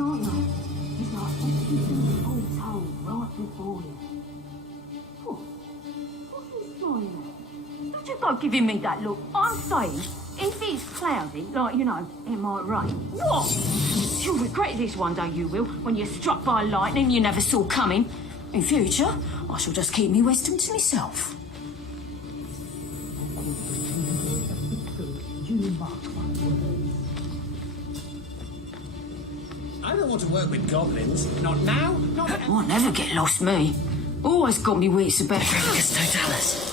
aren't you? It's like everything's all told right before you. What? What's this story then? Don't you go giving me that look. I'm saying, if it's cloudy, like, you know, it might rain. What? You'll regret this one day, you will, when you're struck by lightning you never saw coming. In future, I shall just keep me wisdom to myself. I don't want to work with goblins. Not now, not ever. I'll never get lost, me. Always got me wits about Petrificus Totalis.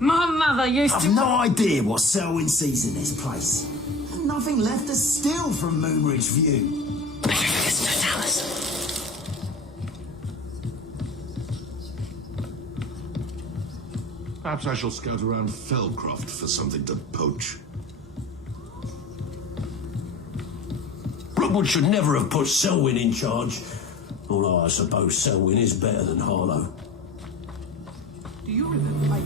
My mother used I've to... no idea what Selwyn sees in this place. Nothing left to steal from Moonridge View. Petrificus Totalis. Perhaps I shall scout around Fellcroft for something to poach. Rookwood should never have put Selwyn in charge. Although I suppose Selwyn is better than Harlow. Do you remember?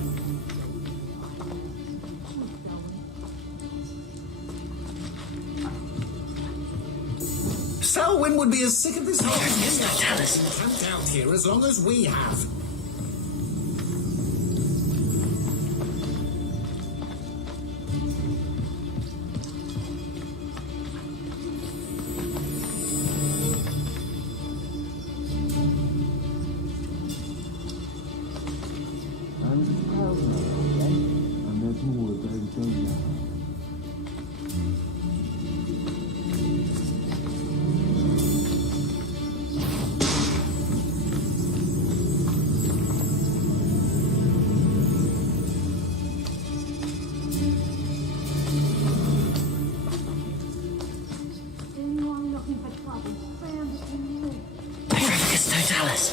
Selwyn would be as sick of this whole Totalis. camped out here as long as we have. Anyone looking for trouble, found it in you. Petrificus Totalis.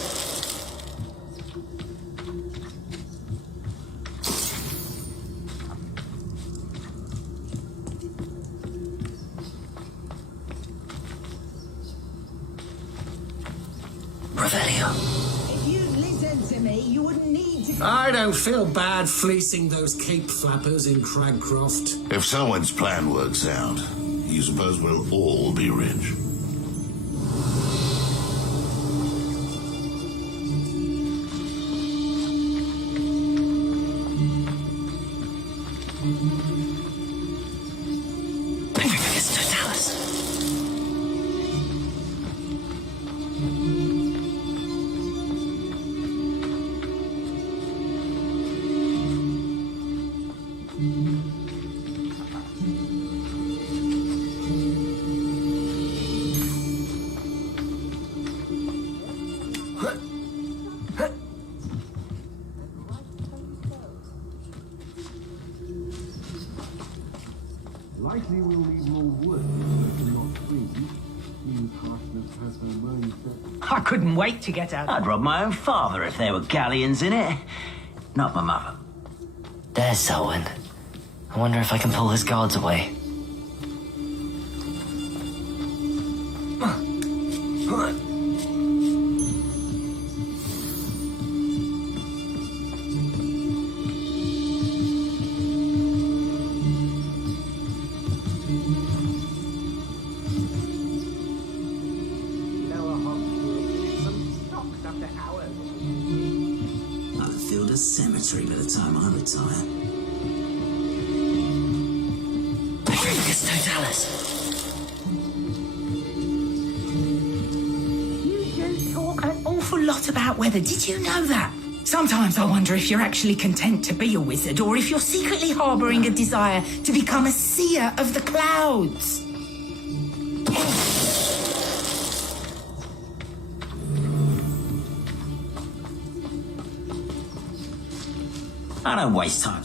Revelio. If you'd listened to me, you wouldn't need to... I don't feel bad fleecing those cape flappers in Cragcroft. If Selwyn's plan works out, you suppose we'll all be rich. Petrificus Totalis. Likely we'll need more wood, but not trees. New craftsmen has their own set. I couldn't wait to get out. I'd rob my own father if there were galleons in it. Not my mother. There's Selwyn. I wonder if I can pull his guards away. I'll feel the cemetery by the time I retire. Petrificus Totalis. You do talk an awful lot about weather. Did you know that? Sometimes I wonder if you're actually content to be a wizard or if you're secretly harbouring a desire to become a seer of the clouds. I don't waste time.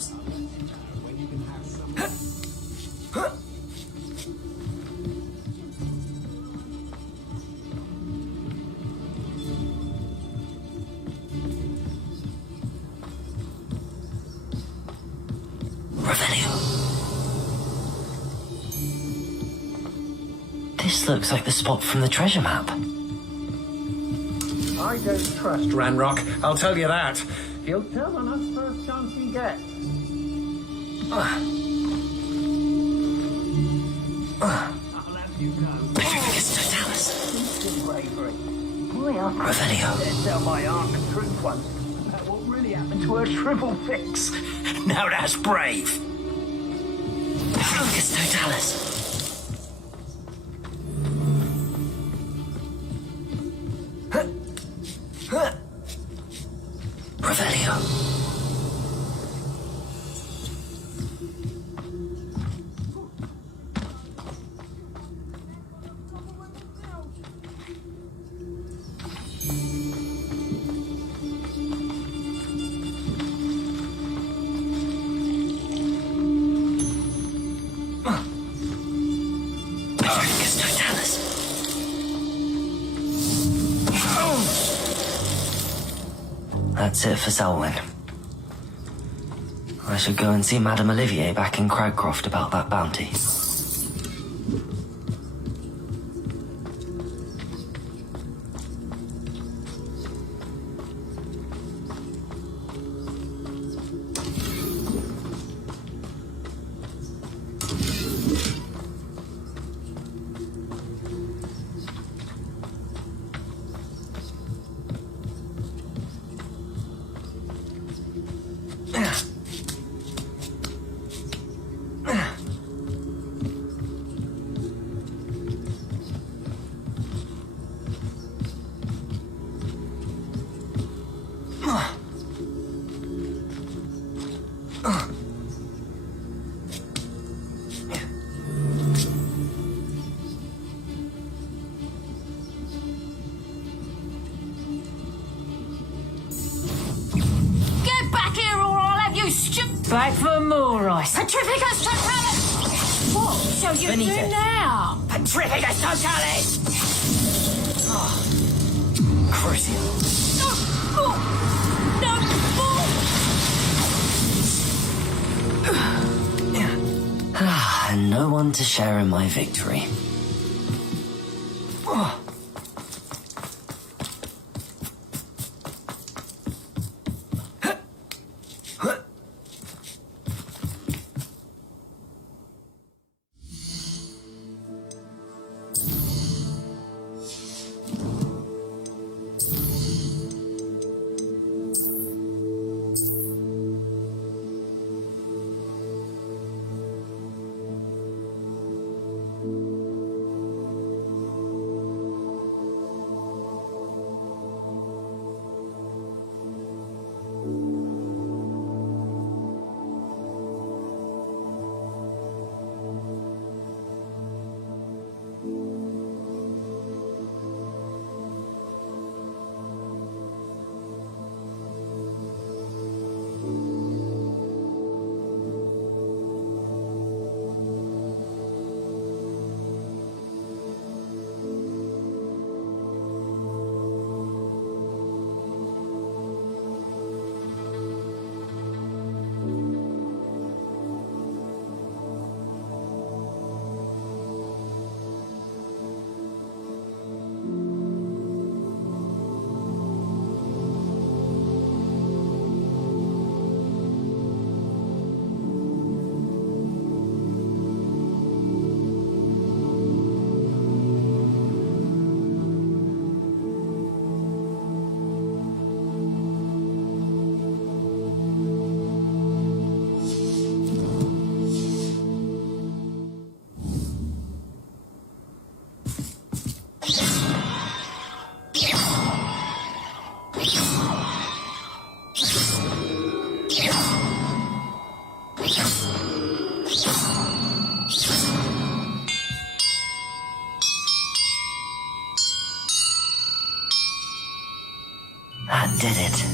This looks like the spot from the treasure map. I don't trust Ranrock, I'll tell you that. He'll tell on us first chance he gets. I'll have you know. Petrificus Totalis. Bravery. My uncle Revelio. did tell my aunt the truth once about what really happened to her shrivel fix. Now that's brave. Petrificus Totalis. Revelio. Petrificus Totalis. That's it for Selwyn. I should go and see Madame Olivier back in Cragcroft about that bounty. Get back here or I'll have you back for more ice. Petrificus Totalis! What shall you Benito. do now? Petrificus Totalis! Crucial. And no one to share in my victory. That did it.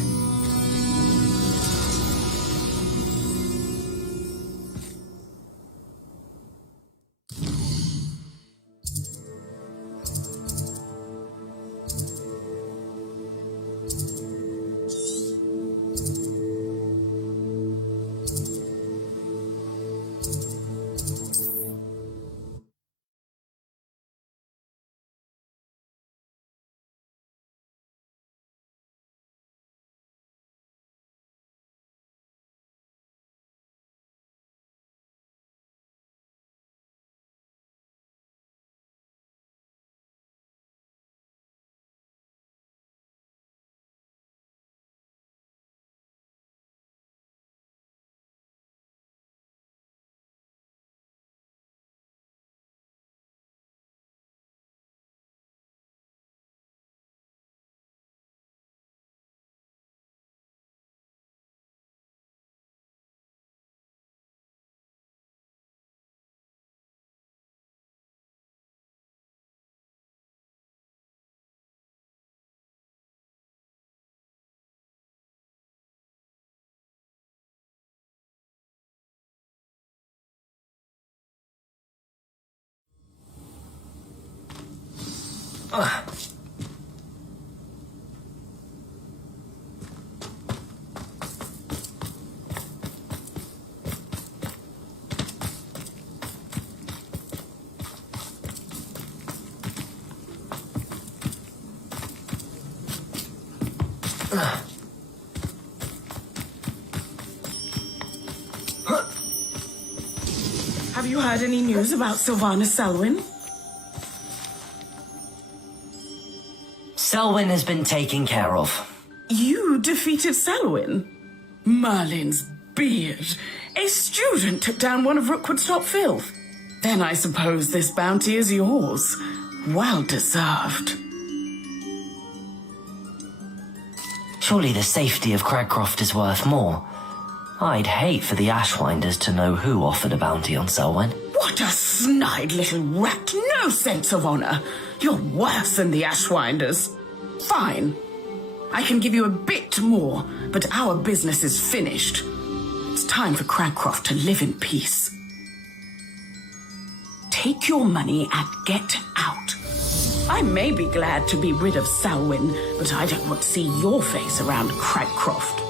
Have you heard any news about Sylvana Selwyn? Selwyn has been taken care of. You defeated Selwyn? Merlin's beard. A student took down one of Rookwood's top filth. Then I suppose this bounty is yours. Well deserved. Surely the safety of Cragcroft is worth more. I'd hate for the Ashwinders to know who offered a bounty on Selwyn. What a snide little rat. No sense of honor. You're worse than the Ashwinders. Fine. I can give you a bit more, but our business is finished. It's time for Cragcroft to live in peace. Take your money and get out. I may be glad to be rid of Selwyn, but I don't want to see your face around Cragcroft.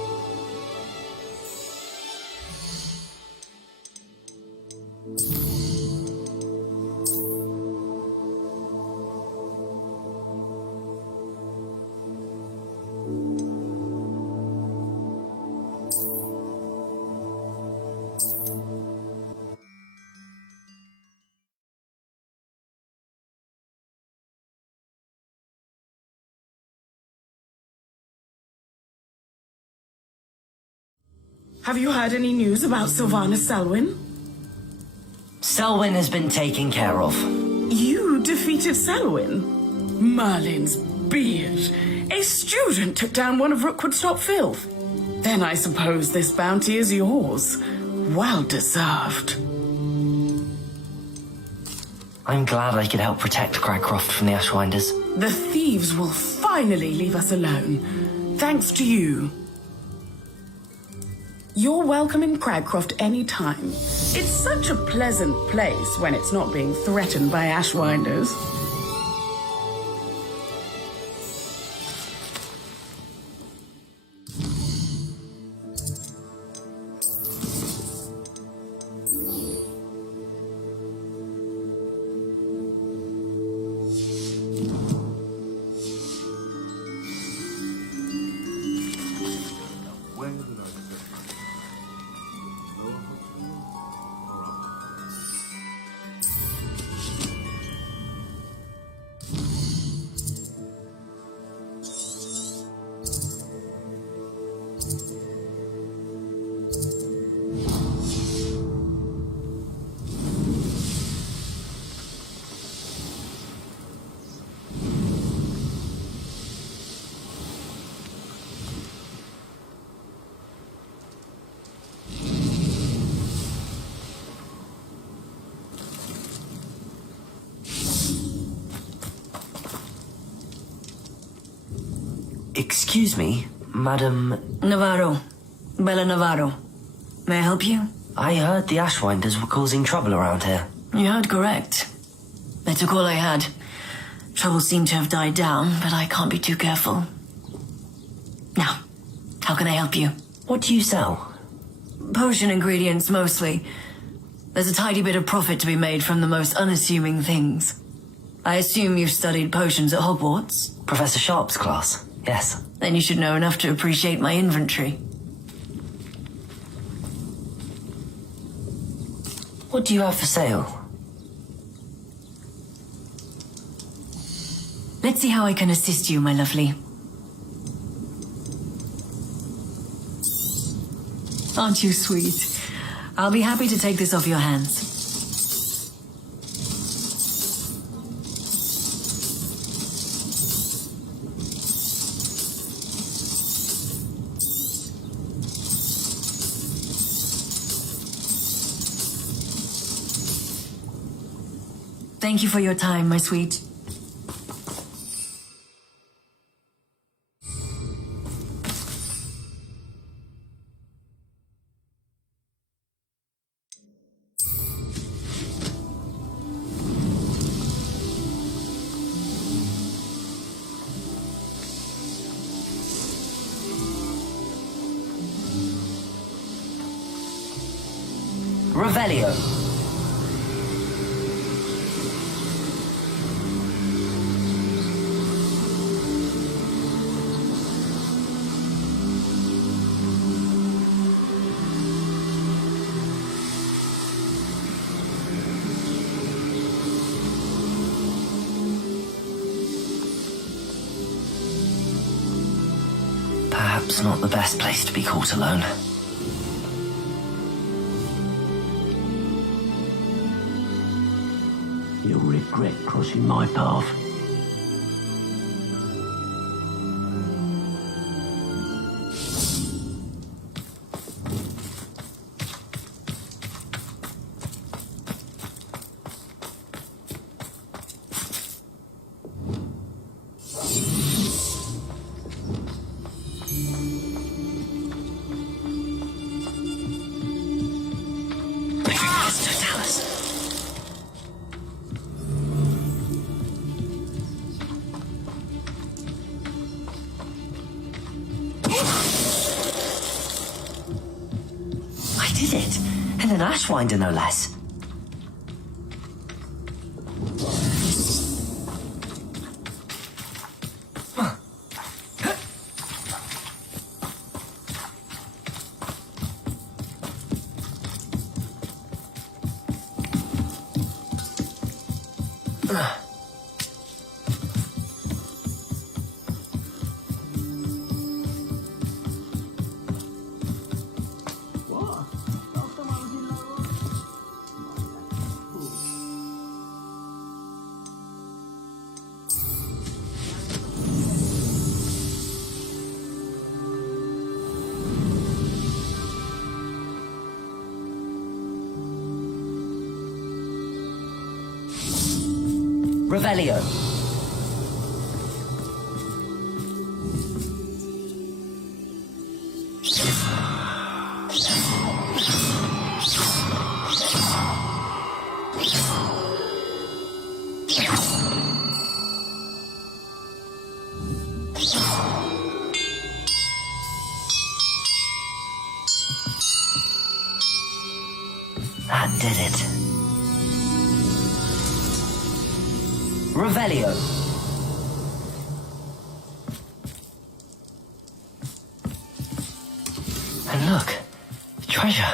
Have you heard any news about Sylvana Selwyn? Selwyn has been taken care of. You defeated Selwyn? Merlin's beard. A student took down one of Rookwood's top filth. Then I suppose this bounty is yours. Well deserved. I'm glad I could help protect Cragcroft from the Ashwinders. The thieves will finally leave us alone. Thanks to you. You're welcome in Cragcroft any time. It's such a pleasant place when it's not being threatened by Ashwinders. Excuse me, Madam... Navarro. Bella Navarro. May I help you? I heard the Ashwinders were causing trouble around here. You heard correct. I took all I had. Trouble seemed to have died down, but I can't be too careful. Now, how can I help you? What do you sell? Potion ingredients, mostly. There's a tidy bit of profit to be made from the most unassuming things. I assume you've studied potions at Hogwarts? Professor Sharp's class, yes. Then you should know enough to appreciate my inventory. What do you have for sale? Let's see how I can assist you, my lovely. Aren't you sweet? I'll be happy to take this off your hands. Thank you for your time, my sweet. Revelio. Perhaps not the best place to be caught alone. You'll regret crossing my path. Did it? And an Ashwinder, no less. Revelio. That did it. Revelio. And look, treasure.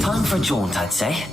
Time for a jaunt, I'd say.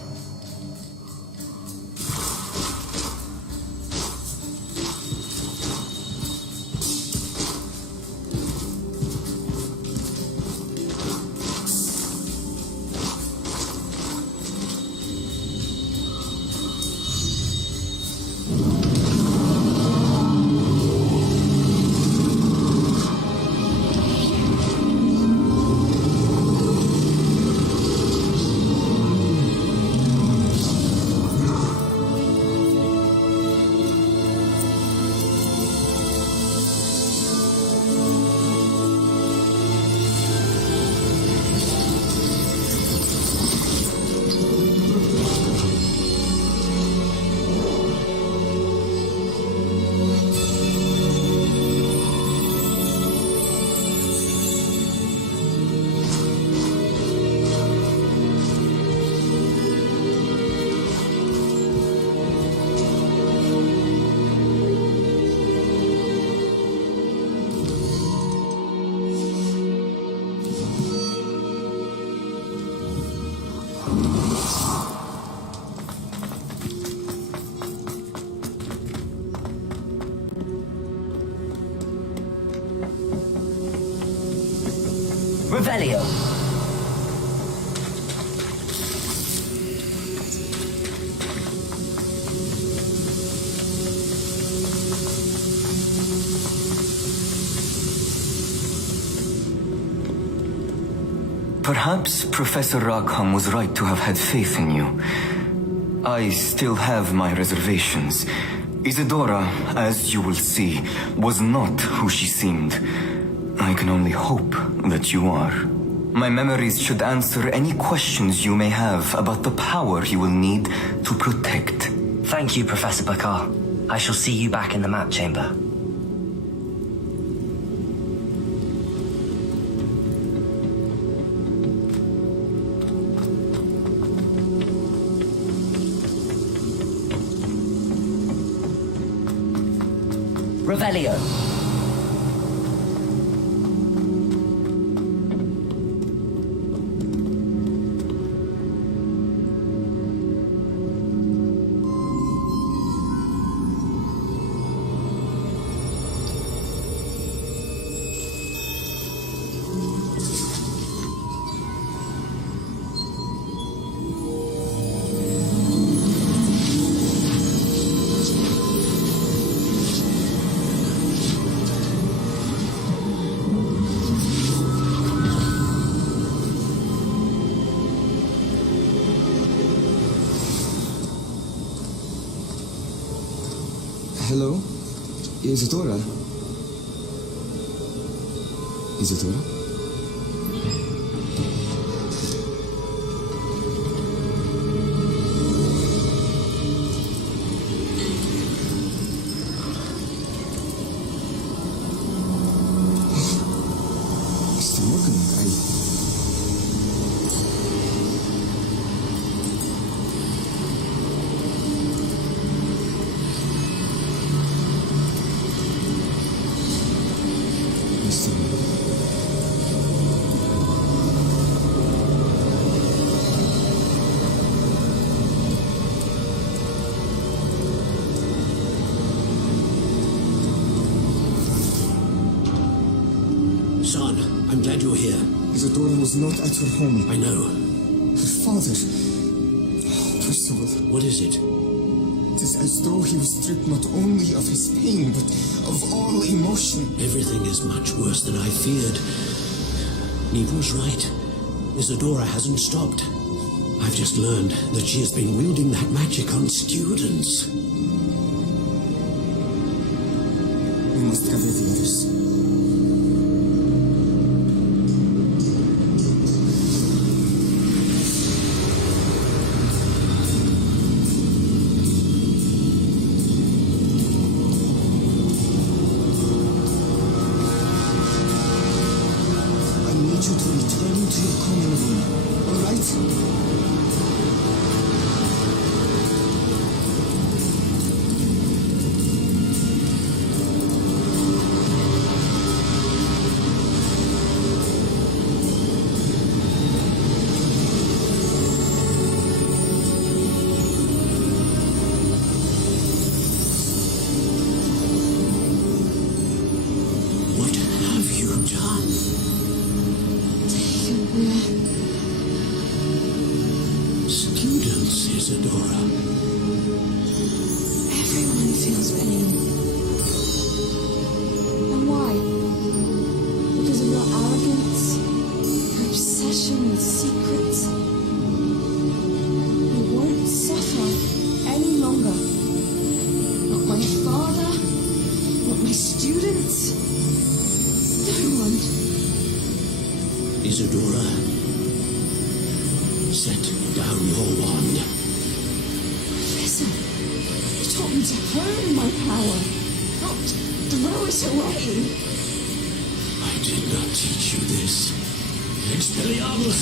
Revelio. Perhaps Professor Raghan was right to have had faith in you. I still have my reservations. Isidora, as you will see, was not who she seemed. I can only hope that you are. My memories should answer any questions you may have about the power you will need to protect. Thank you, Professor Bakar. I shall see you back in the map chamber. Revelio. Hello? Isidora? Isidora? Mr. Morgan, Son, I'm glad you're here. Isidora was not at her home. I know. Her father. Percival. What is it? It is as though he was stripped not only of his pain, but of all emotion. Everything is much worse than I feared. Neve was right. Isidora hasn't stopped. I've just learned that she has been wielding that magic on students. We must gather the others. Students, Isidora. Everyone feels pain. And why? Because of your arrogance, your obsession with secrets. You won't suffer any longer. Not my father, not my students. No one. Isidora, set down your wand. Professor, you taught me to hone my power, not throw it away. I did not teach you this. Expelliarmus!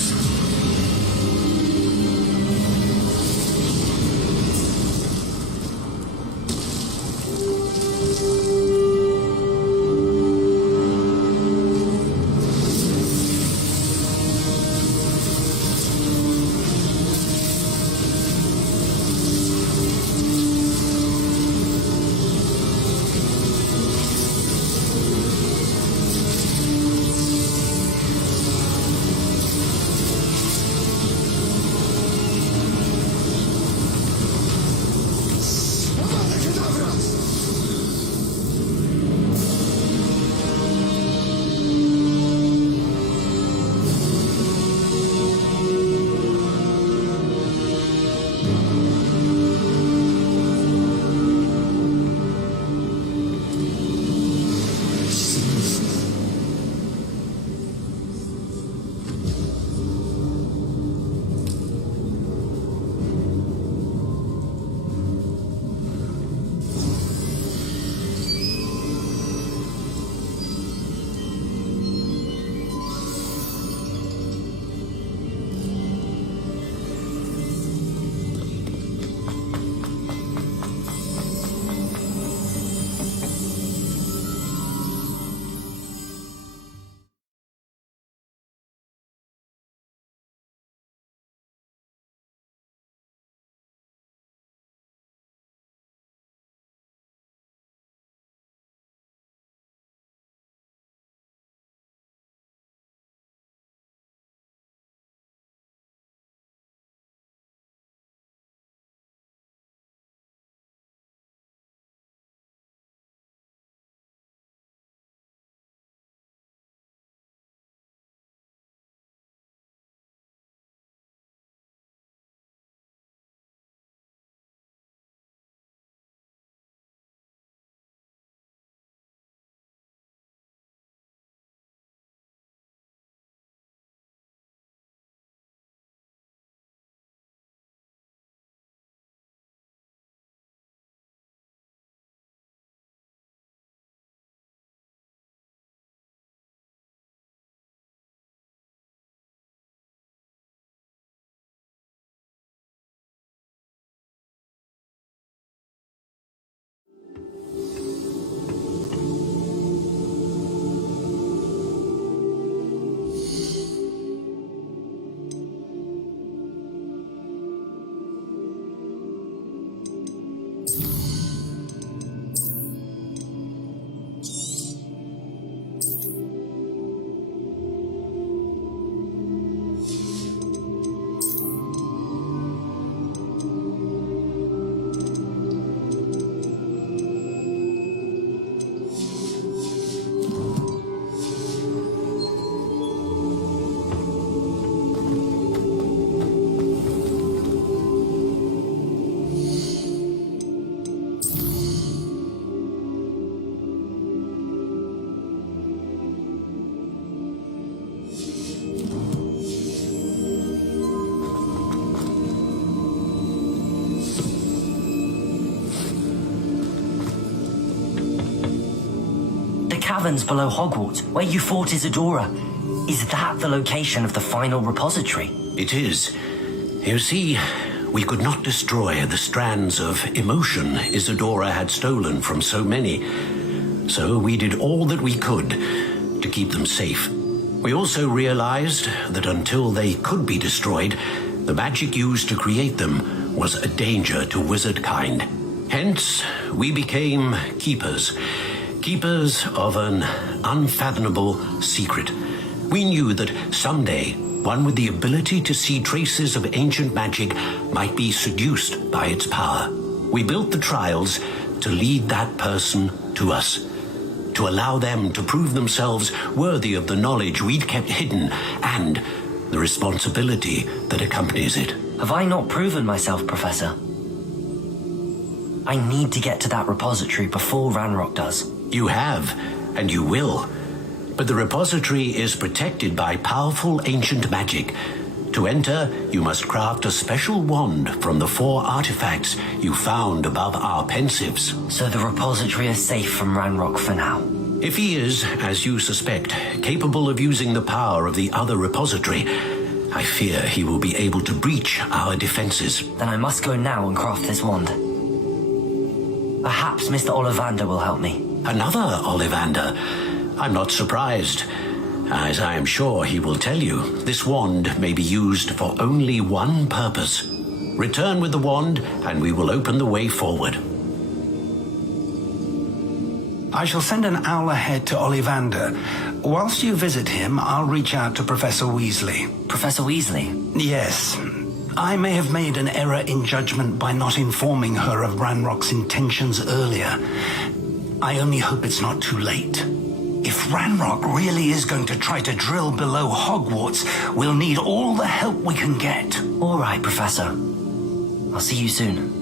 caverns below Hogwarts, where you fought Isidora. Is that the location of the final repository? It is. You see, we could not destroy the strands of emotion Isidora had stolen from so many. So we did all that we could to keep them safe. We also realized that until they could be destroyed, the magic used to create them was a danger to wizard kind. Hence, we became keepers. Keepers of an unfathomable secret. We knew that someday, one with the ability to see traces of ancient magic might be seduced by its power. We built the trials to lead that person to us, to allow them to prove themselves worthy of the knowledge we'd kept hidden and the responsibility that accompanies it. Have I not proven myself, Professor? I need to get to that repository before Ranrock does. You have, and you will. But the repository is protected by powerful ancient magic. To enter, you must craft a special wand from the 4 artifacts you found above our pensives. So the repository is safe from Ranrock for now? If he is, as you suspect, capable of using the power of the other repository, I fear he will be able to breach our defenses. Then I must go now and craft this wand. Perhaps Mr. Ollivander will help me. Another Ollivander? I'm not surprised. As I am sure he will tell you, this wand may be used for only one purpose. Return with the wand, and we will open the way forward. I shall send an owl ahead to Ollivander. Whilst you visit him, I'll reach out to Professor Weasley. Professor Weasley? Yes. I may have made an error in judgment by not informing her of Ranrock's intentions earlier. I only hope it's not too late. If Ranrock really is going to try to drill below Hogwarts, we'll need all the help we can get. All right, Professor. I'll see you soon.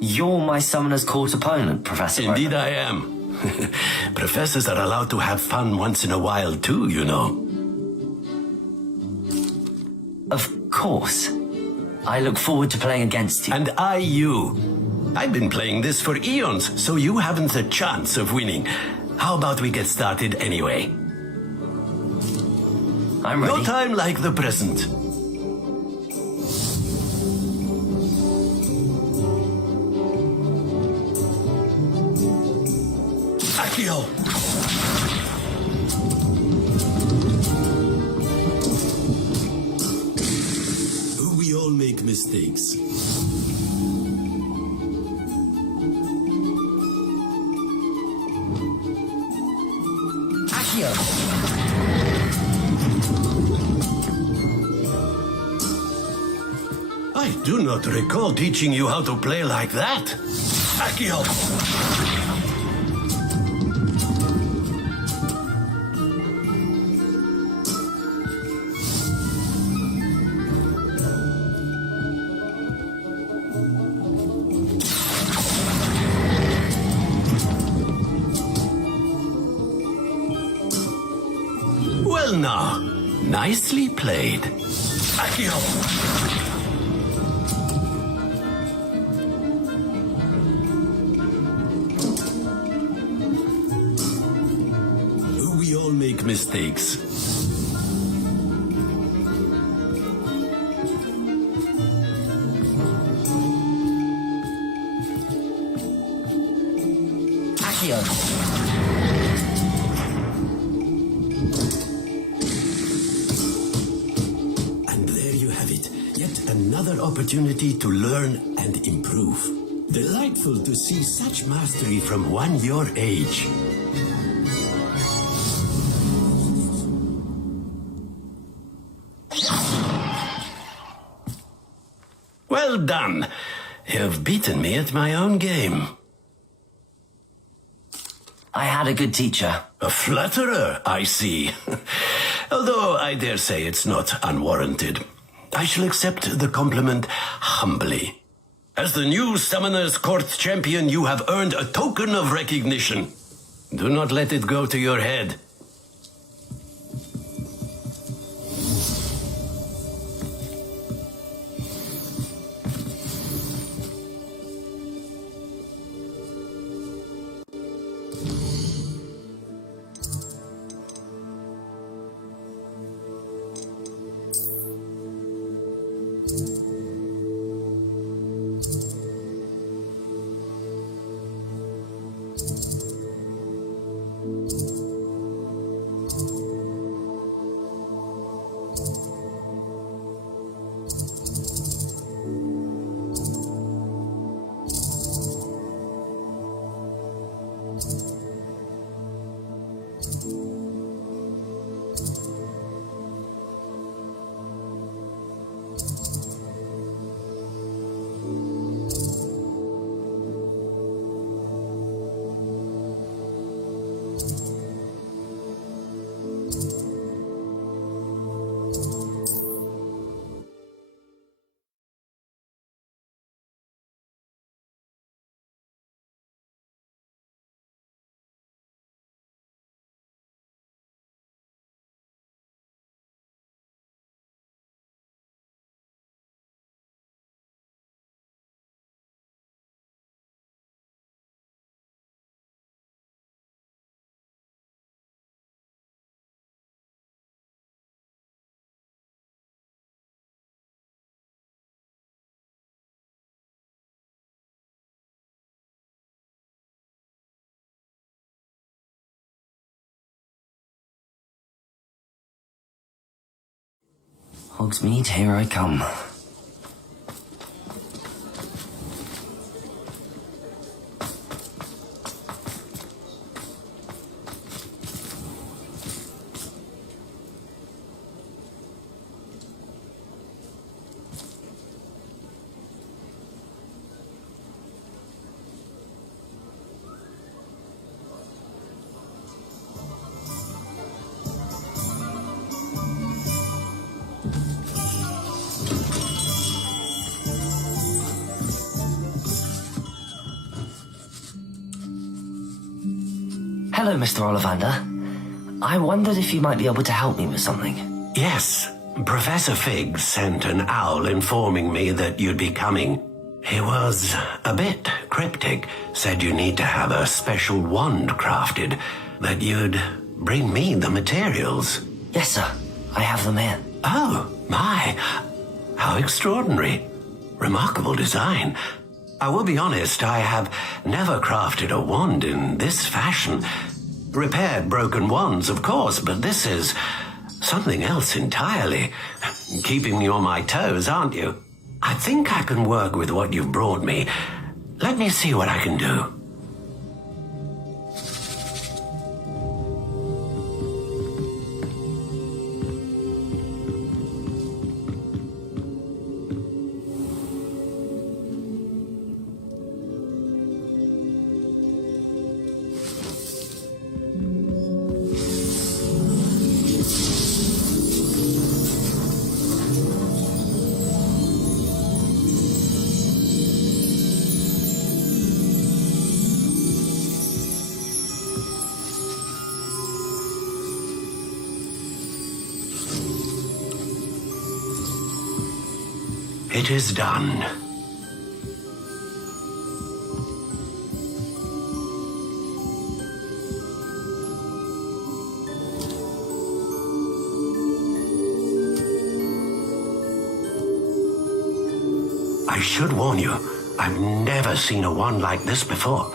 You're my Summoner's Court opponent, Professor. Indeed I am. Professors are allowed to have fun once in a while too, you know. Of course. I look forward to playing against you. And I you. I've been playing this for eons, so you haven't a chance of winning. How about we get started anyway? I'm ready. No time like the present. Accio! We all make mistakes. Accio! I do not recall teaching you how to play like that. Accio! Well now, nicely played. Accio! We all make mistakes. Accio! And there you have it. Yet another opportunity to learn and improve. Delightful to see such mastery from one your age. Well done. You've beaten me at my own game. I had a good teacher. A flatterer, I see. Although I dare say it's not unwarranted. I shall accept the compliment humbly. As the new Summoner's Court champion, you have earned a token of recognition. Do not let it go to your head. Hogsmeade, here I come. Hello, Mr. Ollivander. I wondered if you might be able to help me with something. Yes, Professor Fig sent an owl informing me that you'd be coming. He was a bit cryptic, said you need to have a special wand crafted, that you'd bring me the materials. Yes, sir. I have them here. Oh, my. How extraordinary. Remarkable design. I will be honest, I have never crafted a wand in this fashion. Repaired broken wands, of course, but this is something else entirely. Keeping me on my toes, aren't you? I think I can work with what you've brought me. Let me see what I can do. It is done. I should warn you, I've never seen a wand like this before.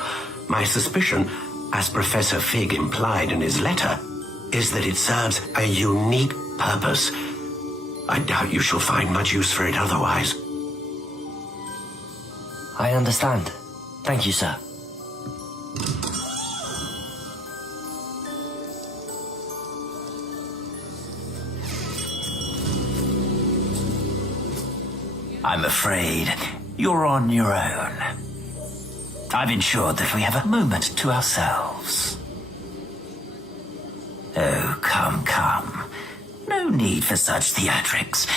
My suspicion, as Professor Fig implied in his letter, is that it serves a unique purpose. I doubt you shall find much use for it otherwise. I understand. Thank you, sir. I'm afraid you're on your own. I've ensured that we have a moment to ourselves. Oh, come, come. No need for such theatrics.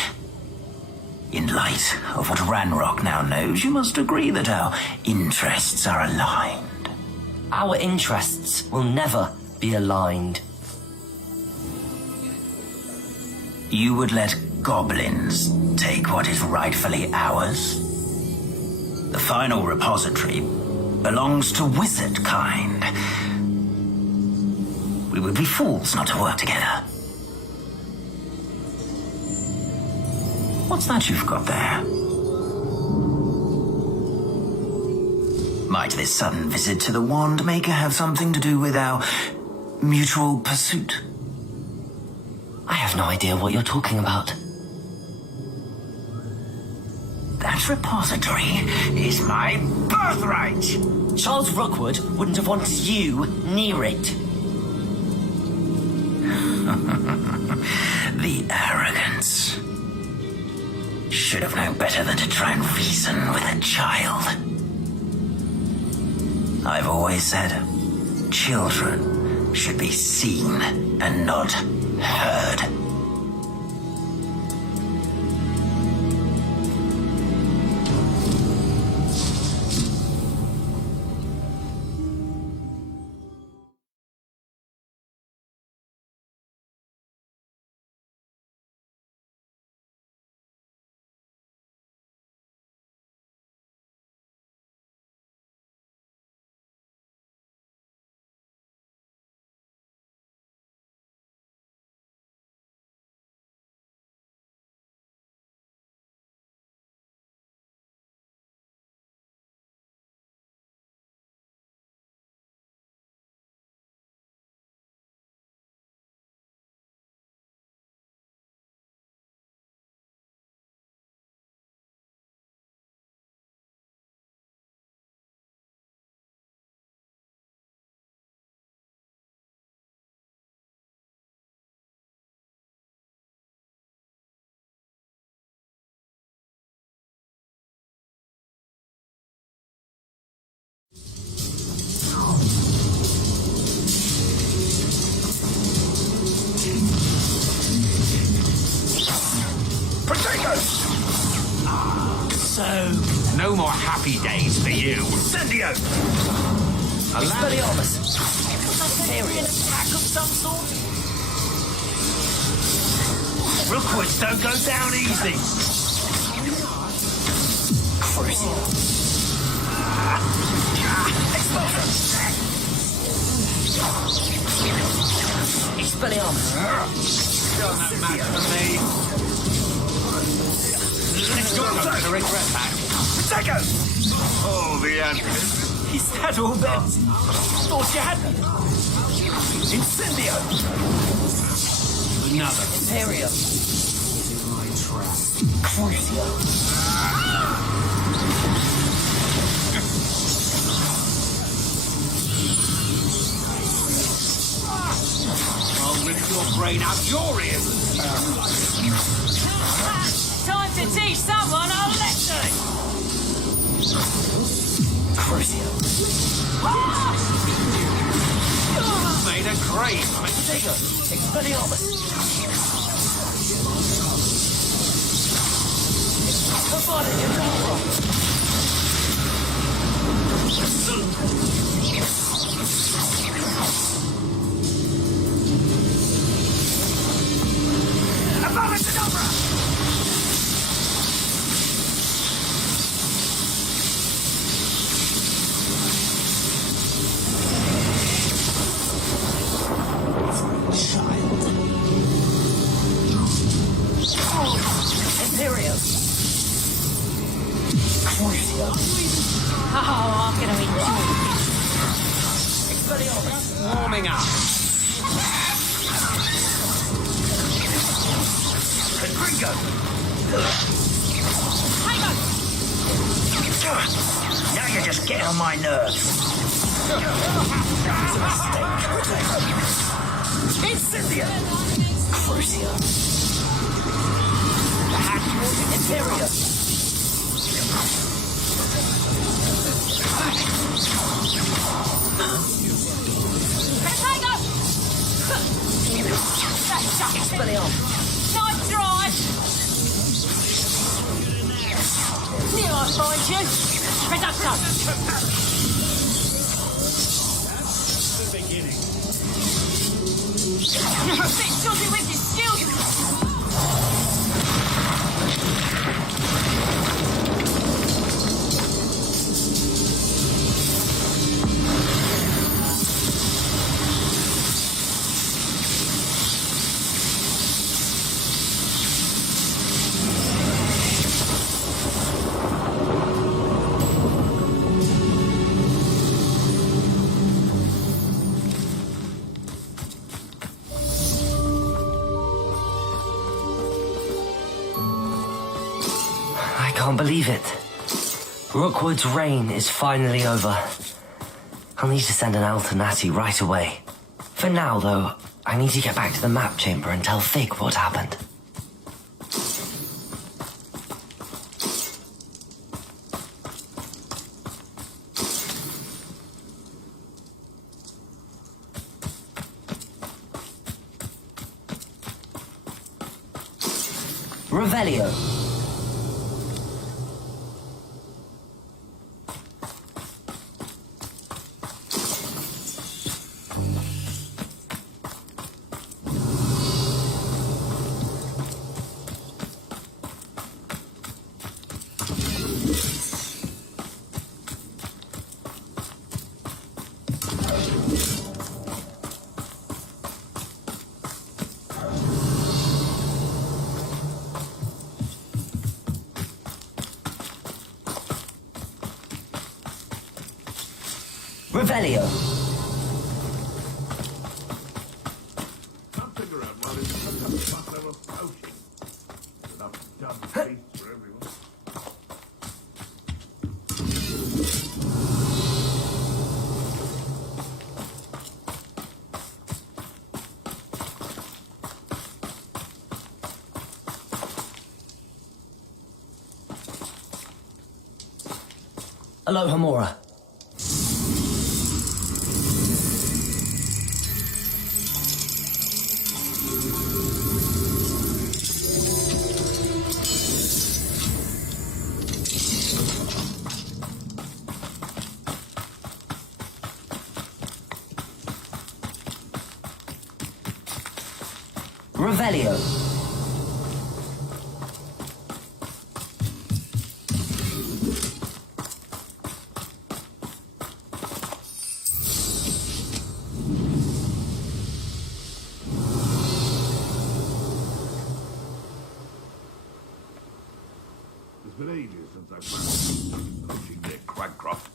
In light of what Ranrock now knows, you must agree that our interests are aligned. Our interests will never be aligned. You would let goblins take what is rightfully ours? The final repository belongs to wizard kind. We would be fools not to work together. What's that you've got there? Might this sudden visit to the Wand Maker have something to do with our mutual pursuit? I have no idea what you're talking about. That repository is my birthright! Charles Rookwood wouldn't have wanted you near it. The arrogance. Should have known better than to try and reason with a child. I've always said, children should be seen and not heard. So, no more happy days for you. Incendio! Expelliarmus! An attack of some sort? Rookwoods don't go down easy. Expelliarmus! Done that match for me. Let's go to regret that. Psycho! Oh, the Andrews. Is that all then? Thought you had me. Incendio! Another. Imperium! Crucio! I'll rip your brain out your ears. Time to teach someone a lesson! Crucio! Made a great Sega! Expelliarmus! Imperium! Crucio! Oh, I'm gonna enjoy this. Expelliarmus! warming up. Ringo! Hang on! Now you're just getting on my nerves. Incendio! Crucio! Imperium! Hang on! Expelliarmus! Nice try! Knew I'd find you! Reducto! You're a bit dodgy with your skills! I can't believe it. Rookwood's reign is finally over. I'll need to send an Alternati right away. For now, though, I need to get back to the map chamber and tell Fig what happened. Revelio. Revelio. Aloha Mora. Revelio. ages since I first coaching near Cragcroft.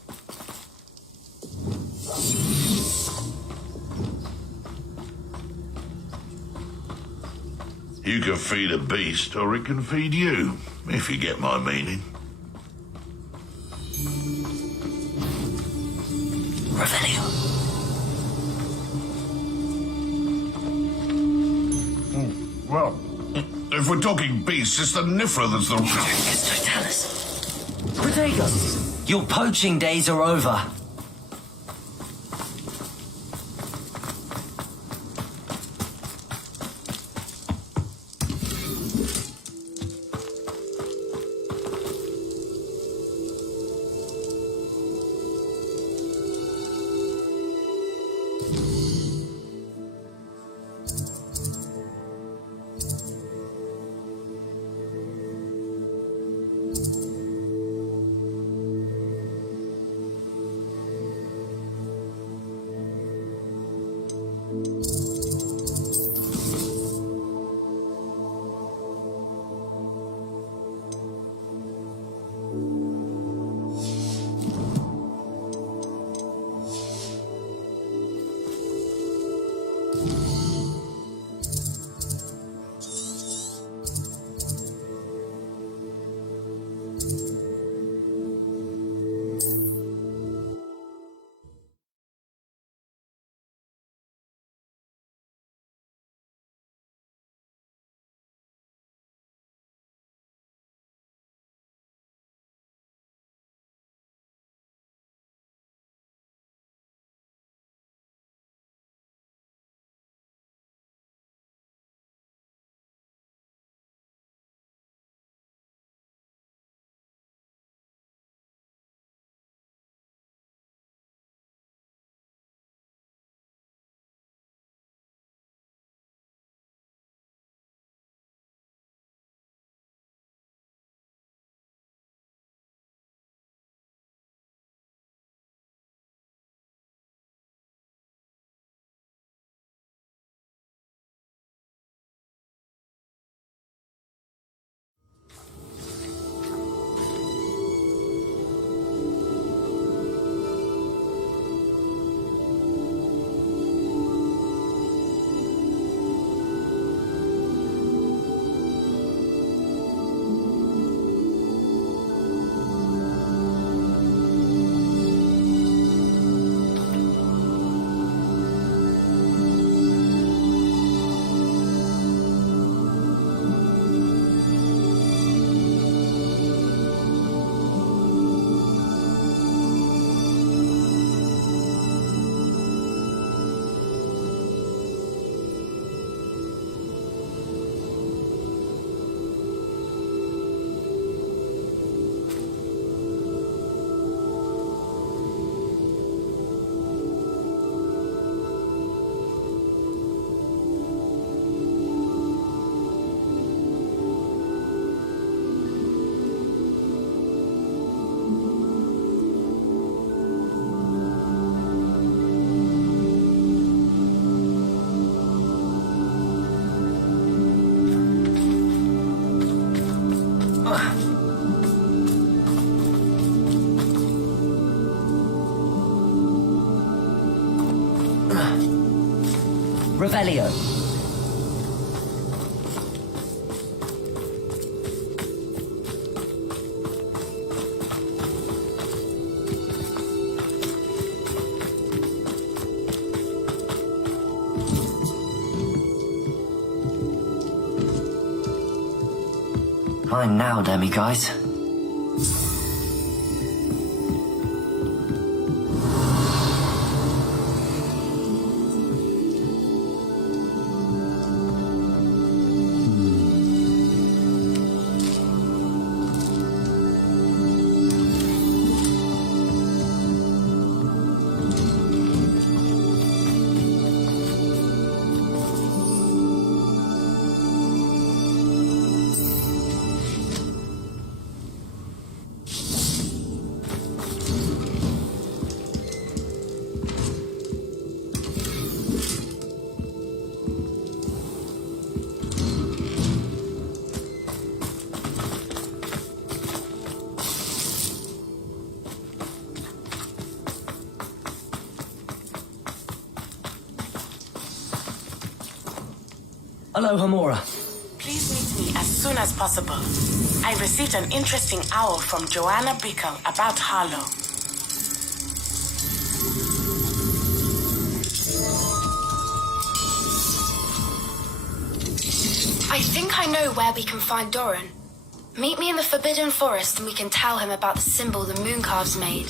You can feed a beast, or it can feed you, if you get my meaning. Revelio. Well, if we're talking beasts, it's the Nifra that's the... Tell us. Protego, your poaching days are over. Revelio. Fine now, demiguise. Aloha, Mora. Please meet me as soon as possible. I received an interesting owl from Joanna Bickle about Harlow. I think I know where we can find Doran. Meet me in the Forbidden Forest and we can tell him about the symbol the Mooncalves made.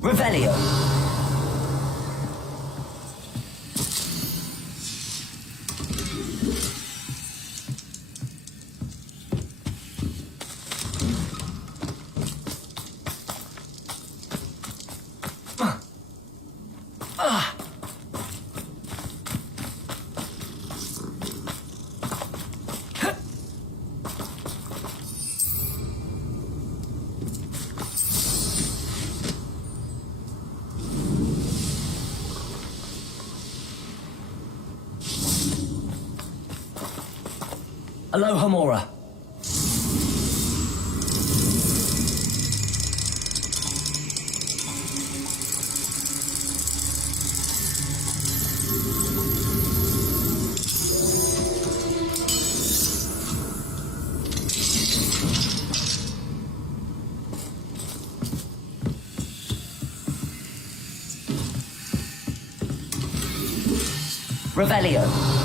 Revelio. Aloha, Mora. Revelio.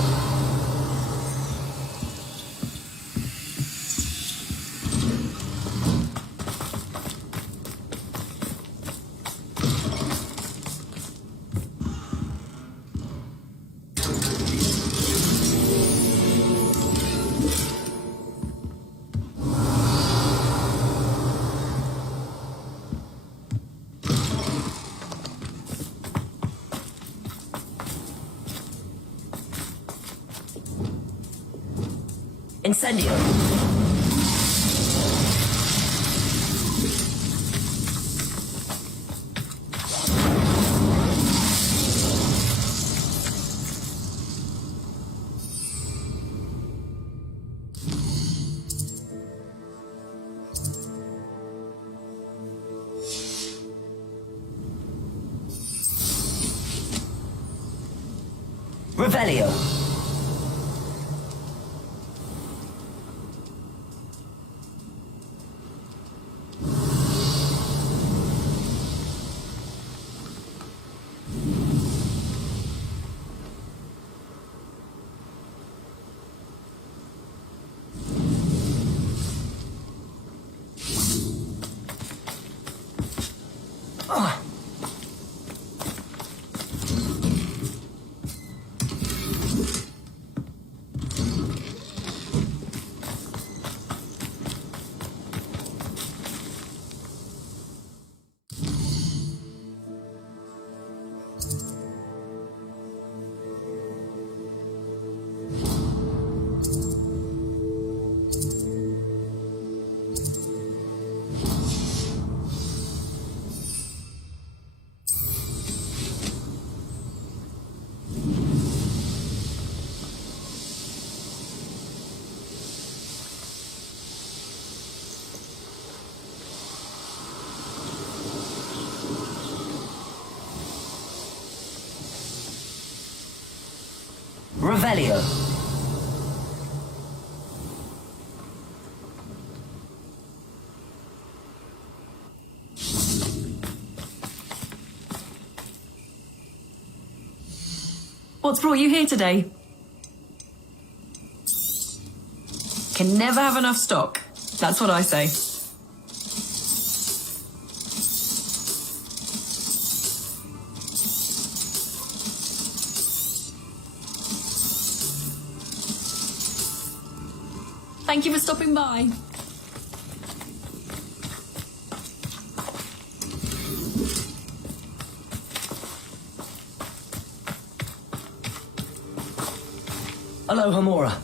Incendio. Revelio. Revelio. What's brought you here today? Can never have enough stock. That's what I say. Thank you for stopping by. Aloha, Mora.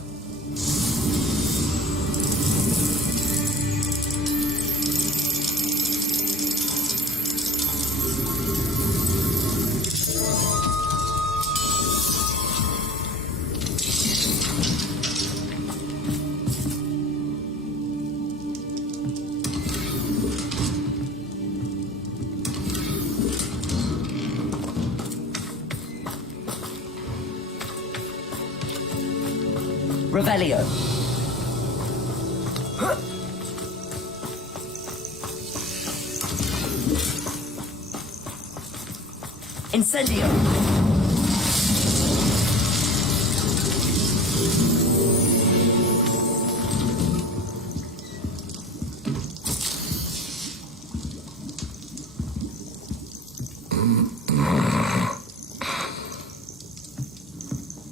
Revelio. Incendio.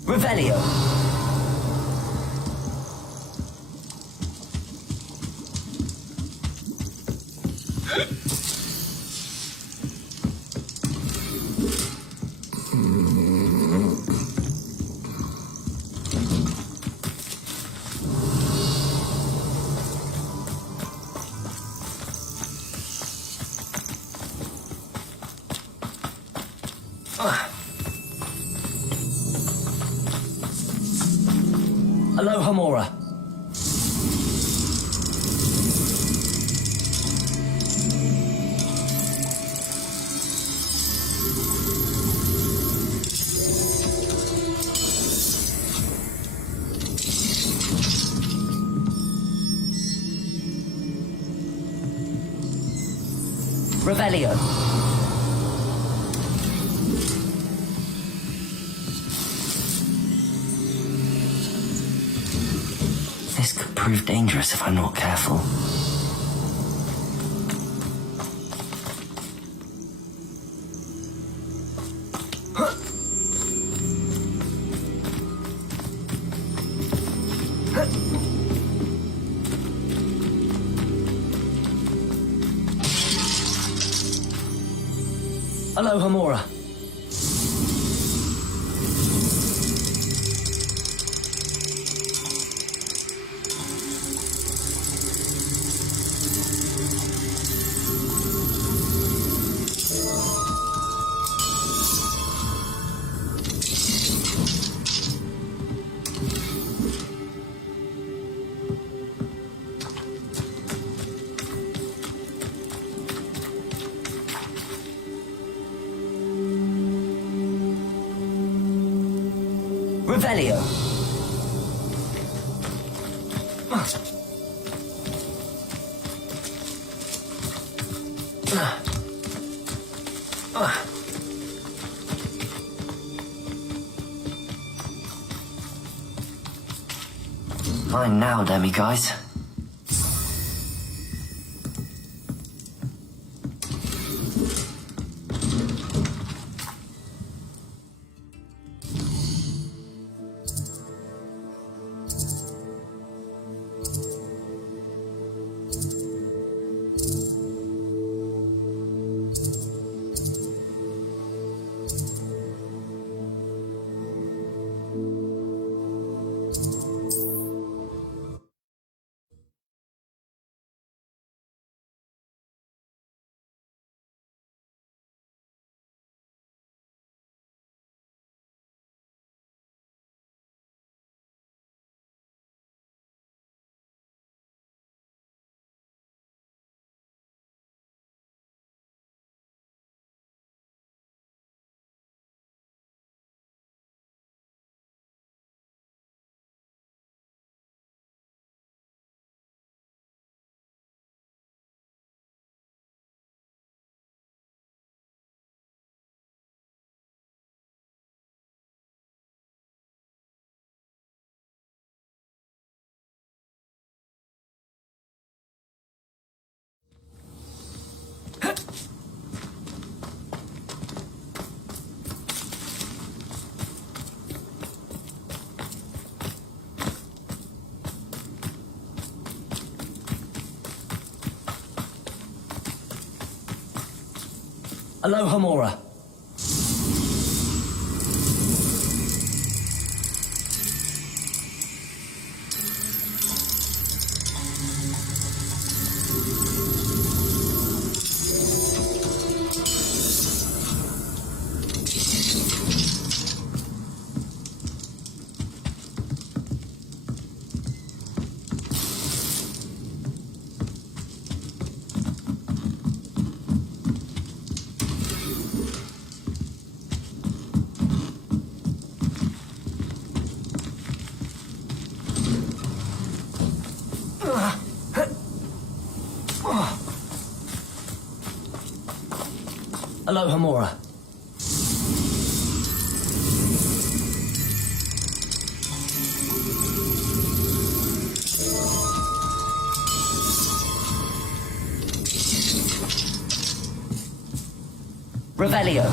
Revelio. Aloha Mora. Revelio. This could prove dangerous if I'm not careful. Aloha Mora. Revelio. Fine now, demiguise. Aloha Mora. Aloha Mora. Revelio.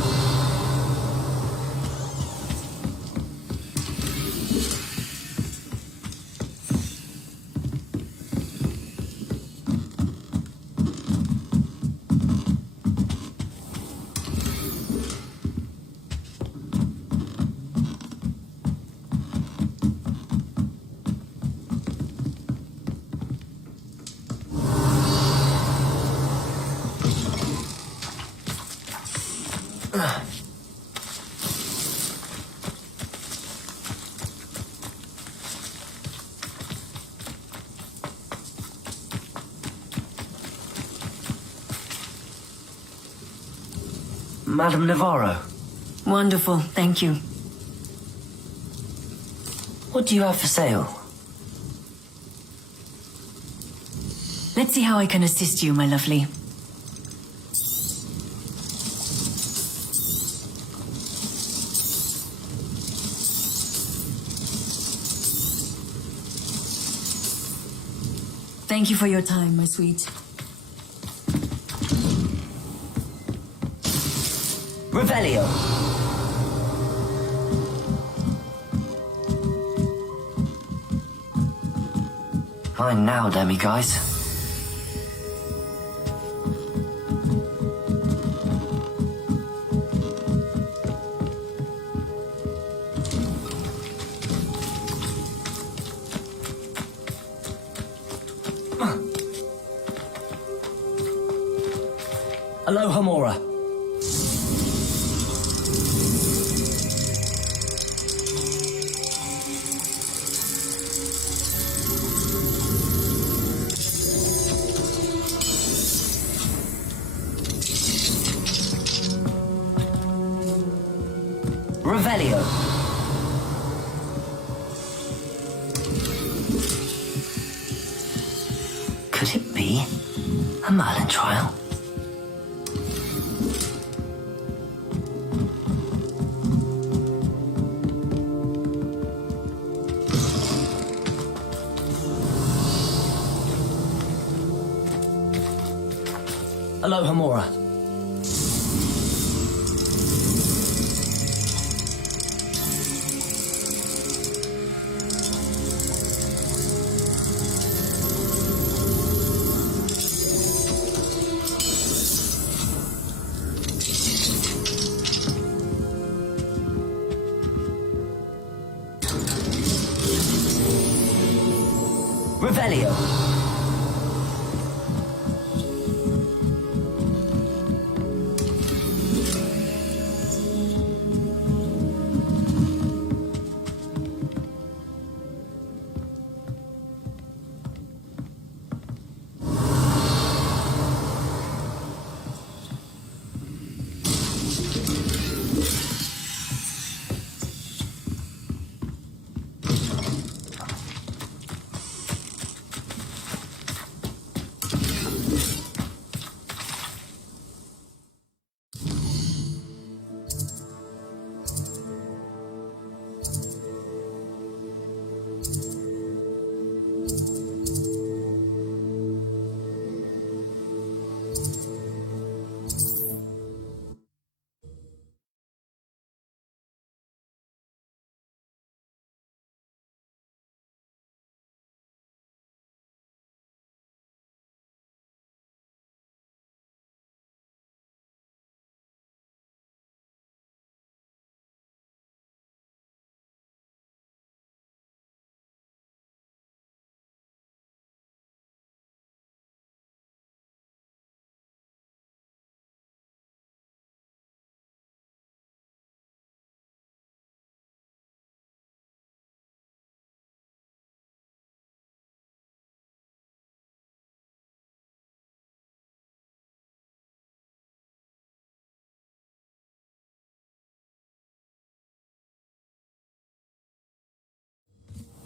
Madame Navarro. Wonderful, thank you. What do you have for sale? Let's see how I can assist you, my lovely. Thank you for your time, my sweet. Revelio. Fine now, demiguise. Aloha Mora. Revelio. Could it be a Merlin trial? Aloha Mora. Revelio.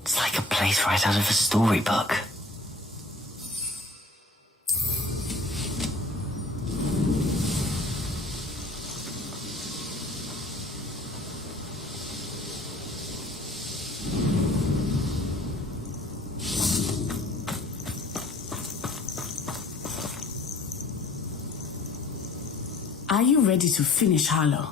It's like a place right out of a storybook. Are you ready to finish Harlow?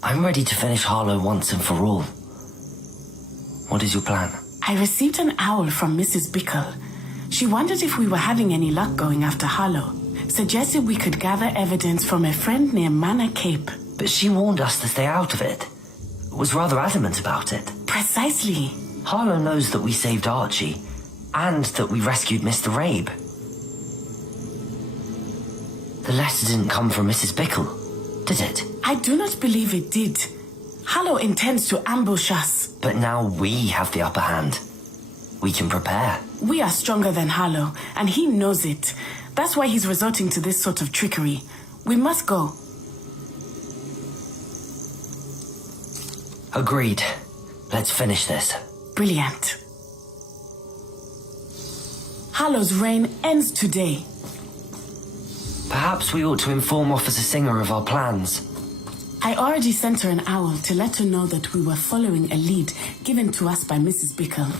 I'm ready to finish Harlow once and for all. What is your plan? I received an owl from Mrs. Bickle. She wondered if we were having any luck going after Harlow. Suggested we could gather evidence from a friend near Manor Cape. But she warned us to stay out of it. Was rather adamant about it. Precisely. Harlow knows that we saved Archie, and that we rescued Mr. Rabe. The letter didn't come from Mrs. Bickle, did it? I do not believe it did. Harlow intends to ambush us. But now we have the upper hand. We can prepare. We are stronger than Harlow, and he knows it. That's why he's resorting to this sort of trickery. We must go. Agreed. Let's finish this. Brilliant. Harlow's reign ends today. Perhaps we ought to inform Officer Singer of our plans. I already sent her an owl to let her know that we were following a lead given to us by Mrs. Bickle.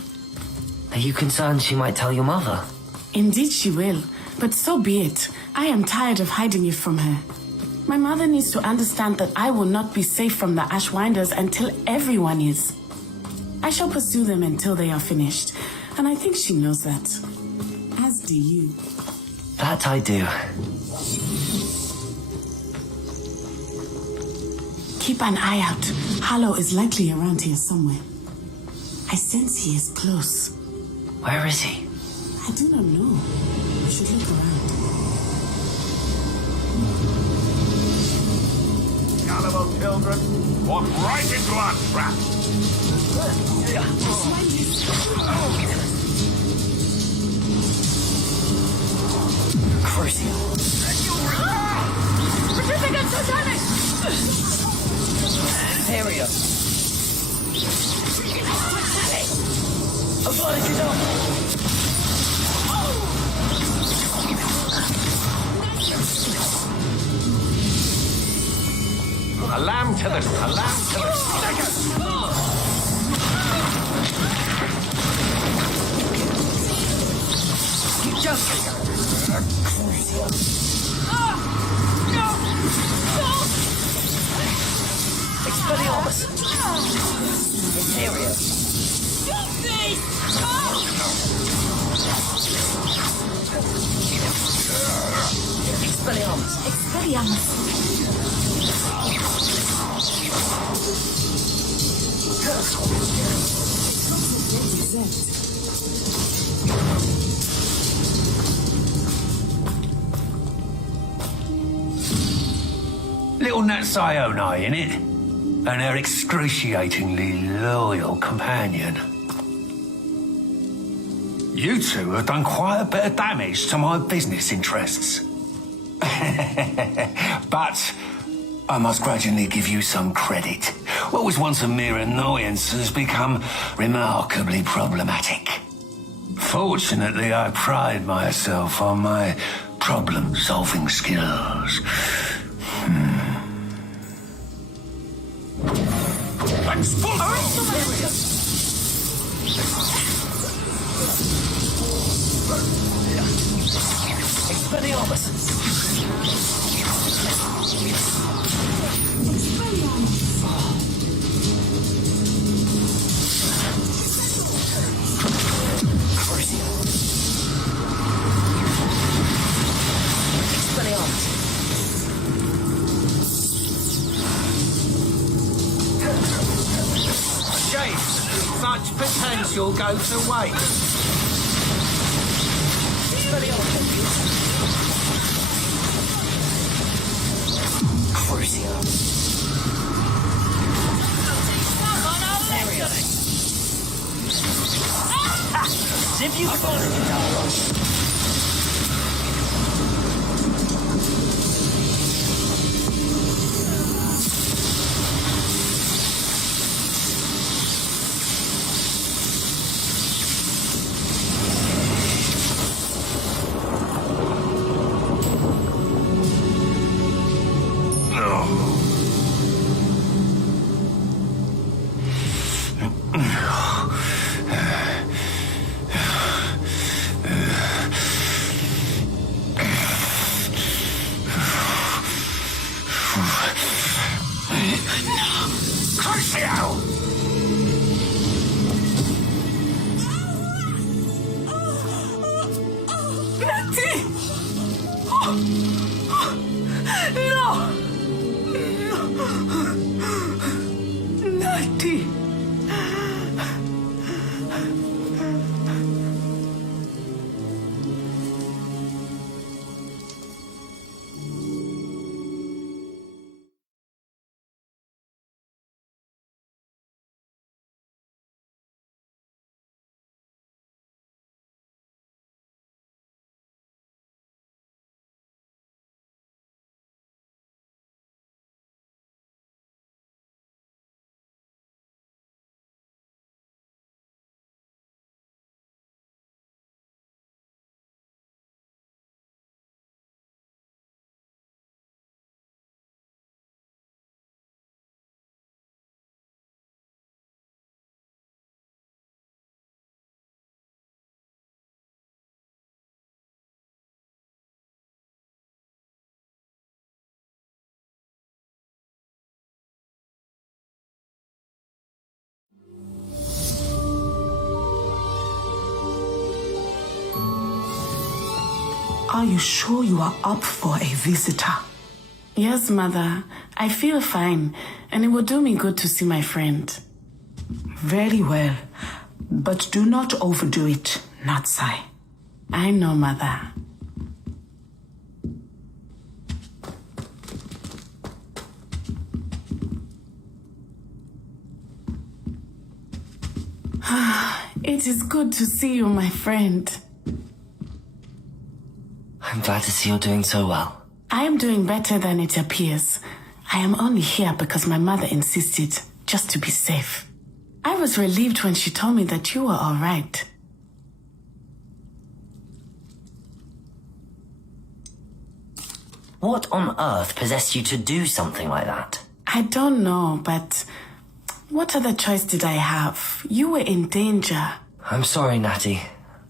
Are you concerned she might tell your mother? Indeed she will, but so be it. I am tired of hiding it from her. My mother needs to understand that I will not be safe from the Ashwinders until everyone is. I shall pursue them until they are finished, and I think she knows that. As do you. That I do. Keep an eye out. Harlow is likely around here somewhere. I sense he is close. Where is he? I do not know. We should look around. Gullible children, walk right into our trap. Crucio. Certificate Totemic! Area. Apologies on. A lamb to the Expelliarmus. Interior. Expelliarmus. Little Nat Sioni, innit? And her excruciatingly loyal companion. You two have done quite a bit of damage to my business interests. But I must grudgingly give you some credit. What was once a mere annoyance has become remarkably problematic. Fortunately, I pride myself on my problem-solving skills. Such potential go to waste. Lucio. If you Natty! Oh! No! Natty! Are you sure you are up for a visitor? Yes, Mother. I feel fine, and it will do me good to see my friend. Very well. But do not overdo it, Natsai. I know, Mother. It is good to see you, my friend. I'm glad to see you're doing so well. I am doing better than it appears. I am only here because my mother insisted, just to be safe. I was relieved when she told me that you were all right. What on earth possessed you to do something like that? I don't know, but what other choice did I have? You were in danger. I'm sorry, Natty.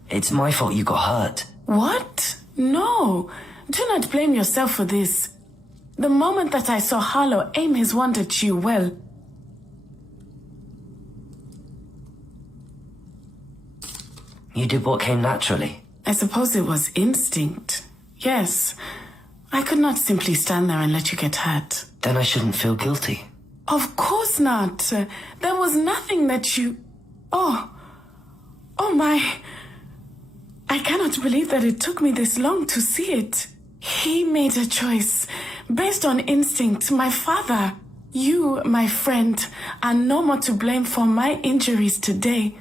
It's my fault you got hurt. What? No. Do not blame yourself for this. The moment that I saw Harlow aim his wand at you, well... You did what came naturally. I suppose it was instinct. Yes. I could not simply stand there and let you get hurt. Then I shouldn't feel guilty. Of course not. There was nothing that you... Oh my... I cannot believe that it took me this long to see it. He made a choice based on instinct. My father, you, my friend, are no more to blame for my injuries today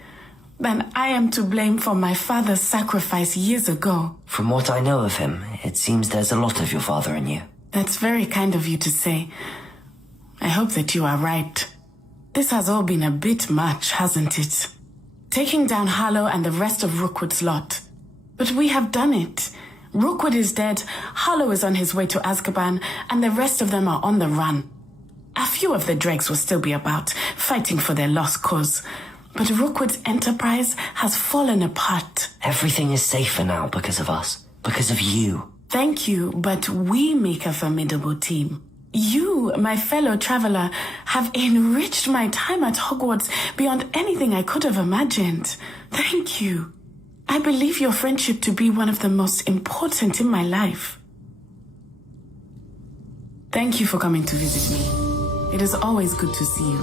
than I am to blame for my father's sacrifice years ago. From what I know of him, it seems there's a lot of your father in you. That's very kind of you to say. I hope that you are right. This has all been a bit much, hasn't it? Taking down Harlow and the rest of Rookwood's lot. But we have done it. Rookwood is dead, Harlow is on his way to Azkaban, and the rest of them are on the run. A few of the dregs will still be about, fighting for their lost cause. But Rookwood's enterprise has fallen apart. Everything is safer now because of us. Because of you. Thank you, but we make a formidable team. You, my fellow traveler, have enriched my time at Hogwarts beyond anything I could have imagined. Thank you. I believe your friendship to be one of the most important in my life. Thank you for coming to visit me. It is always good to see you.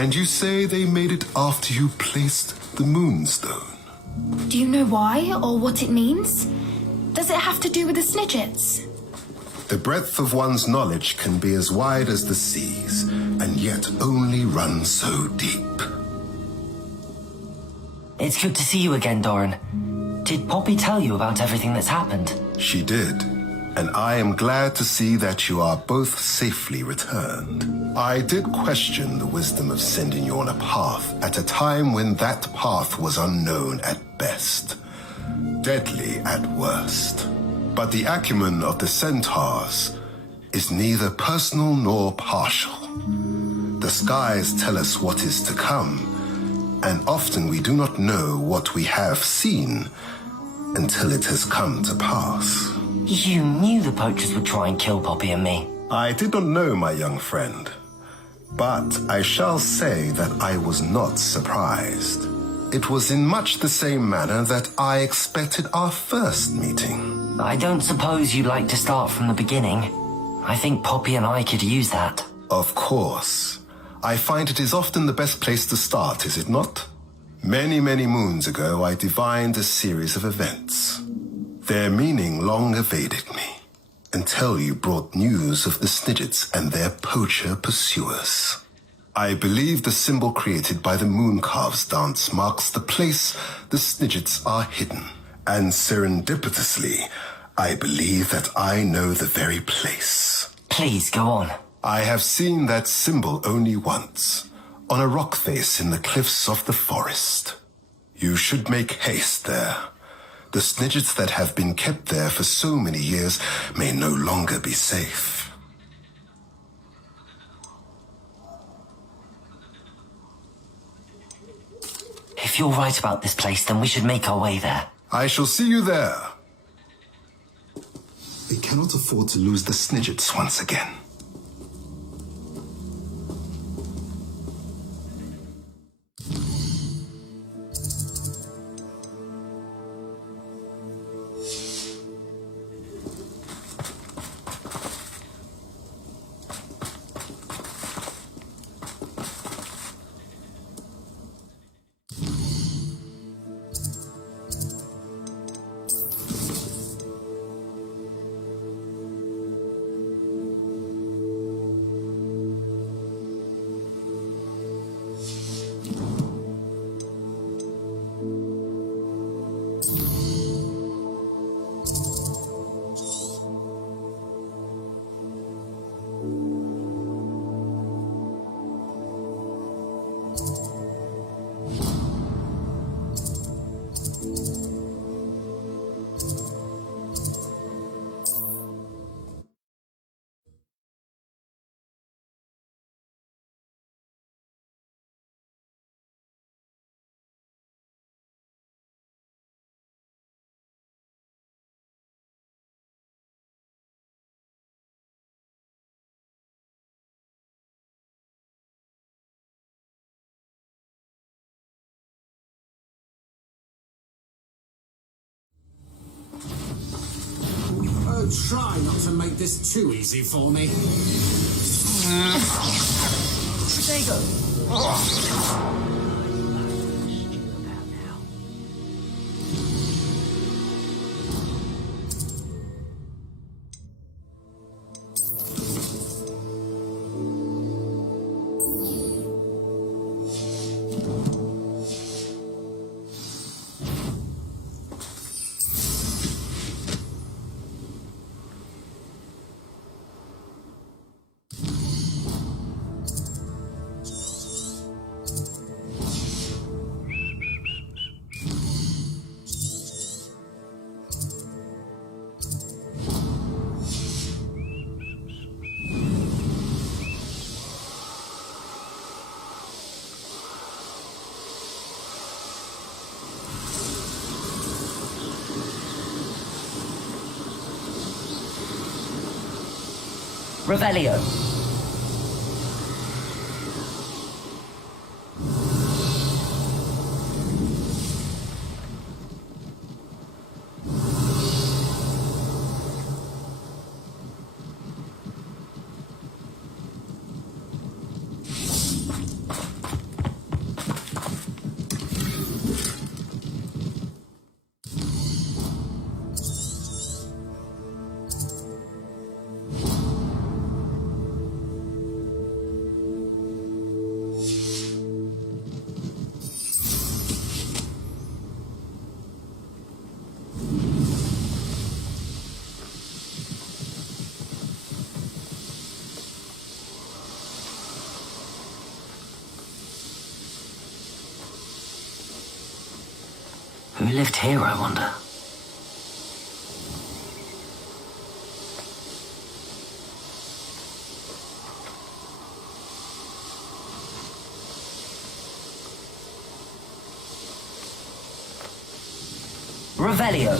And you say they made it after you placed the Moonstone? Do you know why or what it means? Does it have to do with the Snidgets? The breadth of one's knowledge can be as wide as the seas, and yet only run so deep. It's good to see you again, Doran. Did Poppy tell you about everything that's happened? She did, and I am glad to see that you are both safely returned. I did question the wisdom of sending you on a path at a time when that path was unknown at best, deadly at worst. But the acumen of the Centaurs is neither personal nor partial. The skies tell us what is to come, and often we do not know what we have seen until it has come to pass. You knew the poachers would try and kill Poppy and me. I did not know, my young friend, but I shall say that I was not surprised. It was in much the same manner that I expected our first meeting. I don't suppose you'd like to start from the beginning. I think Poppy and I could use that. Of course. I find it is often the best place to start, is it not? Many, many moons ago, I divined a series of events. Their meaning long evaded me, until you brought news of the Snidgets and their poacher pursuers. I believe the symbol created by the Mooncalves dance marks the place the Snidgets are hidden. And serendipitously, I believe that I know the very place. Please, go on. I have seen that symbol only once, on a rock face in the cliffs of the forest. You should make haste there. The Snidgets that have been kept there for so many years may no longer be safe. If you're right about this place, then we should make our way there. I shall see you there. We cannot afford to lose the Snidgets once again. Oh, try not to make this too easy for me. Protego. Revelio. Who lived here, I wonder? Revelio.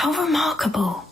How remarkable.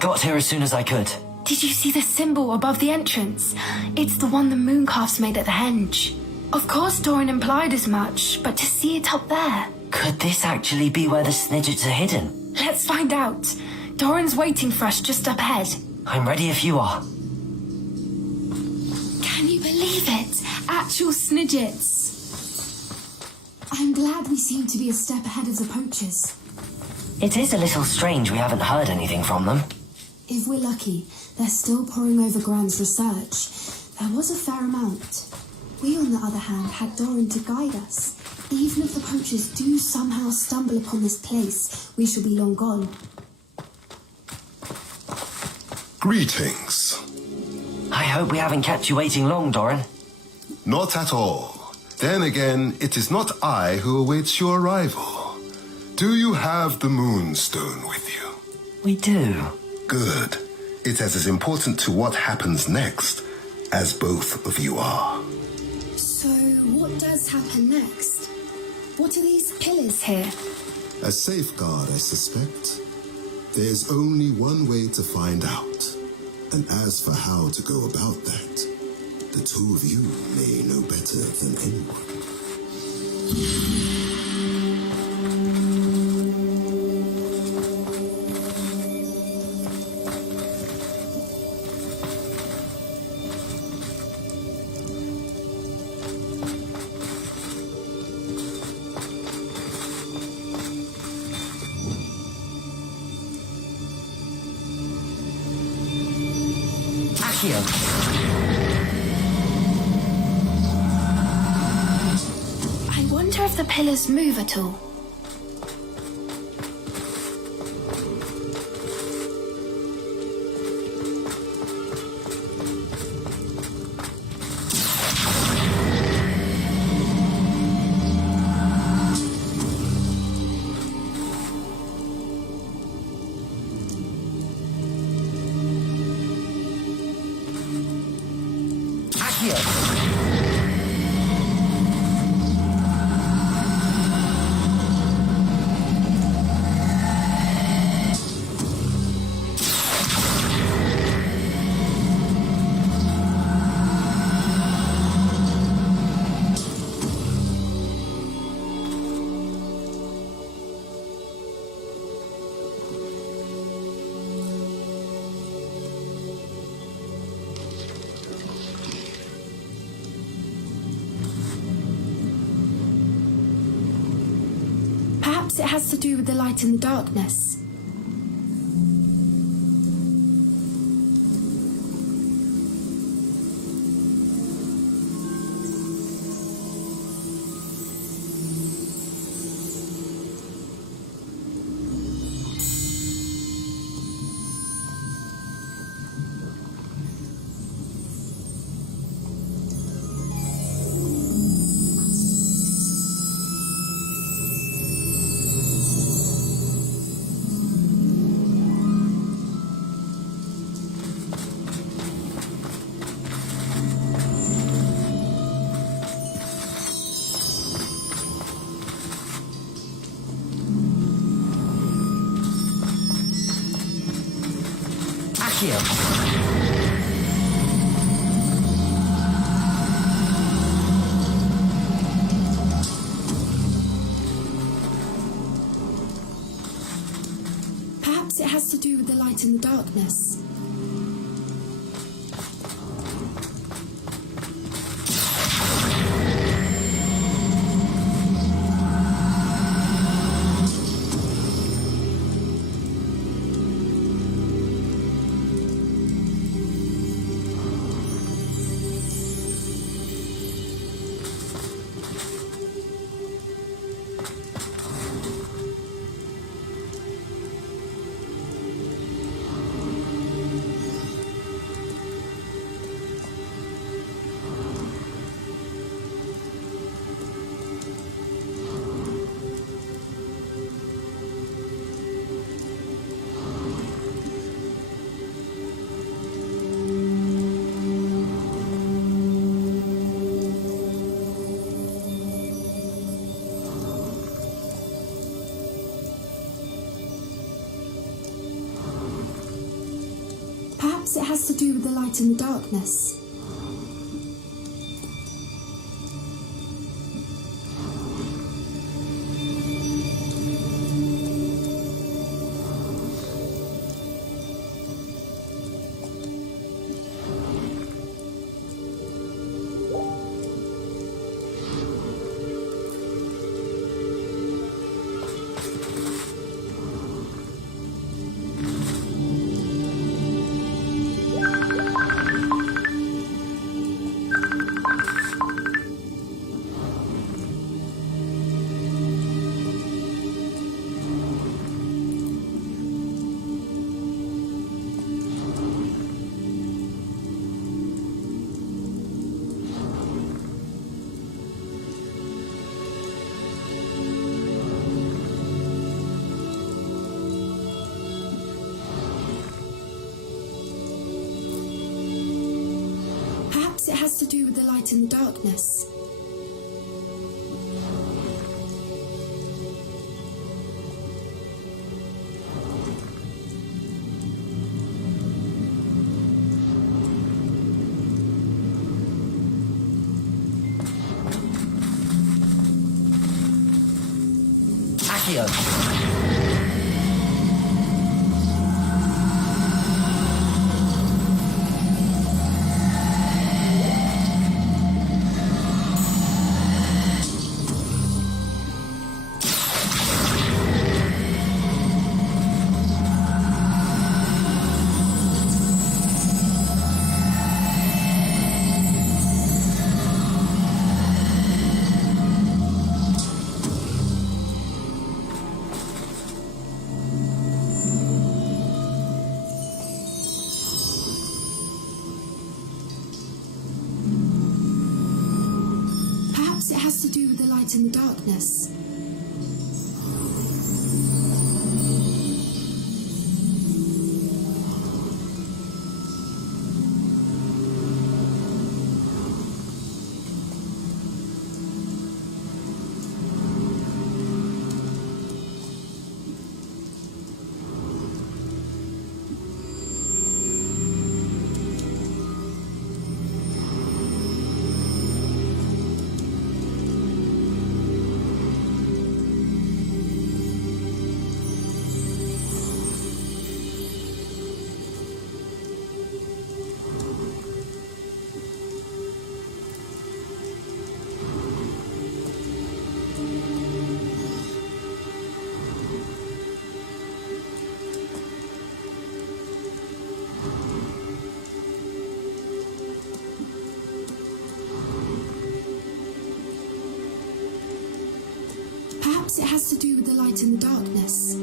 got here as soon as I could. Did you see the symbol above the entrance? It's the one the Mooncalf's made at the henge. Of course Doran implied as much, but to see it up there... Could this actually be where the Snidgets are hidden? Let's find out. Doran's waiting for us just up ahead. I'm ready if you are. Can you believe it? Actual Snidgets. I'm glad we seem to be a step ahead of the poachers. It is a little strange we haven't heard anything from them. If we're lucky, they're still poring over Gran's research. There was a fair amount. We, on the other hand, had Doran to guide us. Even if the poachers do somehow stumble upon this place, we shall be long gone. Greetings. I hope we haven't kept you waiting long, Doran. Not at all. Then again, it is not I who awaits your arrival. Do you have the Moonstone with you? We do. Good. It is as important to what happens next as both of you are. So, what does happen next? What are these pillars here? A safeguard, I suspect. There's only one way to find out. And as for how to go about that, the two of you may know better than anyone. I wonder if the pillars move at all. Perhaps it has to do with the light in the darkness. Perhaps it has to do with the light in the darkness. Perhaps it has to do with the light and the darkness. Perhaps it has to do with the light and the darkness. Accio! Perhaps it has to do with the light and the darkness. Perhaps it has to do with the light and the darkness.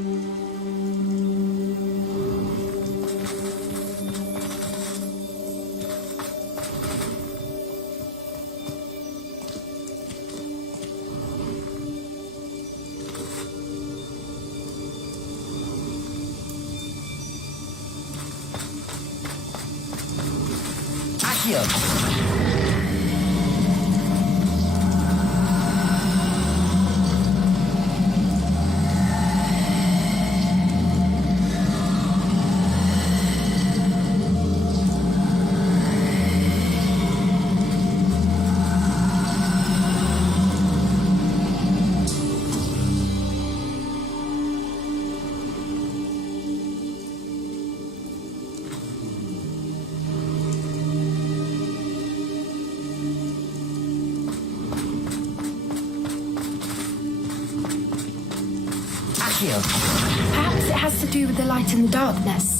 Accio! Perhaps it has to do with the light and the darkness.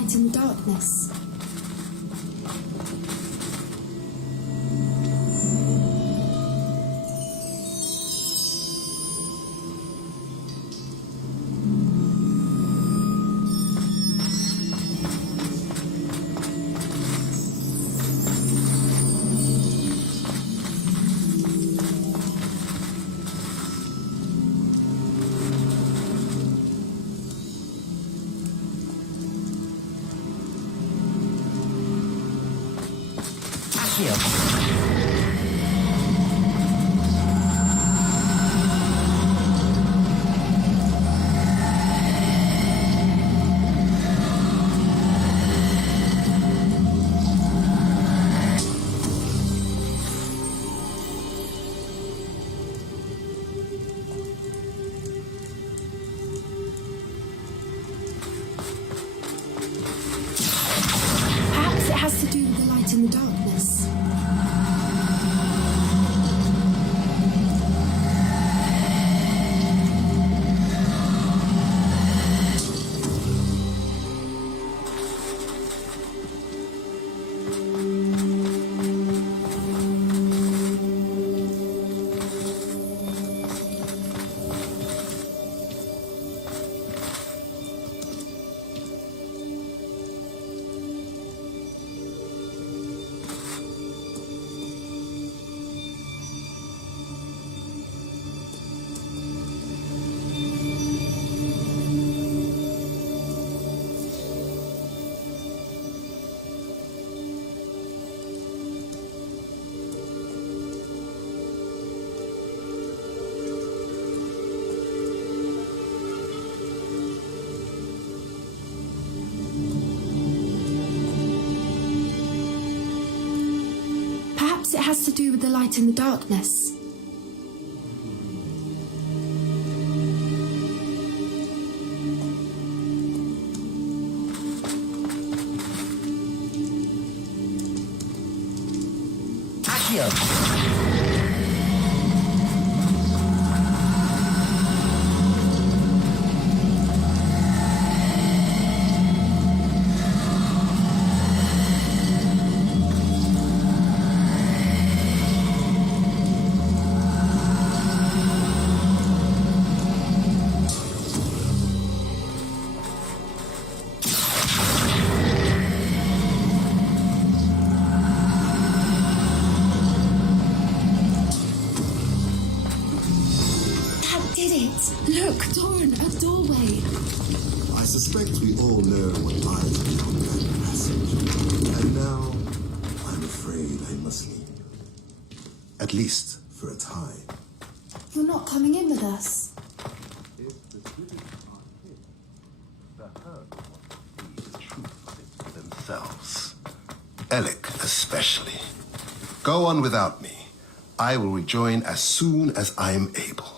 light in the darkness. Perhaps it has to do with the light in the darkness. Perhaps it has to do with the light in the darkness. Look, Doran, a doorway. I suspect we all know what lies beyond that passage. And now, I'm afraid I must leave you. At least for a time. You're not coming in with us. If the British are hit, the herd want to see the truth of it for themselves. Alec especially. Go on without me. I will rejoin as soon as I am able.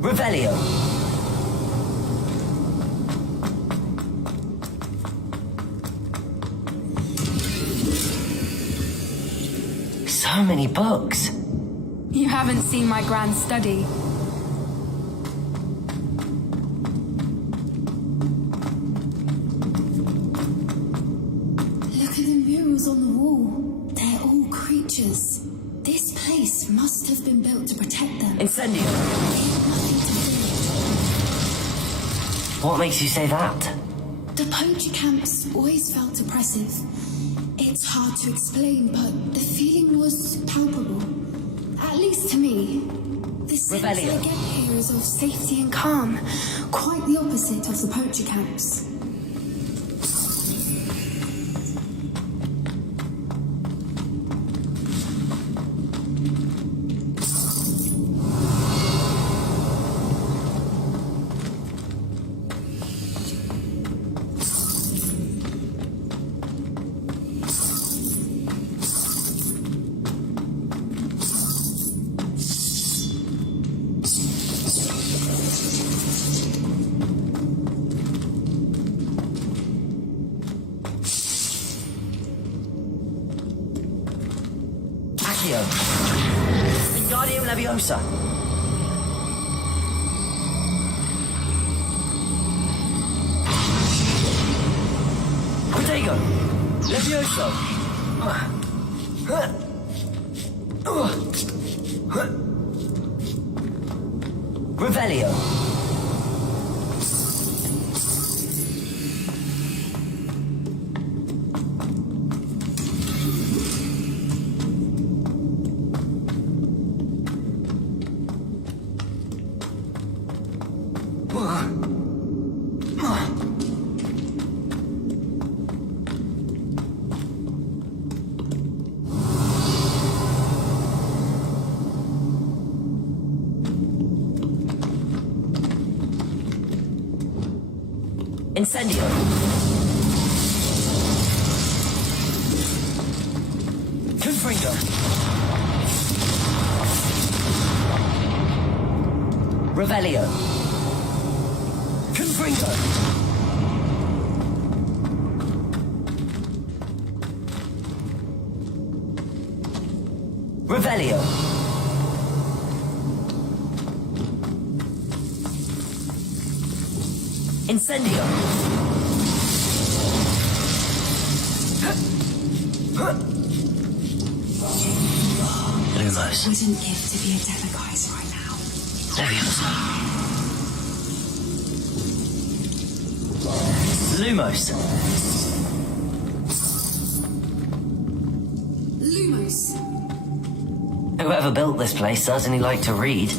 Revelio. So many books. You haven't seen my grand study. Look at the murals on the wall. They're all creatures. This place must have been built to protect them. Incendio. They had nothing to do. What makes you say that? The poacher camps always felt oppressive. It's hard to explain, but the feeling was palpable. At least to me. The sense I get here is of safety and calm. Quite the opposite of the poacher camps. Wingardium Leviosa. Protego. Levioso. Revelio. Incendio. Confringo. Revelio. Confringo. Revelio. Incendio. Lumos. Wouldn't give to be a Demogorgon right now. Leviosa. Lumos. Lumos. Whoever built this place certainly liked to read.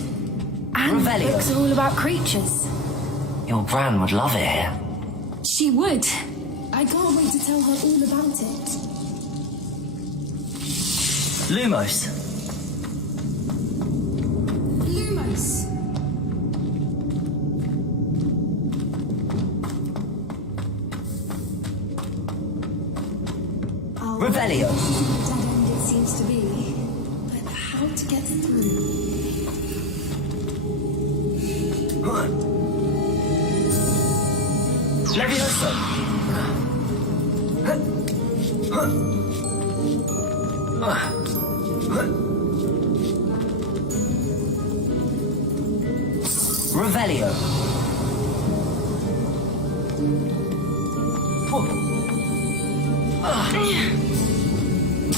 And Revelio. books are all about creatures. Your Gran would love it here. She would. I can't wait to tell her all about it. Lumos. Lumos. Revelio. Dead end it seems to be. But how to get through? Leviosa. Revelio.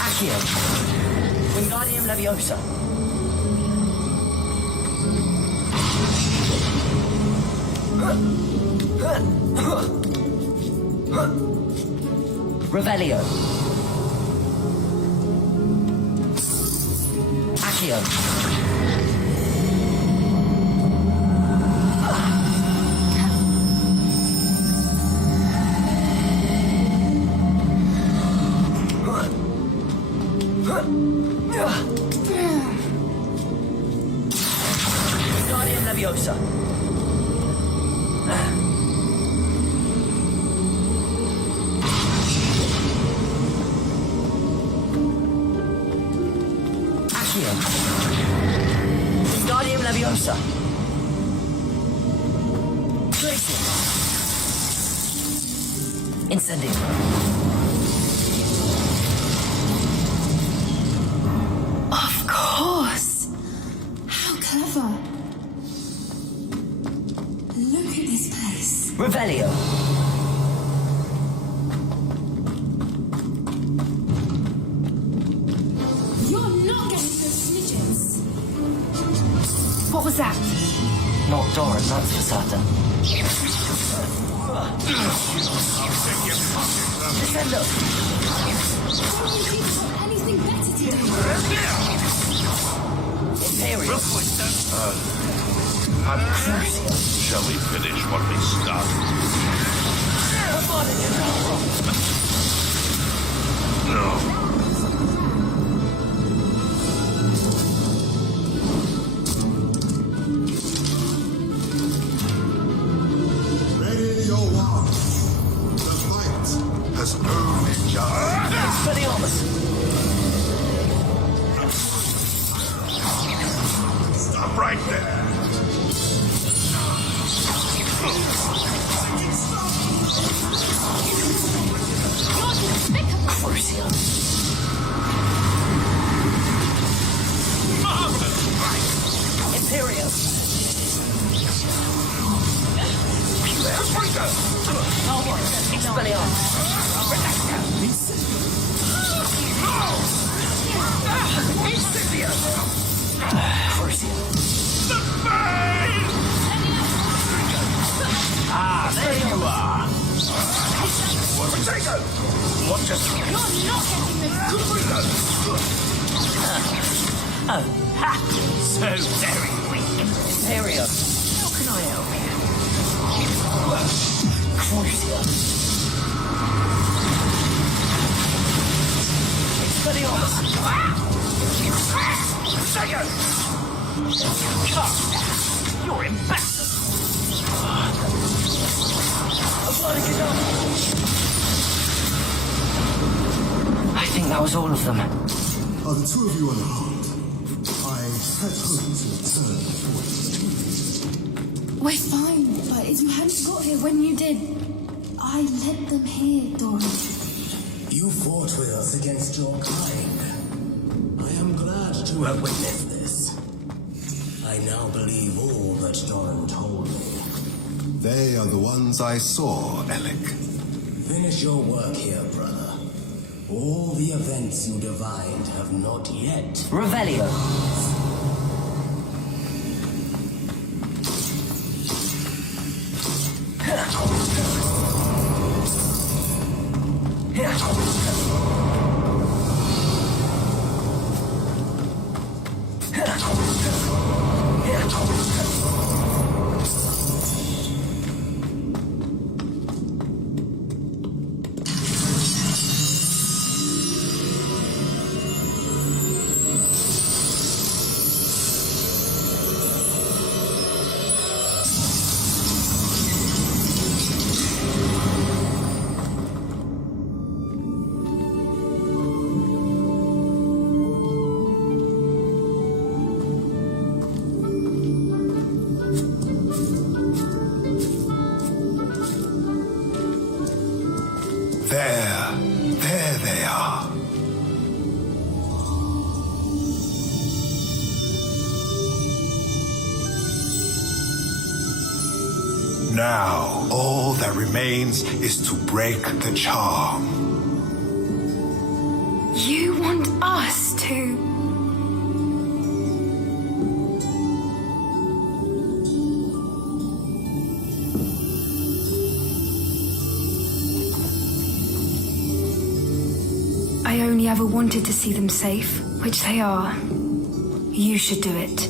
Accio. Wingardium Leviosa. Revelio. Accio. Wingardium Leviosa. Accio. Wingardium Leviosa. Glacium. Incendio. Of course. How clever. Look at this place. Revelio. You're not getting those snitches. What was that? Not Doran. Doran, that's for certain. Descendo. Anything better to do? Imperial. Shall we finish what we started? No. Ready your watch. The fight has only just. Stop right there. Crucial. Imperial. Expelliarmus. Ah, there you are. What just... You're not getting this. Oh, ha! So very weak. Imperial. How can I help you? Crucial. You're imbecile. I think that was all of them. Are the two of you unharmed? I had hoped to return before We're fine, but if you hadn't got here when you did, I led them here, Doran. You fought with us against your kind. I am glad to have witnessed this. I now believe all that Doran told me. They are the ones I saw, Alec. Finish your work here, brother. All the events you divined have not yet. Revelio. There they are. Now, all that remains is to break the charm. You want us to? I only ever wanted to see them safe, which they are. You should do it.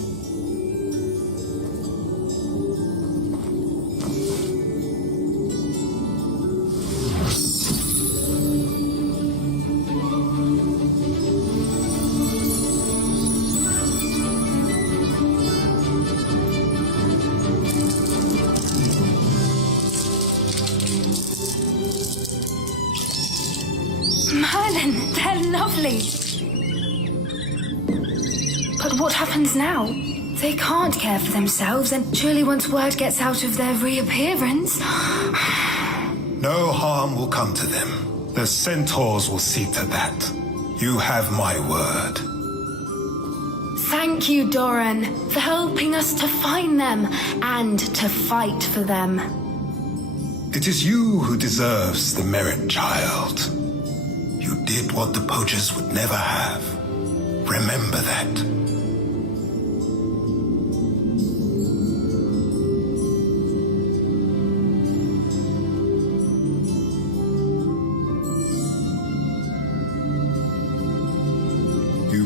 Merlin, they're lovely. But what happens now? They can't care for themselves, and surely once word gets out of their reappearance... No harm will come to them. The centaurs will see to that. You have my word. Thank you, Doran, for helping us to find them and to fight for them. It is you who deserves the merit, child. You did what the poachers would never have. Remember that.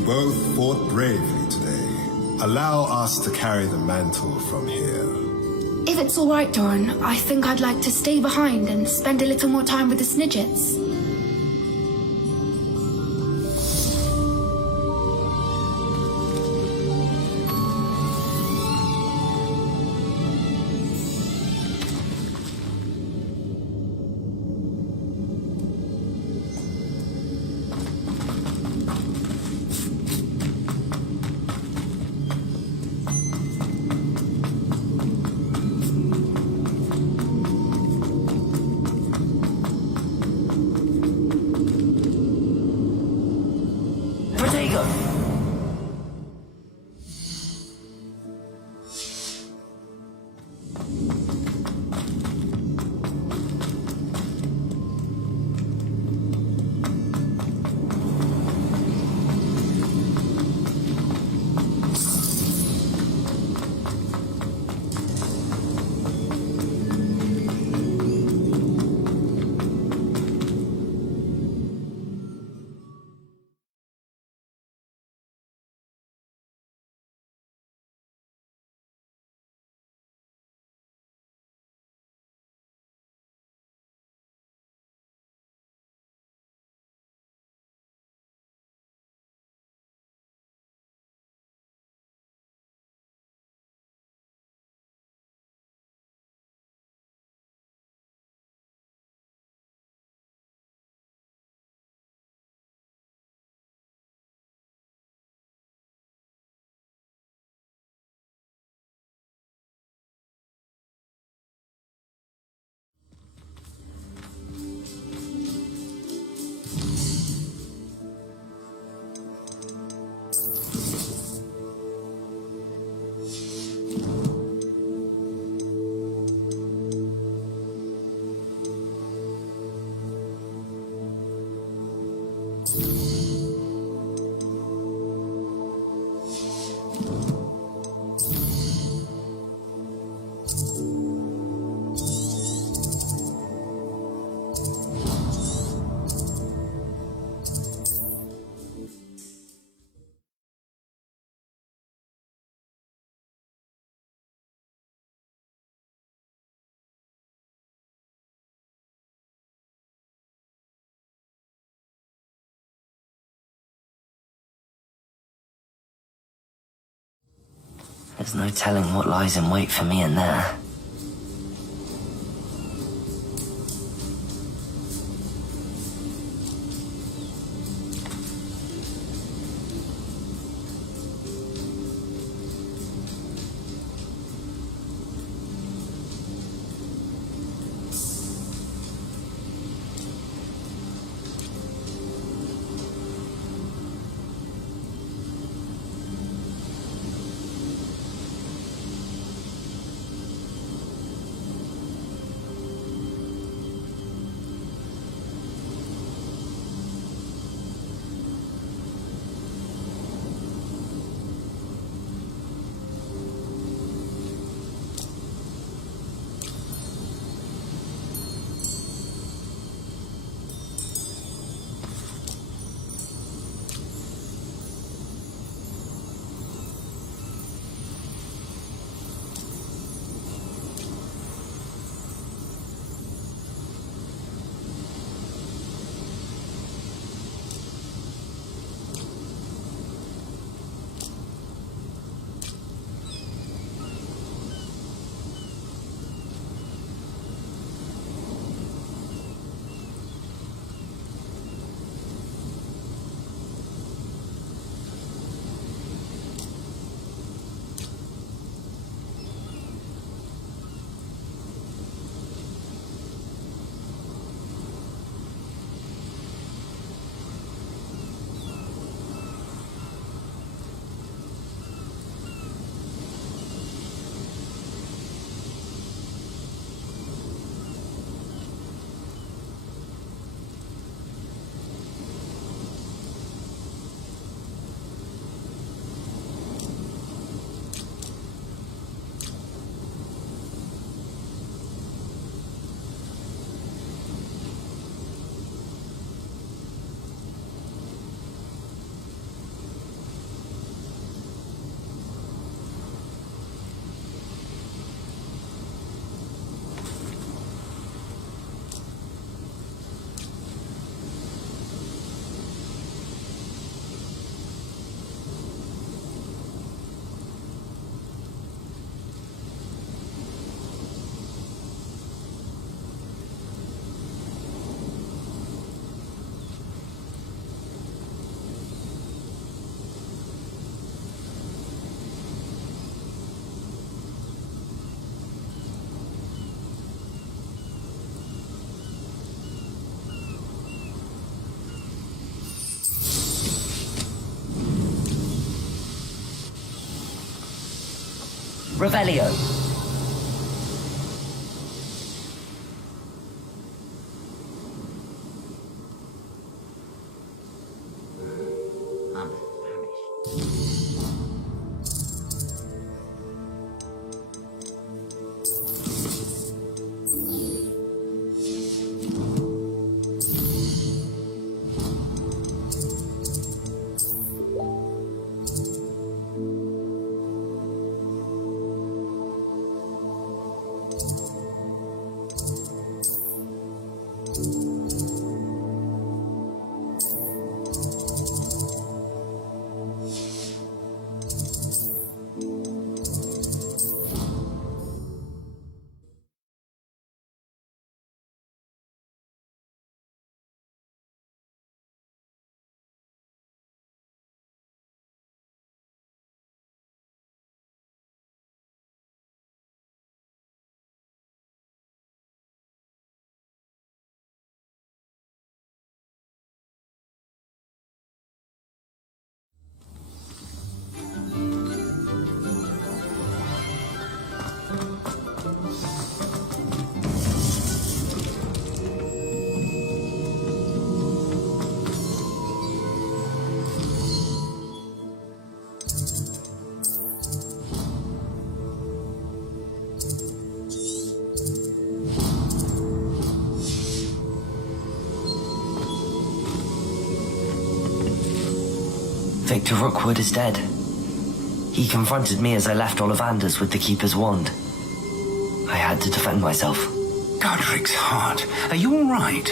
both fought bravely today. Allow us to carry the mantle from here. If it's all right, Doran, I think I'd like to stay behind and spend a little more time with the Snidgets. There's no telling what lies in wait for me in there. Revelio. Victor Rookwood is dead. He confronted me as I left Ollivanders with the Keeper's wand. I had to defend myself. Godric's heart, are you all right?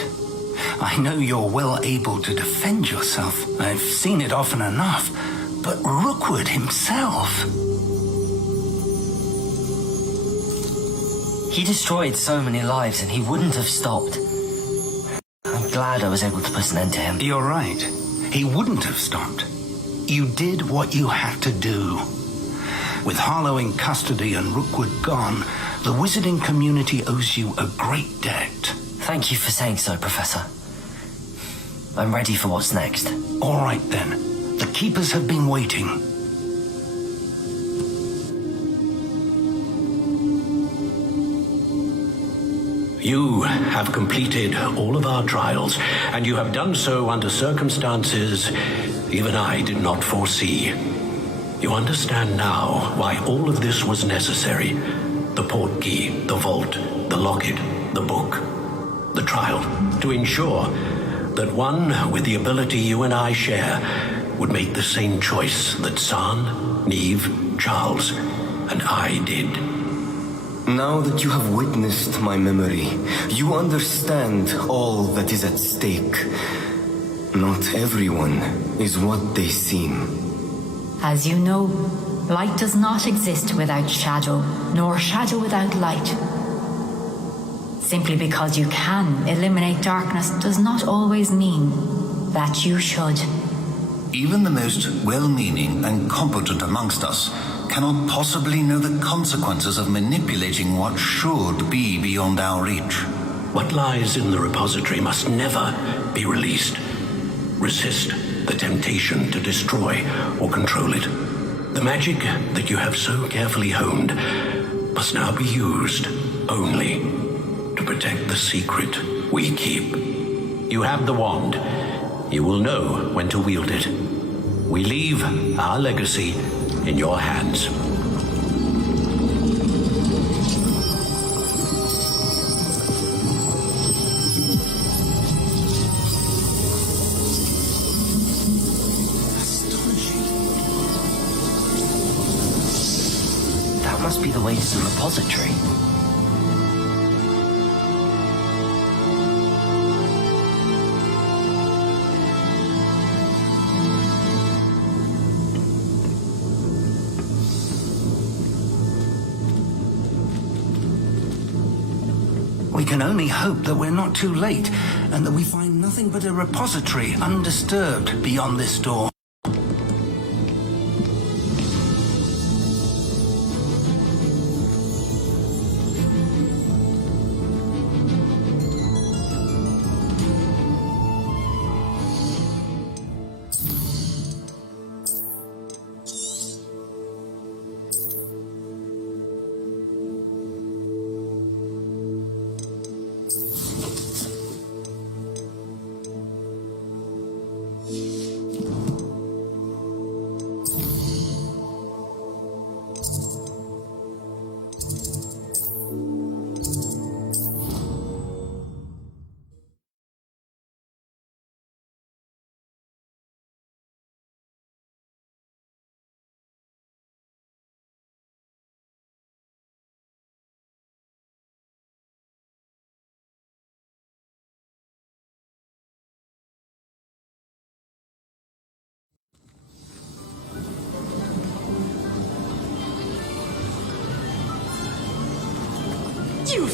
I know you're well able to defend yourself. I've seen it often enough. But Rookwood himself... He destroyed so many lives and he wouldn't have stopped. I'm glad I was able to put an end to him. You're right. He wouldn't have stopped. You did what you had to do. With Harlow in custody and Rookwood gone, the wizarding community owes you a great debt. Thank you for saying so, Professor. I'm ready for what's next. All right, then. The Keepers have been waiting. You have completed all of our trials, and you have done so under circumstances even I did not foresee. You understand now why all of this was necessary. The portkey, the vault, the locket, the book, the trial, to ensure that one with the ability you and I share would make the same choice that San, Neve, Charles, and I did. Now that you have witnessed my memory, you understand all that is at stake. Not everyone is what they seem. As you know, light does not exist without shadow, nor shadow without light. Simply because you can eliminate darkness does not always mean that you should. Even the most well-meaning and competent amongst us cannot possibly know the consequences of manipulating what should be beyond our reach. What lies in the repository must never be released. Resist the temptation to destroy or control it. The magic that you have so carefully honed must now be used only to protect the secret we keep. You have the wand. You will know when to wield it. We leave our legacy in your hands. That must be the way to the repository. We can only hope that we're not too late, and that we find nothing but a repository undisturbed beyond this door.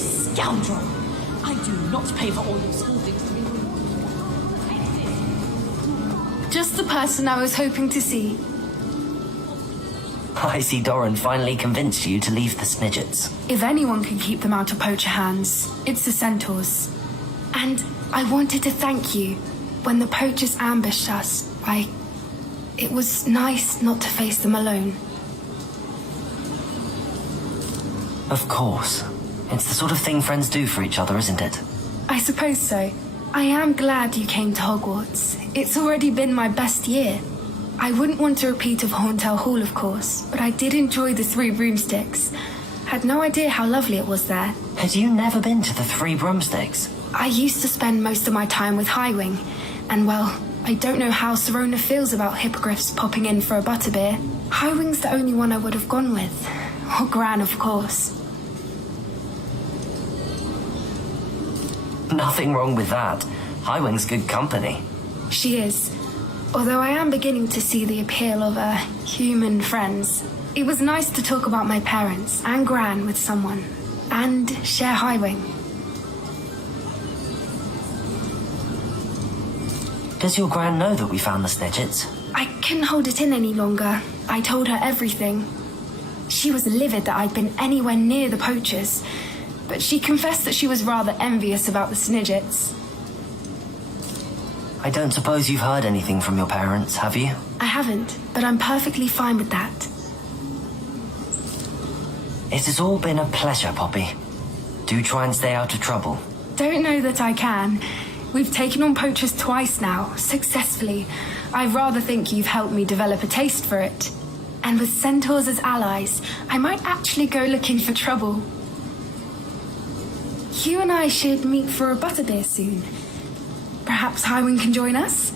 scoundrel! I do not pay for all your school things to be rewarded. Just the person I was hoping to see. I see Doran finally convinced you to leave the Snidgets. If anyone can keep them out of poacher hands, it's the centaurs. And I wanted to thank you. When the poachers ambushed us, it was nice not to face them alone. Of course. It's the sort of thing friends do for each other, isn't it? I suppose so. I am glad you came to Hogwarts. It's already been my best year. I wouldn't want a repeat of Horntail Hall, of course, but I did enjoy the Three Broomsticks. Had no idea how lovely it was there. Had you never been to the Three Broomsticks? I used to spend most of my time with Highwing, and well, I don't know how Serona feels about hippogriffs popping in for a butterbeer. Highwing's the only one I would have gone with. Or Gran, of course. Nothing wrong with that. Highwing's good company. She is. Although I am beginning to see the appeal of human friends. It was nice to talk about my parents and Gran with someone. And share Highwing. Does your Gran know that we found the Snidgets? I couldn't hold it in any longer. I told her everything. She was livid that I'd been anywhere near the poachers, but she confessed that she was rather envious about the Snidgets. I don't suppose you've heard anything from your parents, have you? I haven't, but I'm perfectly fine with that. It has all been a pleasure, Poppy. Do try and stay out of trouble. Don't know that I can. We've taken on poachers twice now, successfully. I rather think you've helped me develop a taste for it. And with centaurs as allies, I might actually go looking for trouble. You and I should meet for a butterbeer soon. Perhaps Highwing can join us?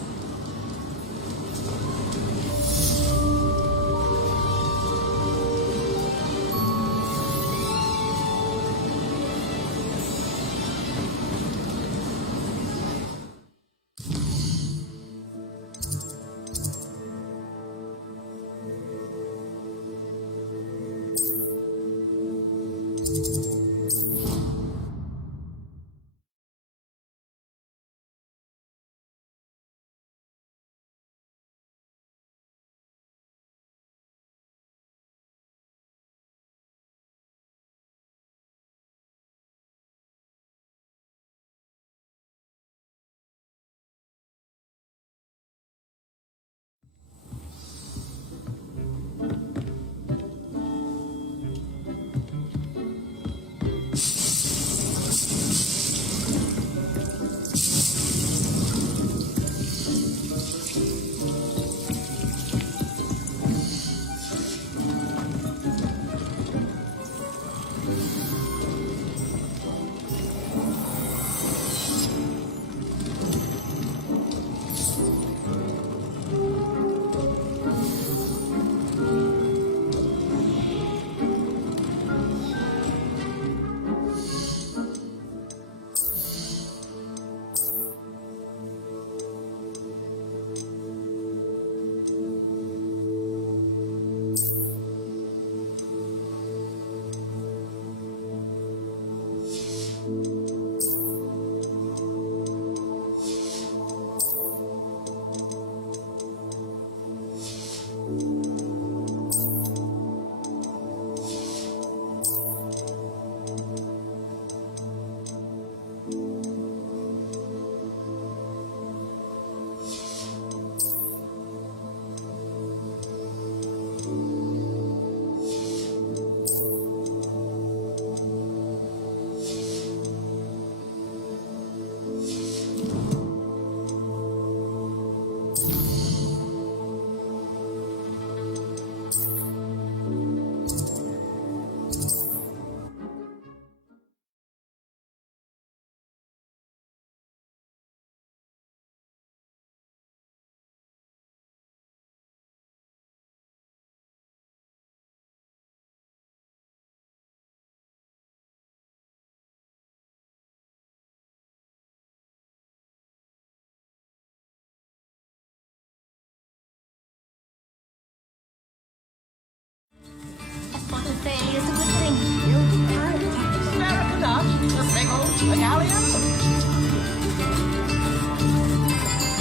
The galleons?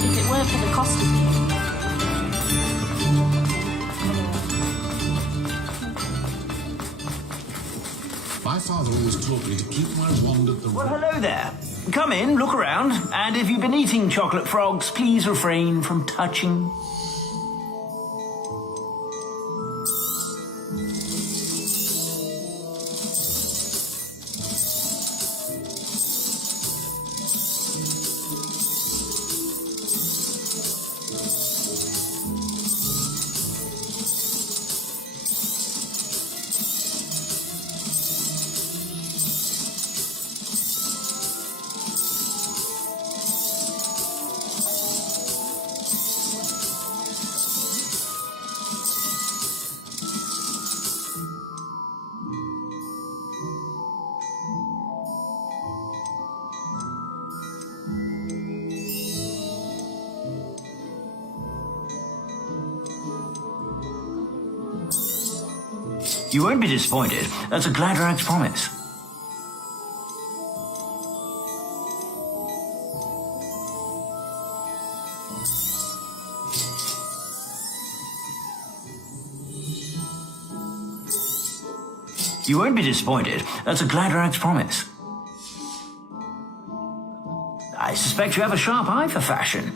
If it weren't for the cost of me. My father always taught me to keep my wand at the... Well, hello there. Come in, look around, and if you've been eating chocolate frogs, please refrain from touching. You won't be disappointed. That's a Gladrag's promise. You won't be disappointed. That's a Gladrag's promise. I suspect you have a sharp eye for fashion.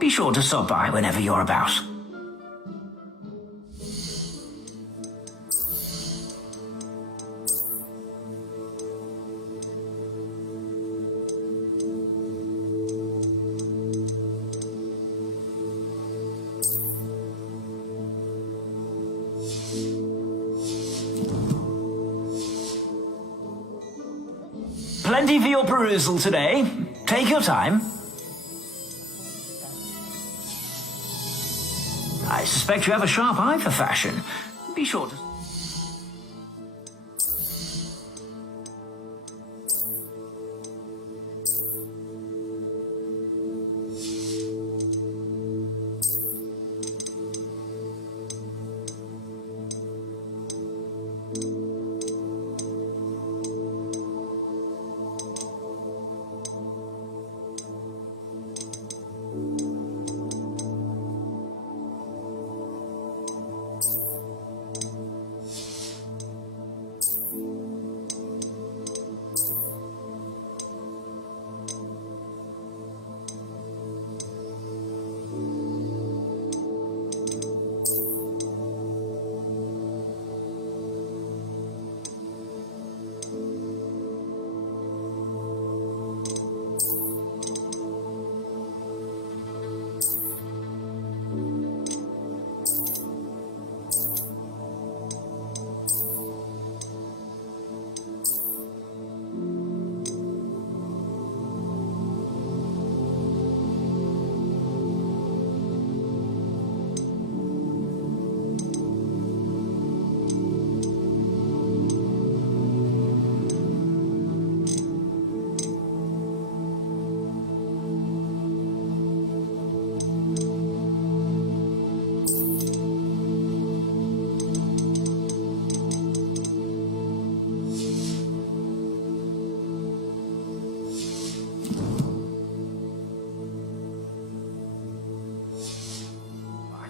Be sure to stop by whenever you're about. Plenty for your perusal today. Take your time. I suspect you have a sharp eye for fashion. Be sure to...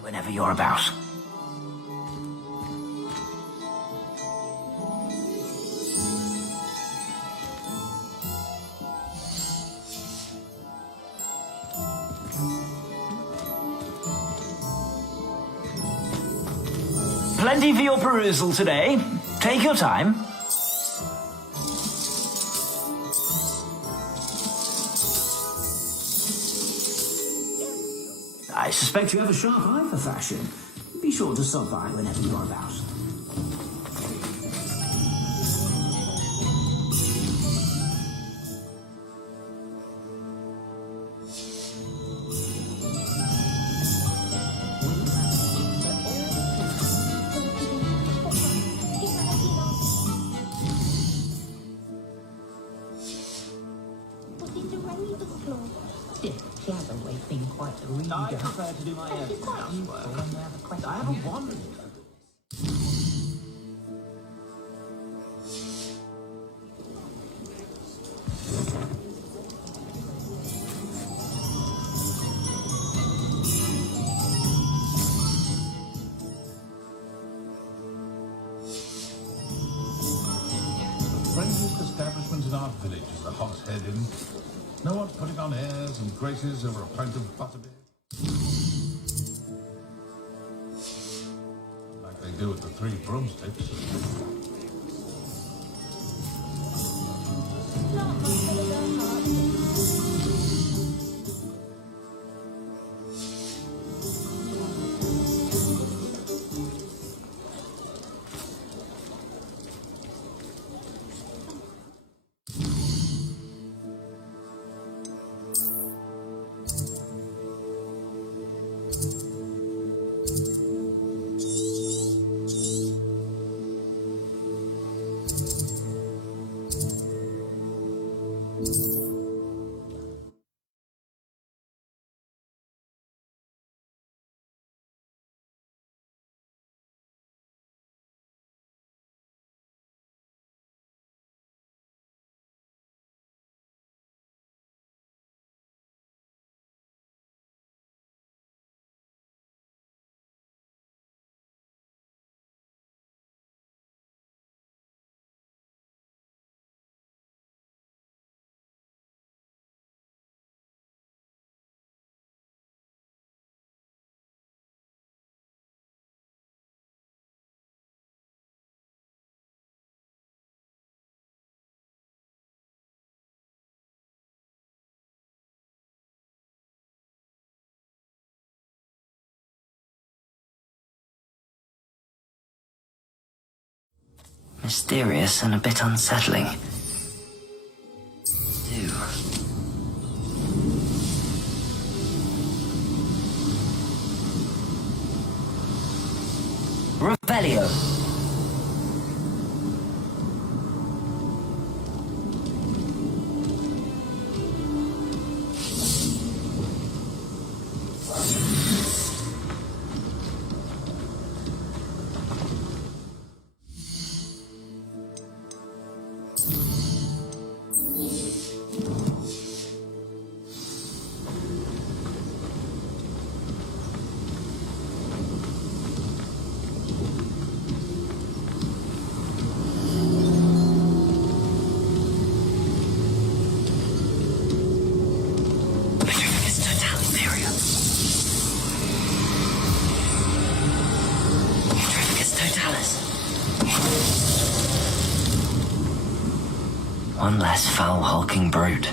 Whenever you're about. Plenty for your perusal today. Take your time. I suspect you have a sharp eye for fashion. Be sure to stop by whenever you're about. She has always been quite a reader. I prefer to do my own housework. I have a wand. a hogshead in. No one putting on airs and graces over a pint of butterbeer. Like they do at the Three Broomsticks. Mysterious and a bit unsettling. Ew. Revelio. One less foul hulking brute.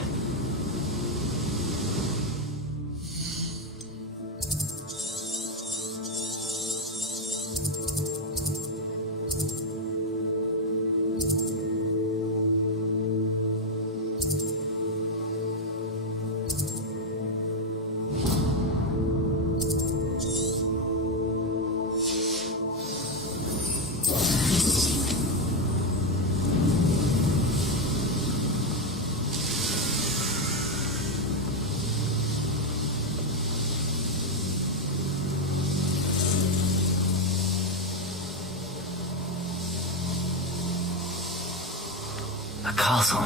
The castle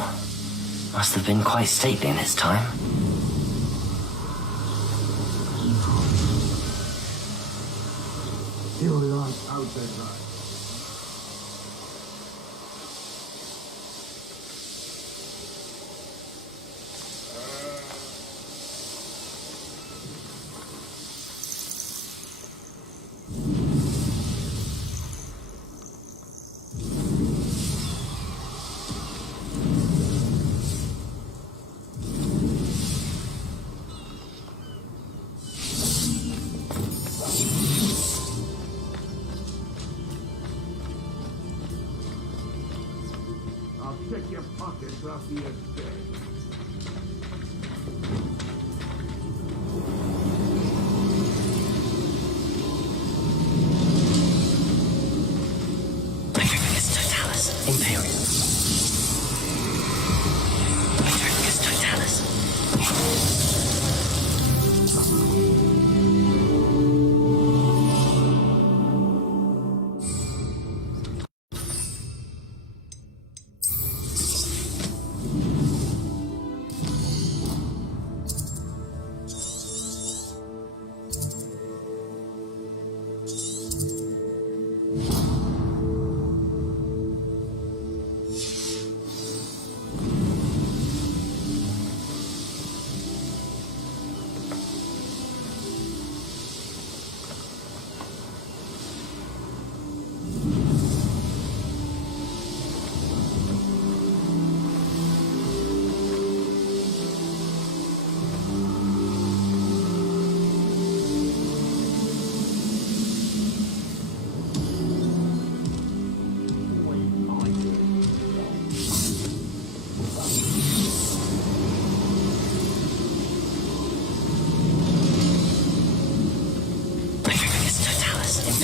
must have been quite stately in its time. Your last outside ride. Check your pockets off the estate. Petrificus Totalis, Imperium. Petrificus Totalis.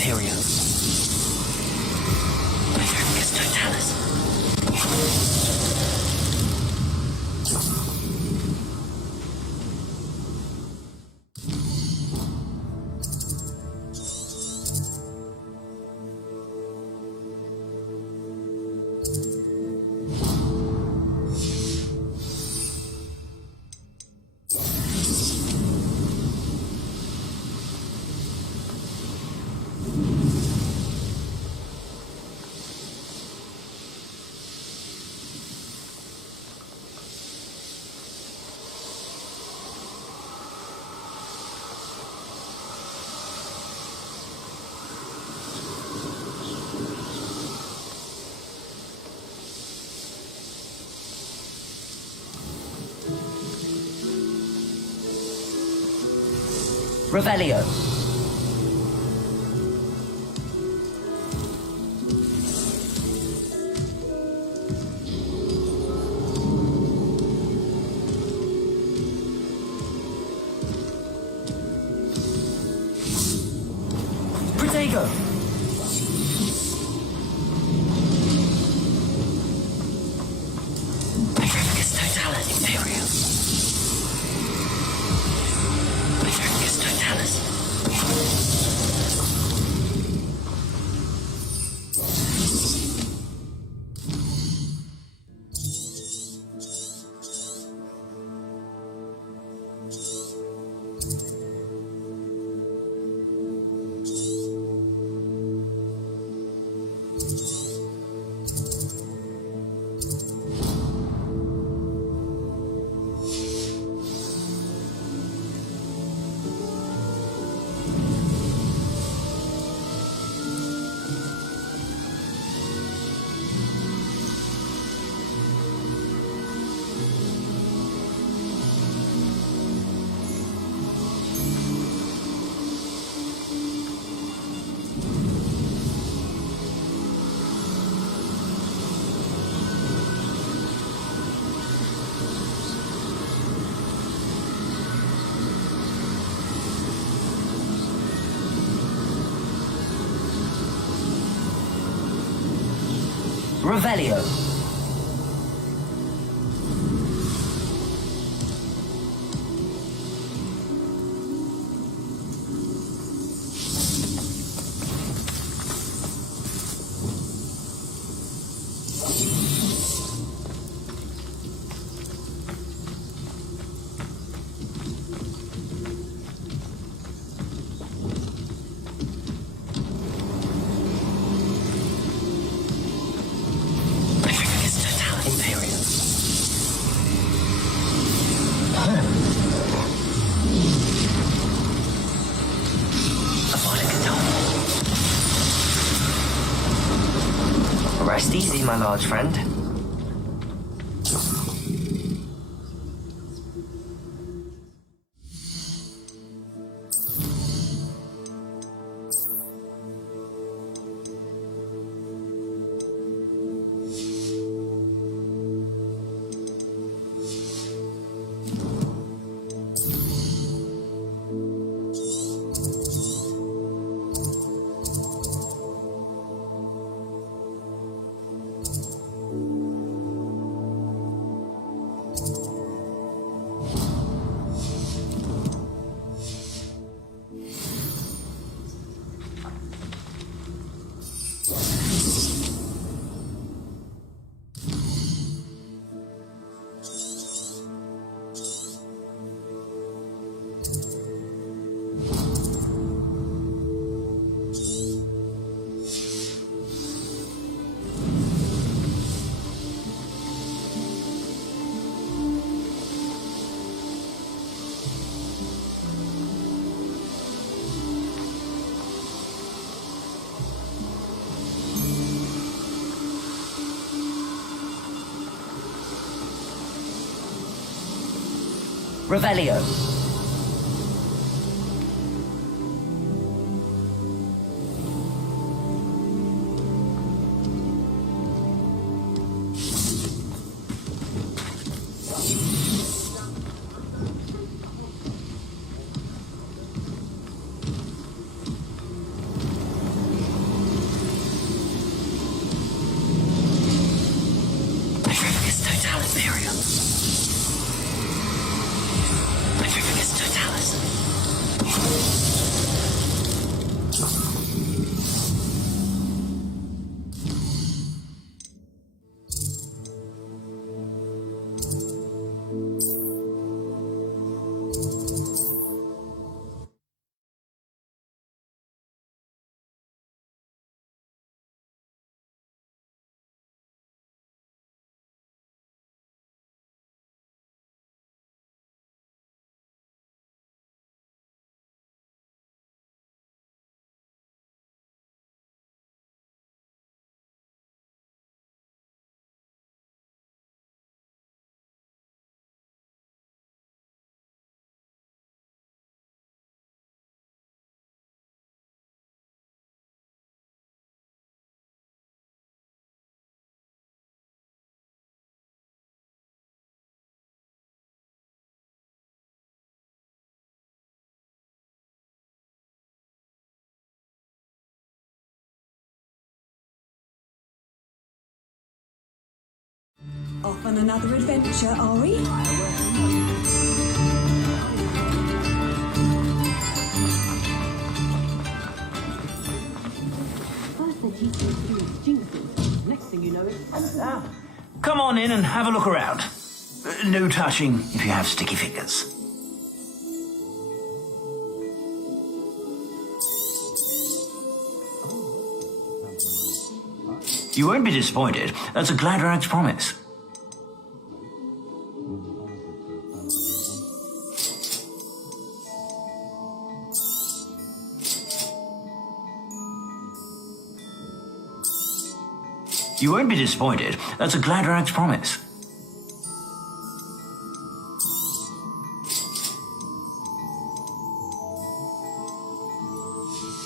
Imperio. Bifurcus Totalis. Revelio. Protego. Bifurcus Totalis Imperio. Bifurcus Totalis. Revelio. Rest easy, my large friend. Revelio. Off on another adventure, are we? First they teach you to do jinxes. Next thing you know, it's... Come on in and have a look around. No touching if you have sticky fingers. You won't be disappointed. That's a Gladrak's promise. You won't be disappointed. That's a Gladrak's promise.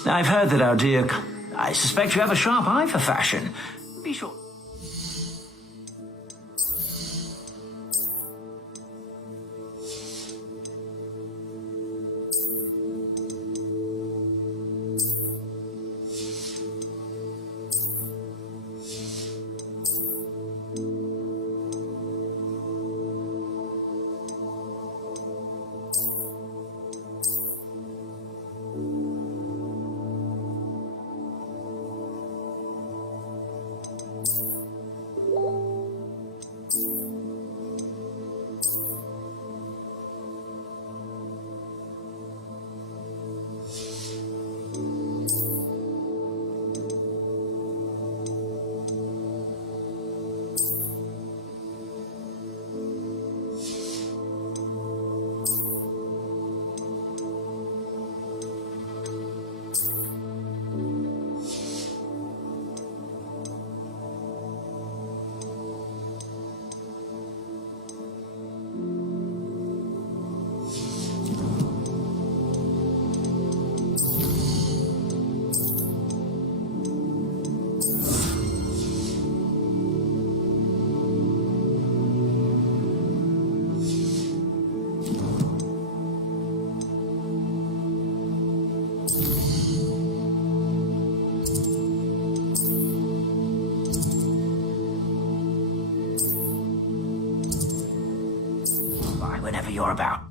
I've heard that our dear... I suspect you have a sharp eye for fashion. Be sure... Whenever you're about.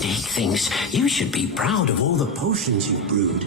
Dick thinks you should be proud of all the potions you've brewed.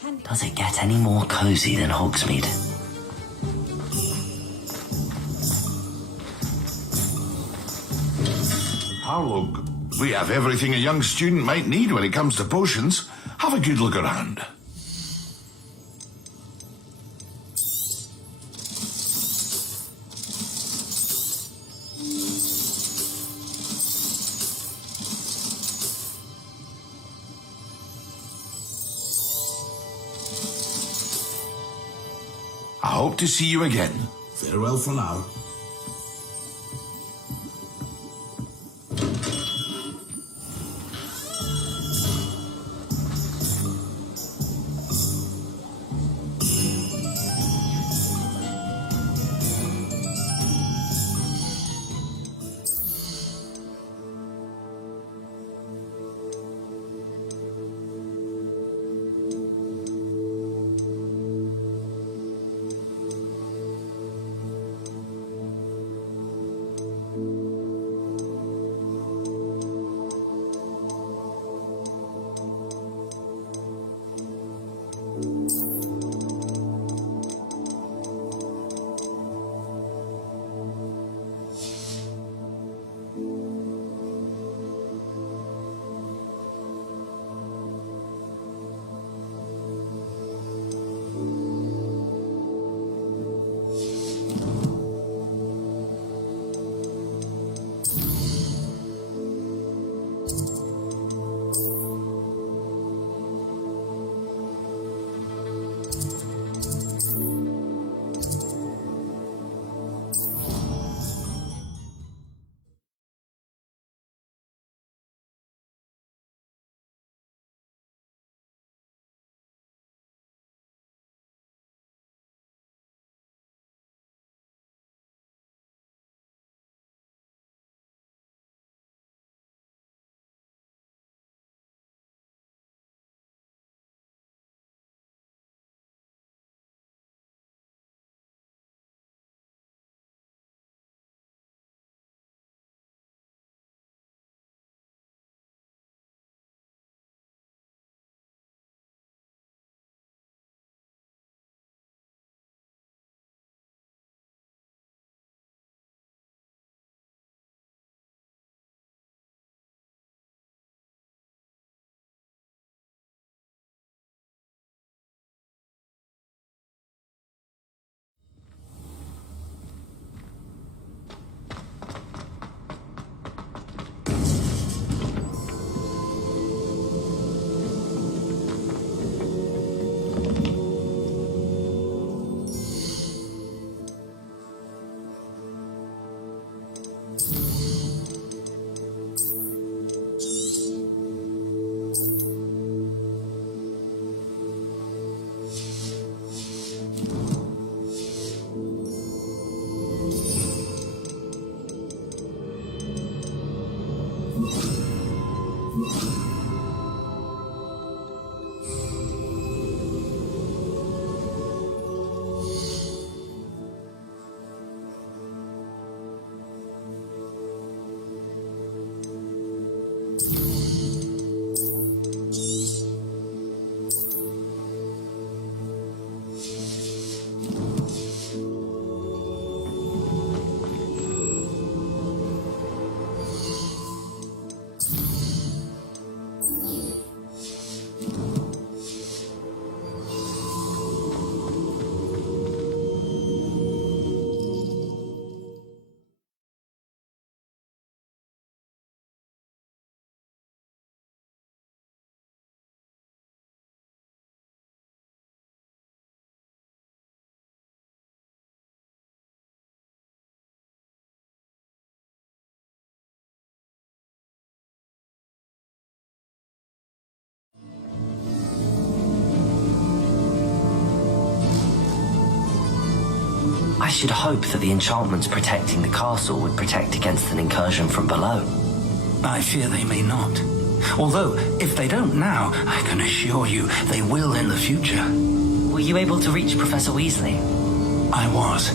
Does it get any more cozy than Hogsmeade? Our look. We have everything a young student might need when it comes to potions. Have a good look around. I hope to see you again. Farewell for now. I should hope that the enchantments protecting the castle would protect against an incursion from below. I fear they may not. Although, if they don't now, I can assure you they will in the future. Were you able to reach Professor Weasley? I was.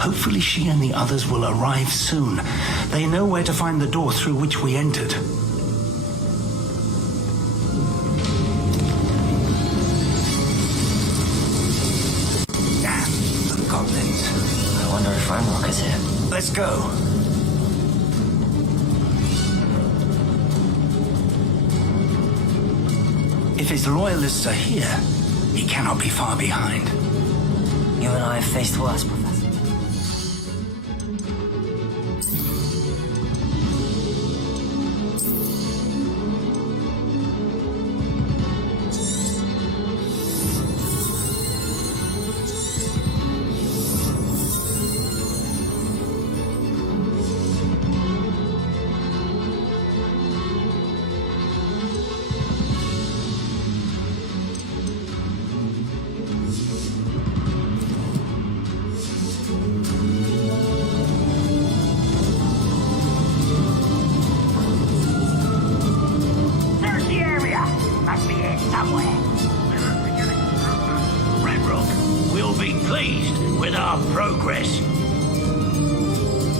Hopefully she and the others will arrive soon. They know where to find the door through which we entered. Let's go. If his loyalists are here, he cannot be far behind. You and I have faced worse, Professor.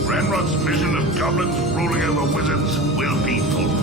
Ranrock's vision of goblins ruling over wizards will be fulfilled.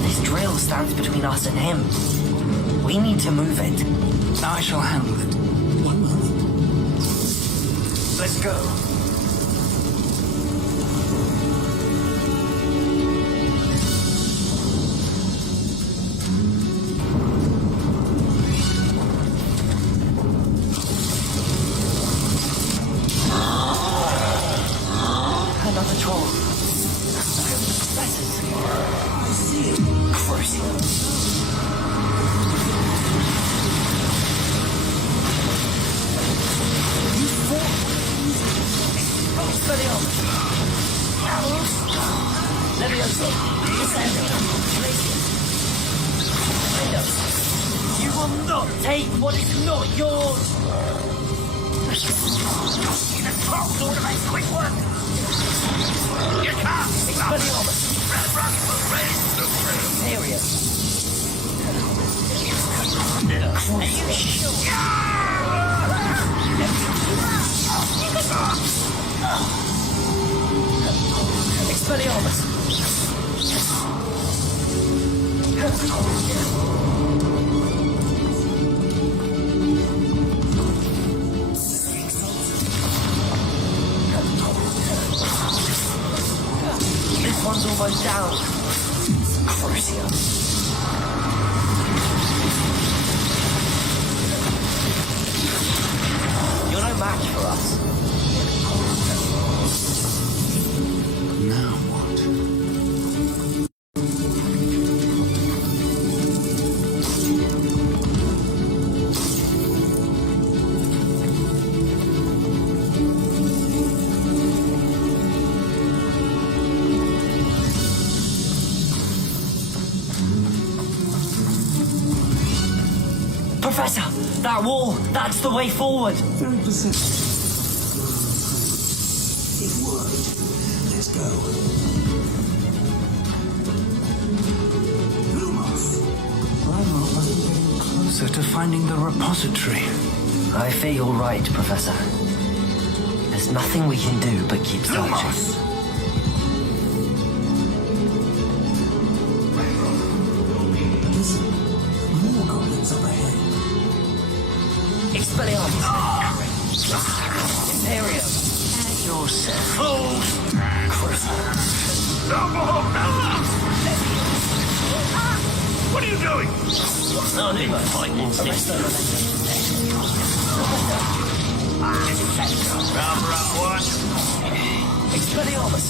This drill stands between us and him. We need to move it. I shall handle it. One moment. Let's go. Another troll. I see it. Crucial. You fought. Leviosa. Descending. You will not take what is not yours. The clock order makes quick work. You can't. Expelliarmus. Ranrock will raise the area. Are you sure? Expelliarmus. This one's almost down. Crucial. You're no match for us. Now what? Professor, that wall, that's the way forward. Very perceptive. It worked. Let's go. Lumos! Ranrock must be getting closer to finding the repository. I fear you're right, Professor. There's nothing we can do but keep searching. Listen, more goblins up ahead. Expelliarmus. Imperium. Yourself. What are you doing? No need to fight Ranrock what? Expelliarmus.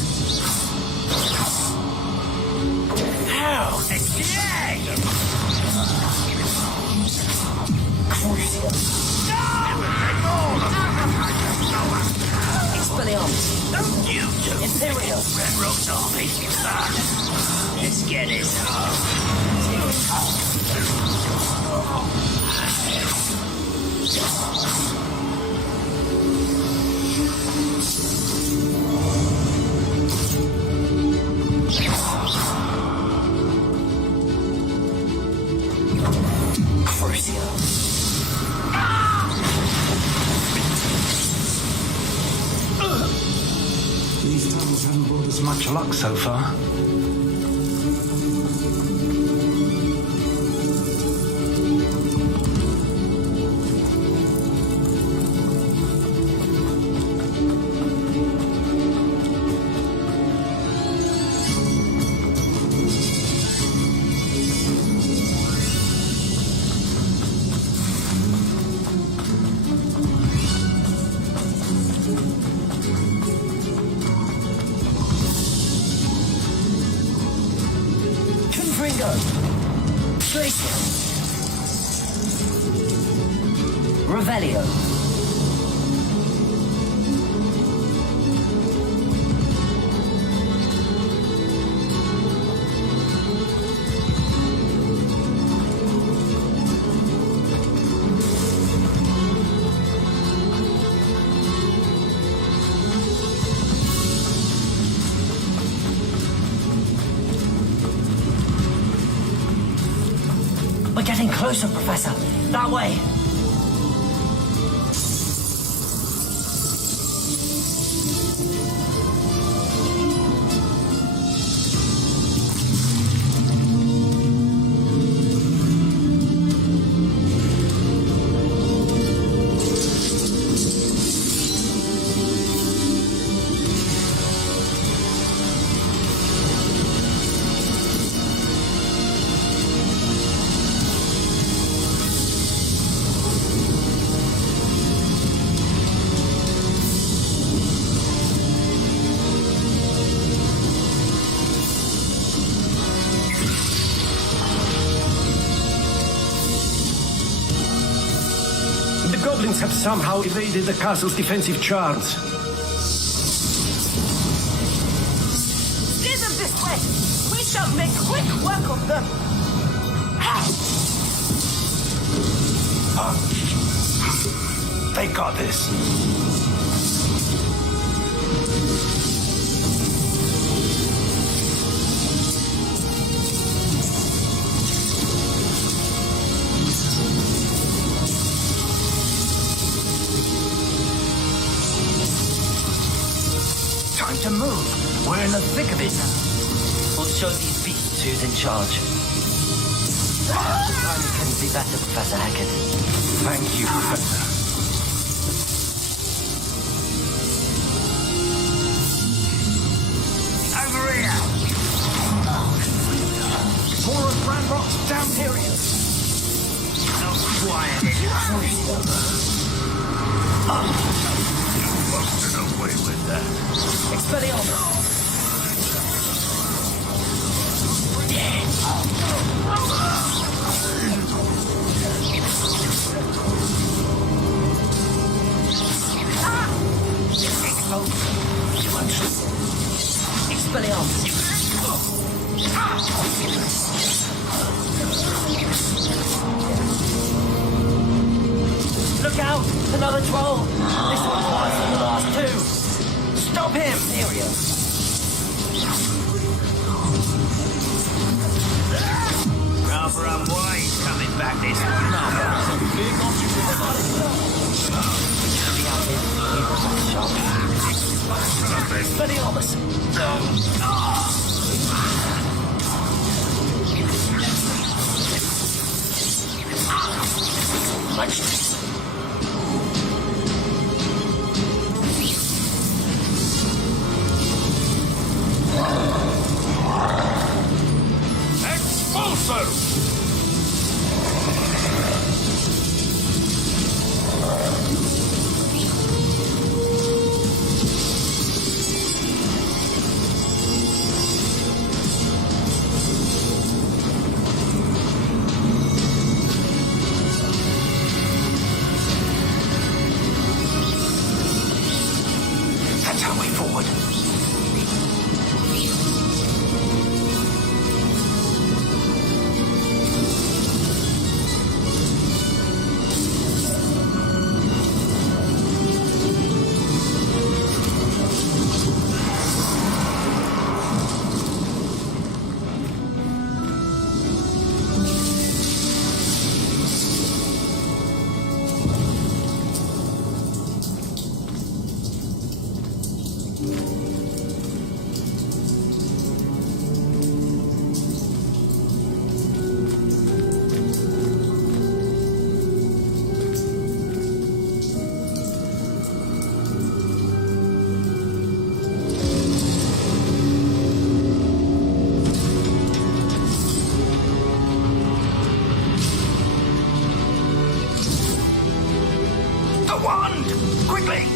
Now, the Expelliarmus. Don't you do Imperial. Ranrock's army. Let's get this These tunnels haven't brought us much luck so far. Confringo. Glacier. Revelio. We're getting closer, Professor. That way. The goblins have somehow evaded the castle's defensive charms. Steer them this way! We shall make quick work of them! They got this. Time to move. We're in the thick of it. We'll show these beasts who's in charge. Timing couldn't be better, Professor Hecat. Thank you, Professor. over here. More of Ranrock's damn periods. Not quiet You busted away with that. Expelliarmus. Expelliarmus. Look out! Another troll! This one's worse than the last two! Stop him! Mirio! Rather unwise coming back this way. Expelliarmus! Expulso! That's our way forward. The wand! Quickly!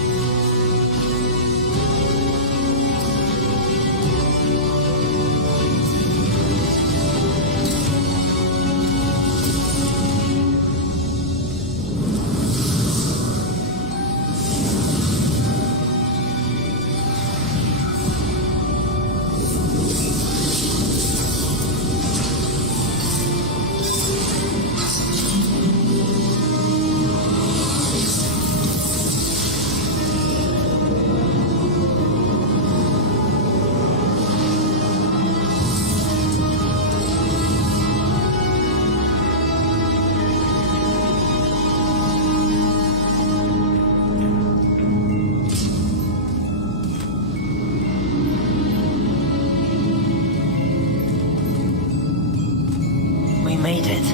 Made it.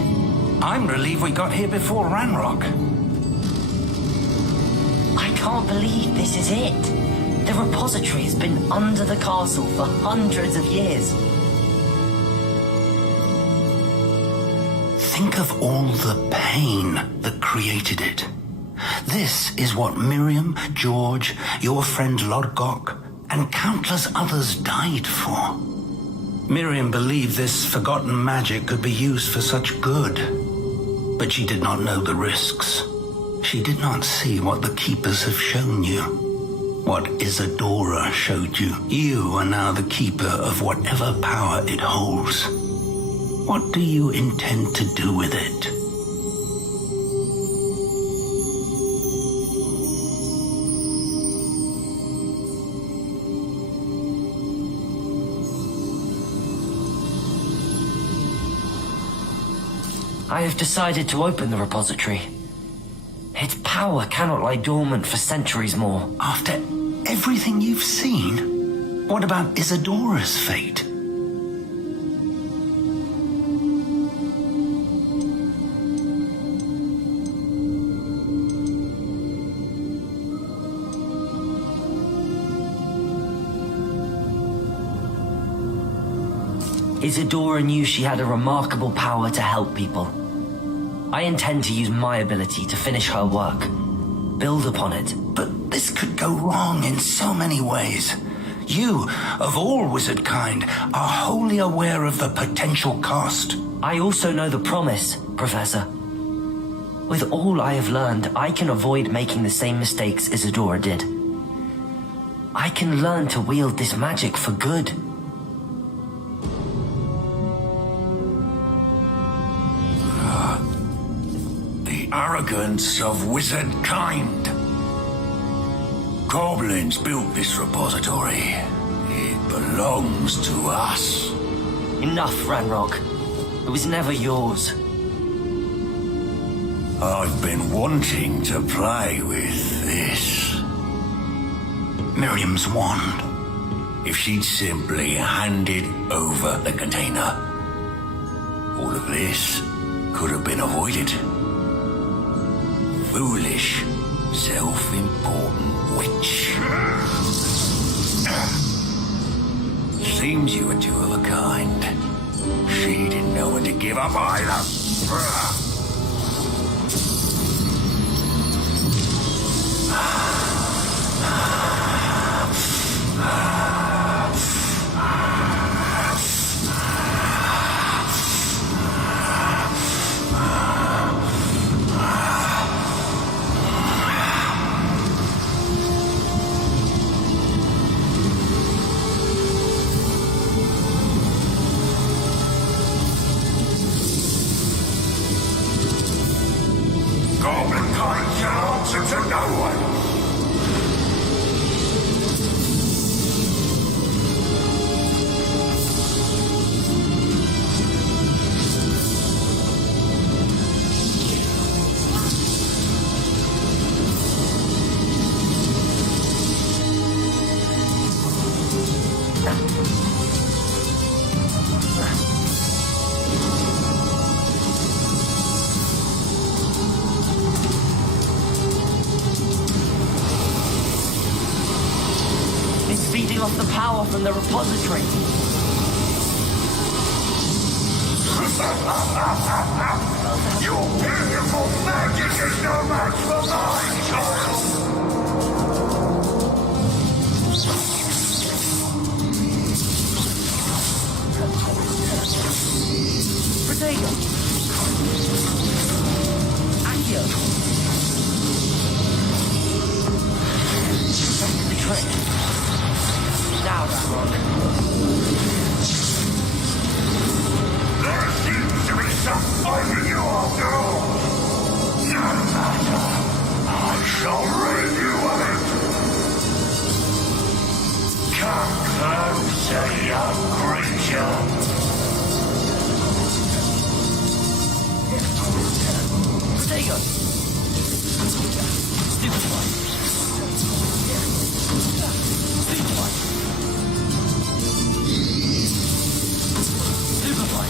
I'm relieved we got here before Ranrock. I can't believe this is it. The repository has been under the castle for hundreds of years. Think of all the pain that created it. This is what Miriam, George, your friend Lodgok, and countless others died for. Miriam believed this forgotten magic could be used for such good, but she did not know the risks. She did not see what the Keepers have shown you. What Isadora showed you. You are now the Keeper of whatever power it holds. What do you intend to do with it? I have decided to open the repository. Its power cannot lie dormant for centuries more. After everything you've seen? What about Isadora's fate? Isadora knew she had a remarkable power to help people. I intend to use my ability to finish her work, build upon it. But this could go wrong in so many ways. You, of all wizard kind, are wholly aware of the potential cost. I also know the promise, Professor. With all I have learned, I can avoid making the same mistakes Isadora did. I can learn to wield this magic for good. Arrogance of wizard kind. Goblins built this repository. It belongs to us. Enough, Ranrock. It was never yours. I've been wanting to play with this. Miriam's wand. If she'd simply handed over the container, all of this could have been avoided. Foolish, self-important witch. Seems you were two of a kind. She didn't know when to give up either. completely lost the power from the repository. Your beautiful magic is no match for mine, child! Protego! Accio! That's the trick. Now, Ranrock. There seems to be some fight in you after all. No matter. I shall rid you of it. Come closer, young creature. Protego! Stupid one. Stupid one. Stupid one.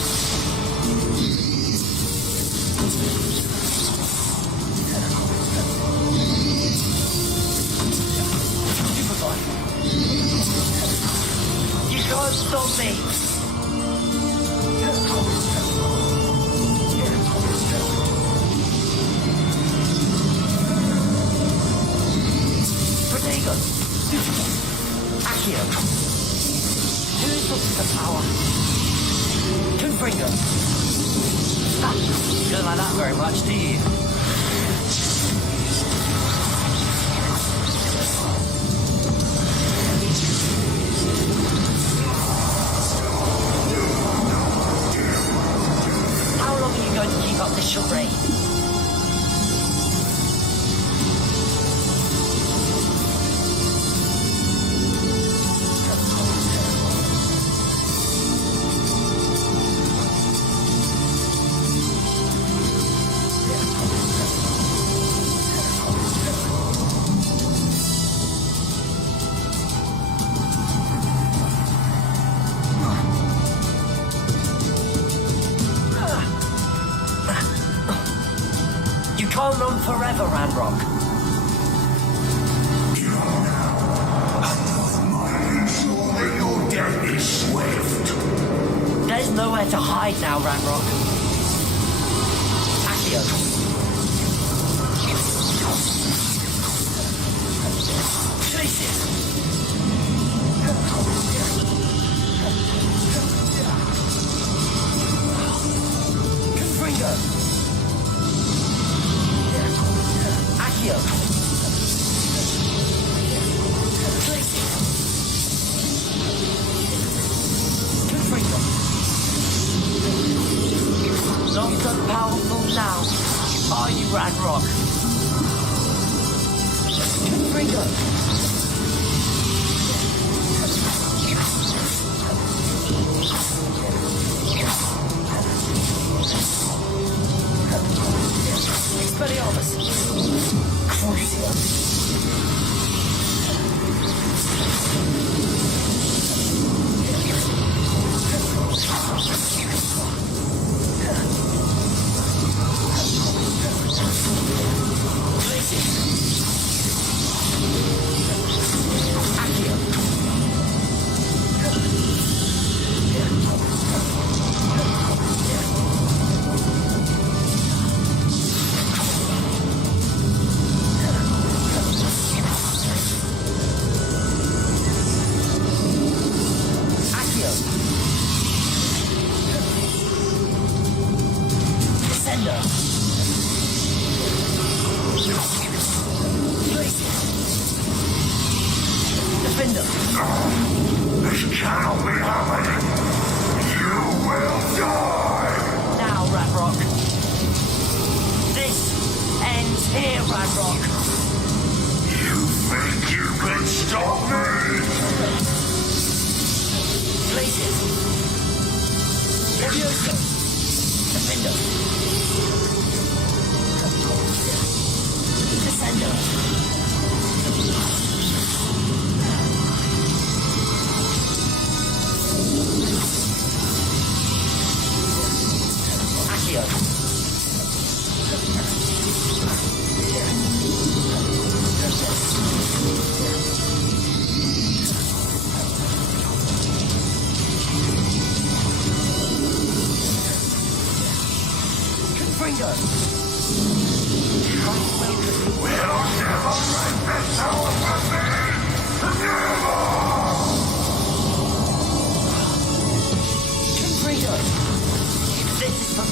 You can't stop me! Protego! Accio! Who's looking for power? Confringo! Ah, you don't like that very much, do you? How long are you going to keep up this charade? You can't run forever, Ranrock. Ensure that your death is swift. There's nowhere to hide now, Ranrock. Accio. Jesus. Confringo. Accio. Confringo. Not so powerful now, are you, Ranrock? Confringo. Expelliarmus. Crucio. Defender. This cannot be happening. You will die. Now, Ranrock. This ends here, Ranrock. You think you can stop me? Places. Levioso. Defender. Descender.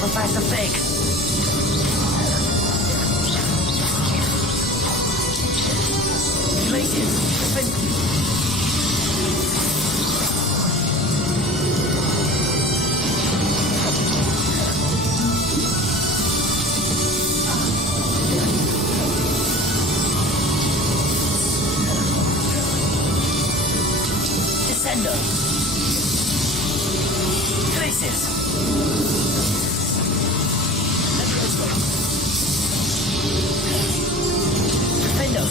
Professor Fig. Glaciers. Descender. Glaciers. Defender.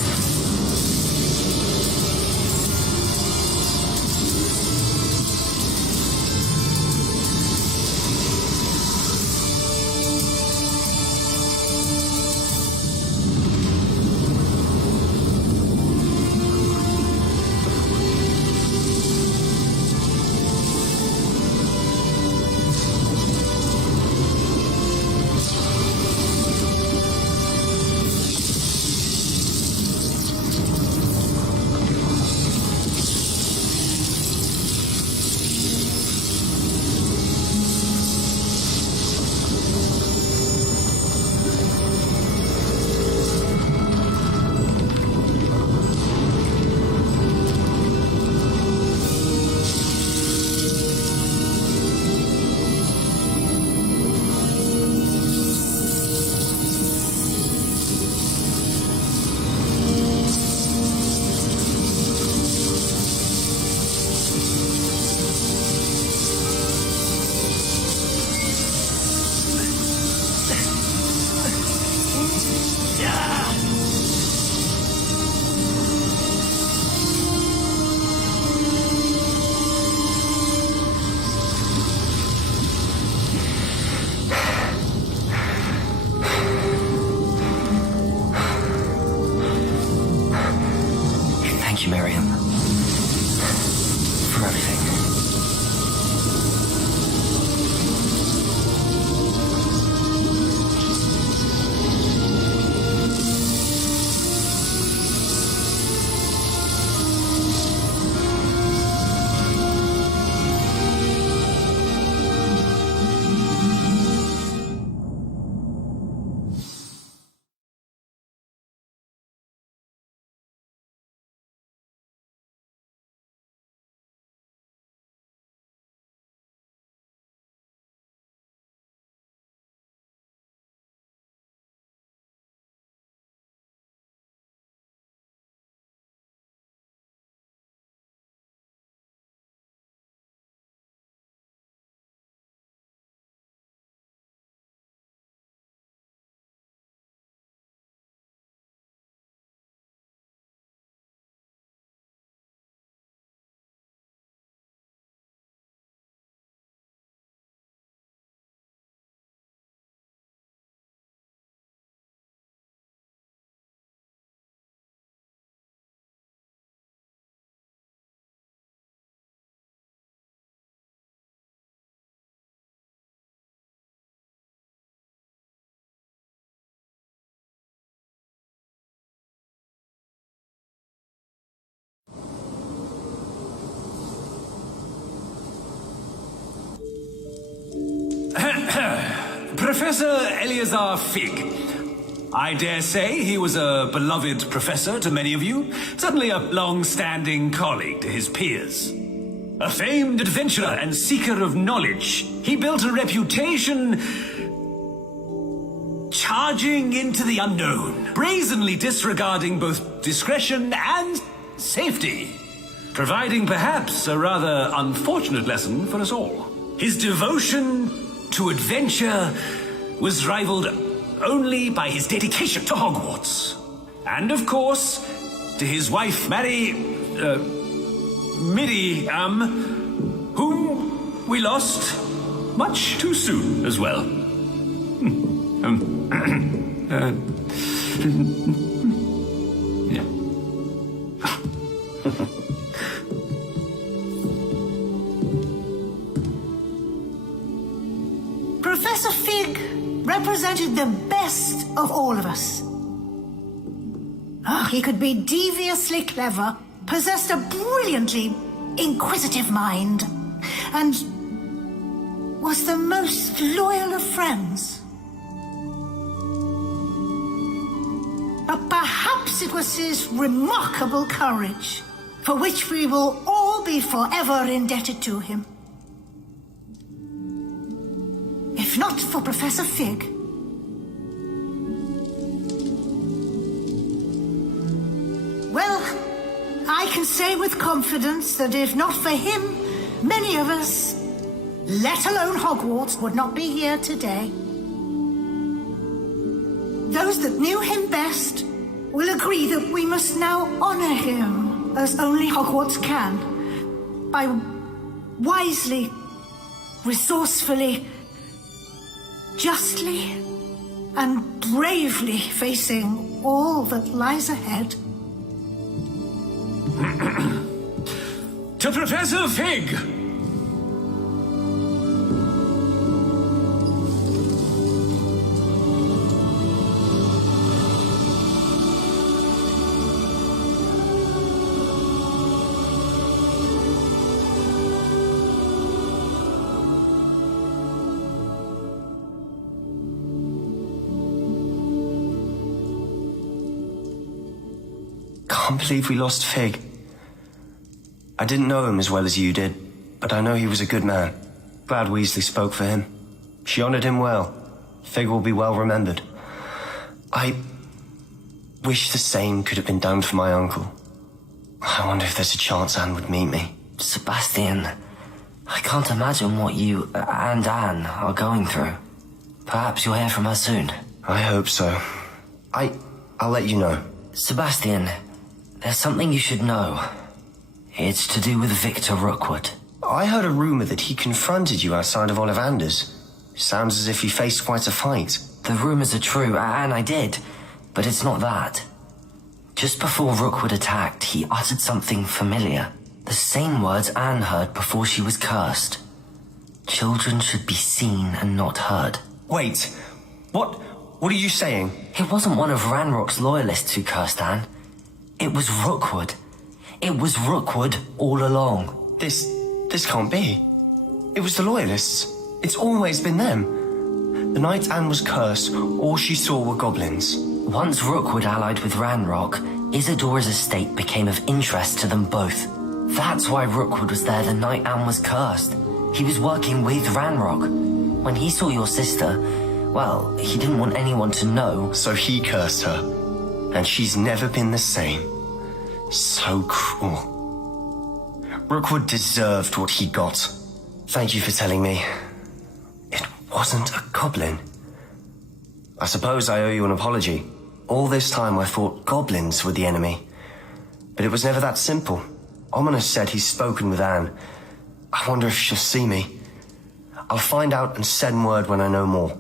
Thank you, Miriam. For everything. Professor Eleazar Fig. I dare say he was a beloved professor to many of you, certainly a long-standing colleague to his peers. A famed adventurer and seeker of knowledge, he built a reputation charging into the unknown, brazenly disregarding both discretion and safety, providing perhaps a rather unfortunate lesson for us all. His devotion to adventure was rivaled only by his dedication to Hogwarts. And of course, to his wife, Miriam, whom we lost much too soon as well. Yeah. Professor Fig represented the best of all of us. He could be deviously clever, possessed a brilliantly inquisitive mind, and was the most loyal of friends. But perhaps it was his remarkable courage, for which we will all be forever indebted to him. If not for Professor Fig. Well, I can say with confidence that if not for him, many of us, let alone Hogwarts, would not be here today. Those that knew him best will agree that we must now honor him as only Hogwarts can, by wisely, resourcefully, justly, and bravely facing all that lies ahead. To Professor Fig! Can't believe we lost Fig. I didn't know him as well as you did, but I know he was a good man. Glad Weasley spoke for him. She honored him well. Fig will be well remembered. I wish the same could have been done for my uncle. I wonder if there's a chance Anne would meet me. Sebastian, I can't imagine what you and Anne are going through. Perhaps you'll hear from her soon. I hope so. I'll let you know. Sebastian, there's something you should know. It's to do with Victor Rookwood. I heard a rumor that he confronted you outside of Ollivander's. Sounds as if he faced quite a fight. The rumors are true, and I did, but it's not that. Just before Rookwood attacked, he uttered something familiar. The same words Anne heard before she was cursed. Children should be seen and not heard. Wait, what are you saying? It wasn't one of Ranrock's loyalists who cursed Anne. It was Rookwood. It was Rookwood all along. This can't be. It was the Loyalists. It's always been them. The night Anne was cursed, all she saw were goblins. Once Rookwood allied with Ranrock, Isadora's estate became of interest to them both. That's why Rookwood was there the night Anne was cursed. He was working with Ranrock. When he saw your sister, well, he didn't want anyone to know. So he cursed her. And she's never been the same. So cruel. Rookwood deserved what he got. Thank you for telling me. It wasn't a goblin. I suppose I owe you an apology. All this time I thought goblins were the enemy. But it was never that simple. Ominis said he's spoken with Anne. I wonder if she'll see me. I'll find out and send word when I know more.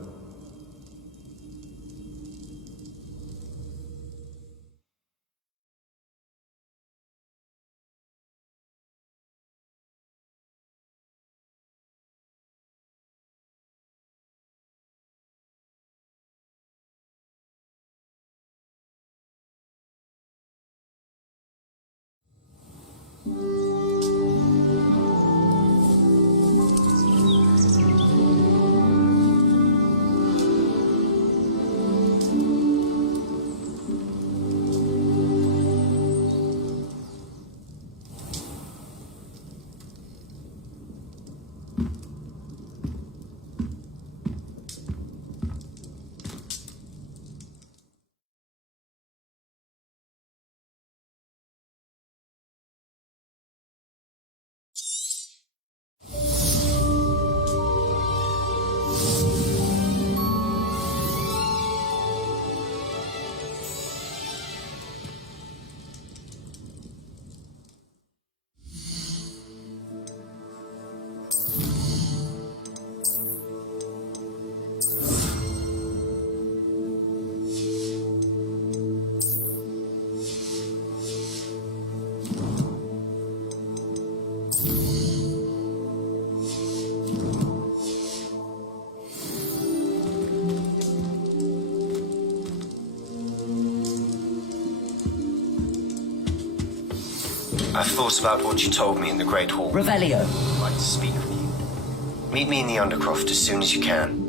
I've thought about what you told me in the Great Hall. Revelio. I'd like to speak with you. Meet me in the Undercroft as soon as you can.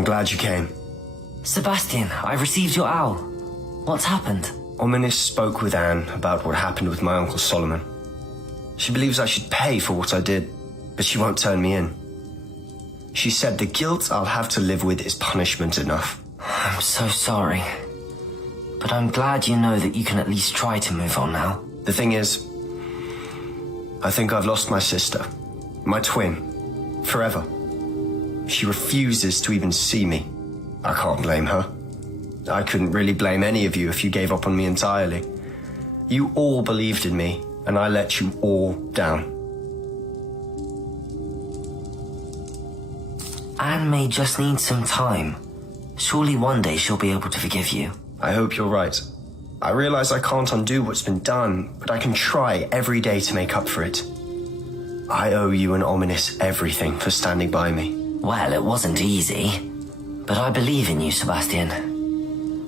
I'm glad you came. Sebastian, I received your owl. What's happened? Ominis spoke with Anne about what happened with my Uncle Solomon. She believes I should pay for what I did, but she won't turn me in. She said the guilt I'll have to live with is punishment enough. I'm so sorry. But I'm glad you know that you can at least try to move on now. The thing is, I think I've lost my sister. My twin. Forever. She refuses to even see me. I can't blame her. I couldn't really blame any of you if you gave up on me entirely. You all believed in me, and I let you all down. Anne may just need some time. Surely one day she'll be able to forgive you. I hope you're right. I realize I can't undo what's been done, but I can try every day to make up for it. I owe you and Ominis everything for standing by me. Well, it wasn't easy, but I believe in you, Sebastian.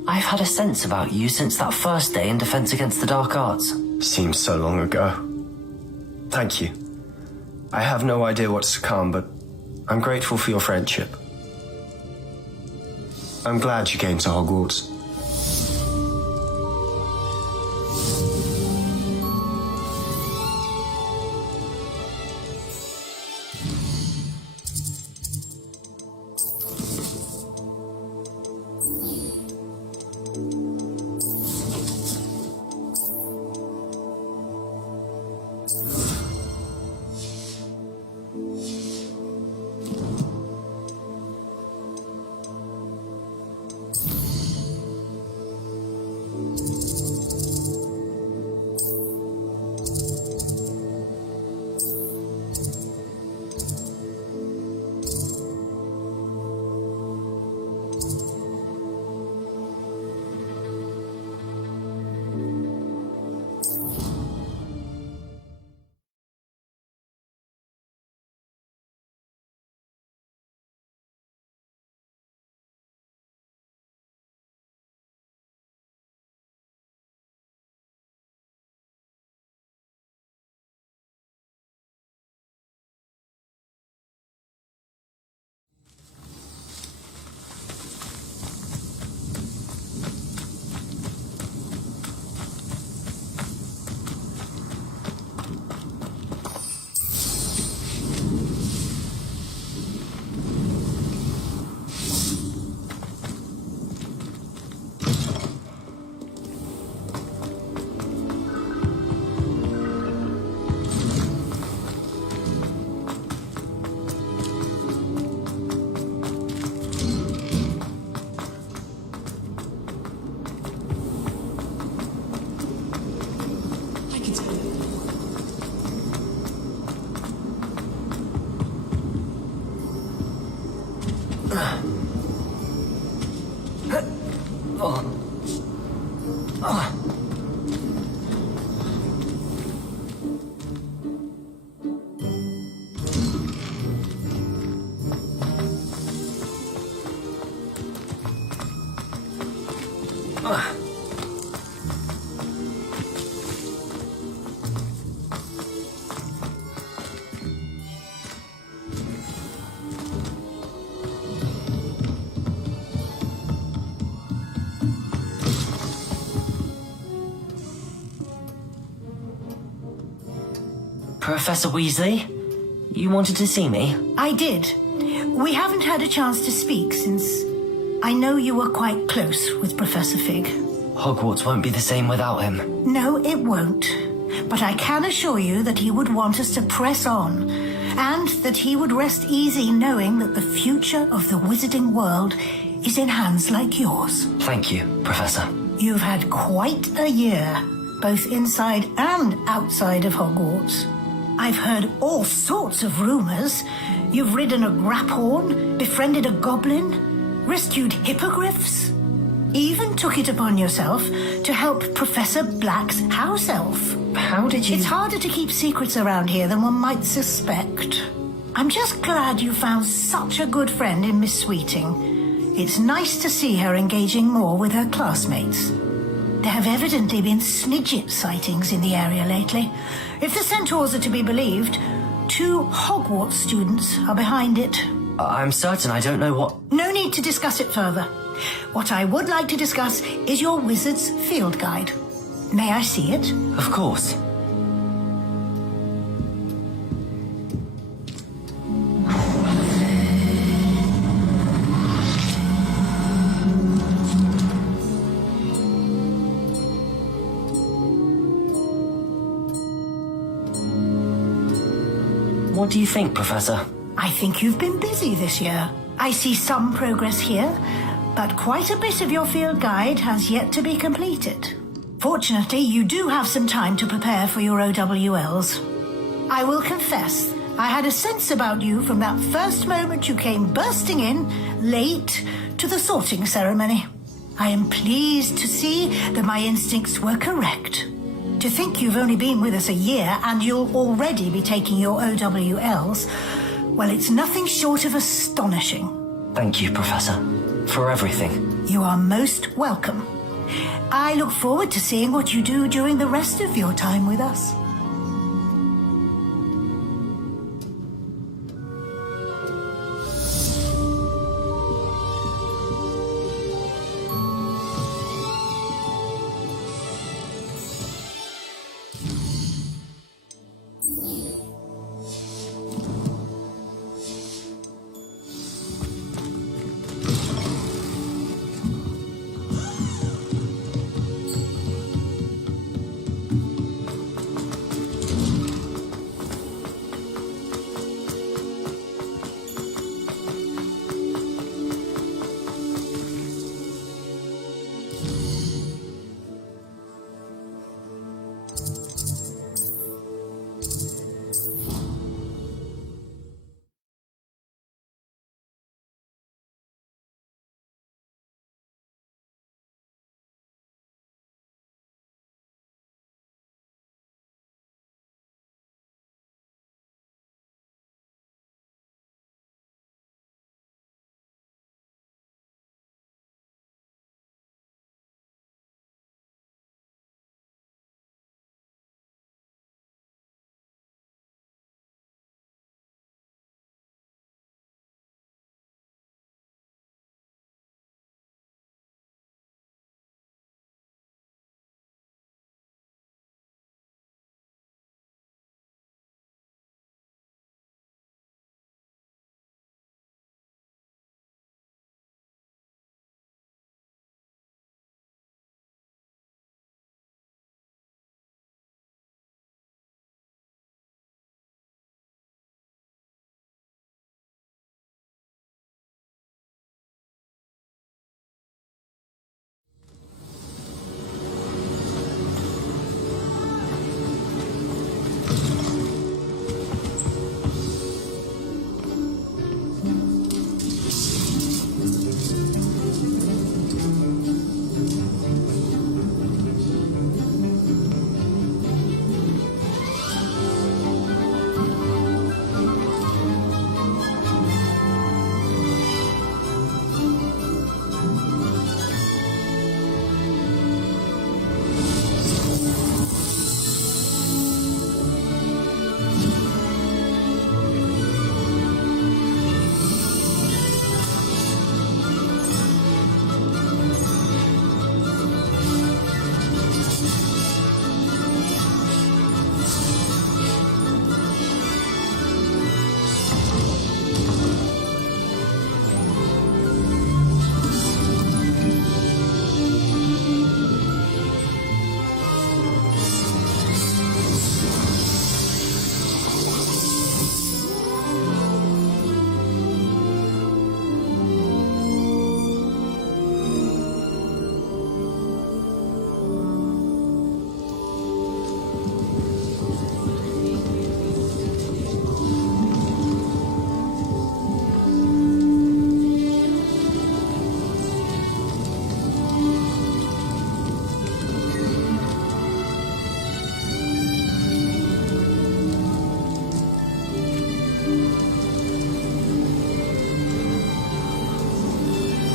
I've had a sense about you since that first day in Defense Against the Dark Arts. Seems so long ago. Thank you. I have no idea what's to come, but I'm grateful for your friendship. I'm glad you came to Hogwarts. Professor Weasley, you wanted to see me? I did. We haven't had a chance to speak since I know you were quite close with Professor Fig. Hogwarts won't be the same without him. No, it won't. But I can assure you that he would want us to press on, and that he would rest easy knowing that the future of the wizarding world is in hands like yours. Thank you, Professor. You've had quite a year, both inside and outside of Hogwarts. I've heard all sorts of rumors. You've ridden a Graphorn, befriended a goblin, rescued hippogriffs, even took it upon yourself to help Professor Black's house elf. How did you... It's harder to keep secrets around here than one might suspect. I'm just glad you found such a good friend in Miss Sweeting. It's nice to see her engaging more with her classmates. There have evidently been Snidget sightings in the area lately. If the Centaurs are to be believed, 2 Hogwarts students are behind it. I'm certain I don't know what... No need to discuss it further. What I would like to discuss is your wizard's field guide. May I see it? Of course. What do you think, Professor? I think you've been busy this year. I see some progress here, but quite a bit of your field guide has yet to be completed. Fortunately, you do have some time to prepare for your OWLs. I will confess, I had a sense about you from that first moment you came bursting in, late, to the sorting ceremony. I am pleased to see that my instincts were correct. To think you've only been with us a year and you'll already be taking your OWLs, well, it's nothing short of astonishing. Thank you, Professor, for everything. You are most welcome. I look forward to seeing what you do during the rest of your time with us.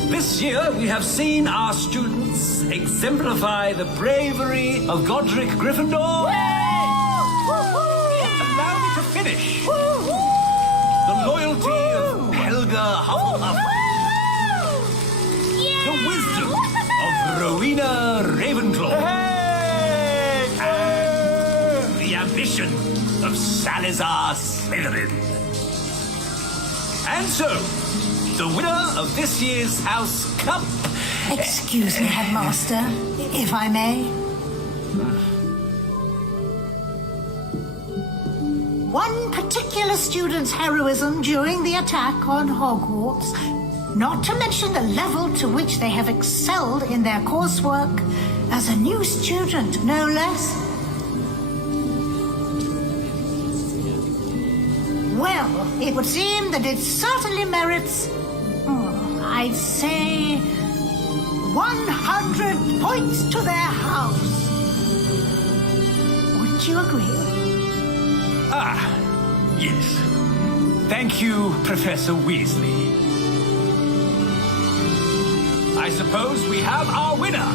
This year, we have seen our students exemplify the bravery of Godric Gryffindor. Allow me to finish. The loyalty of Helga Hufflepuff. The wisdom of Rowena Ravenclaw. And the ambition of Salazar Slytherin. And so, the winner of this year's House Cup... Excuse me, Headmaster, if I may. One particular student's heroism during the attack on Hogwarts, not to mention the level to which they have excelled in their coursework, as a new student, no less. Well, it would seem that it certainly merits, I'd say, 100 points to their house. Would you agree? Ah, yes. Thank you, Professor Weasley. I suppose we have our winner.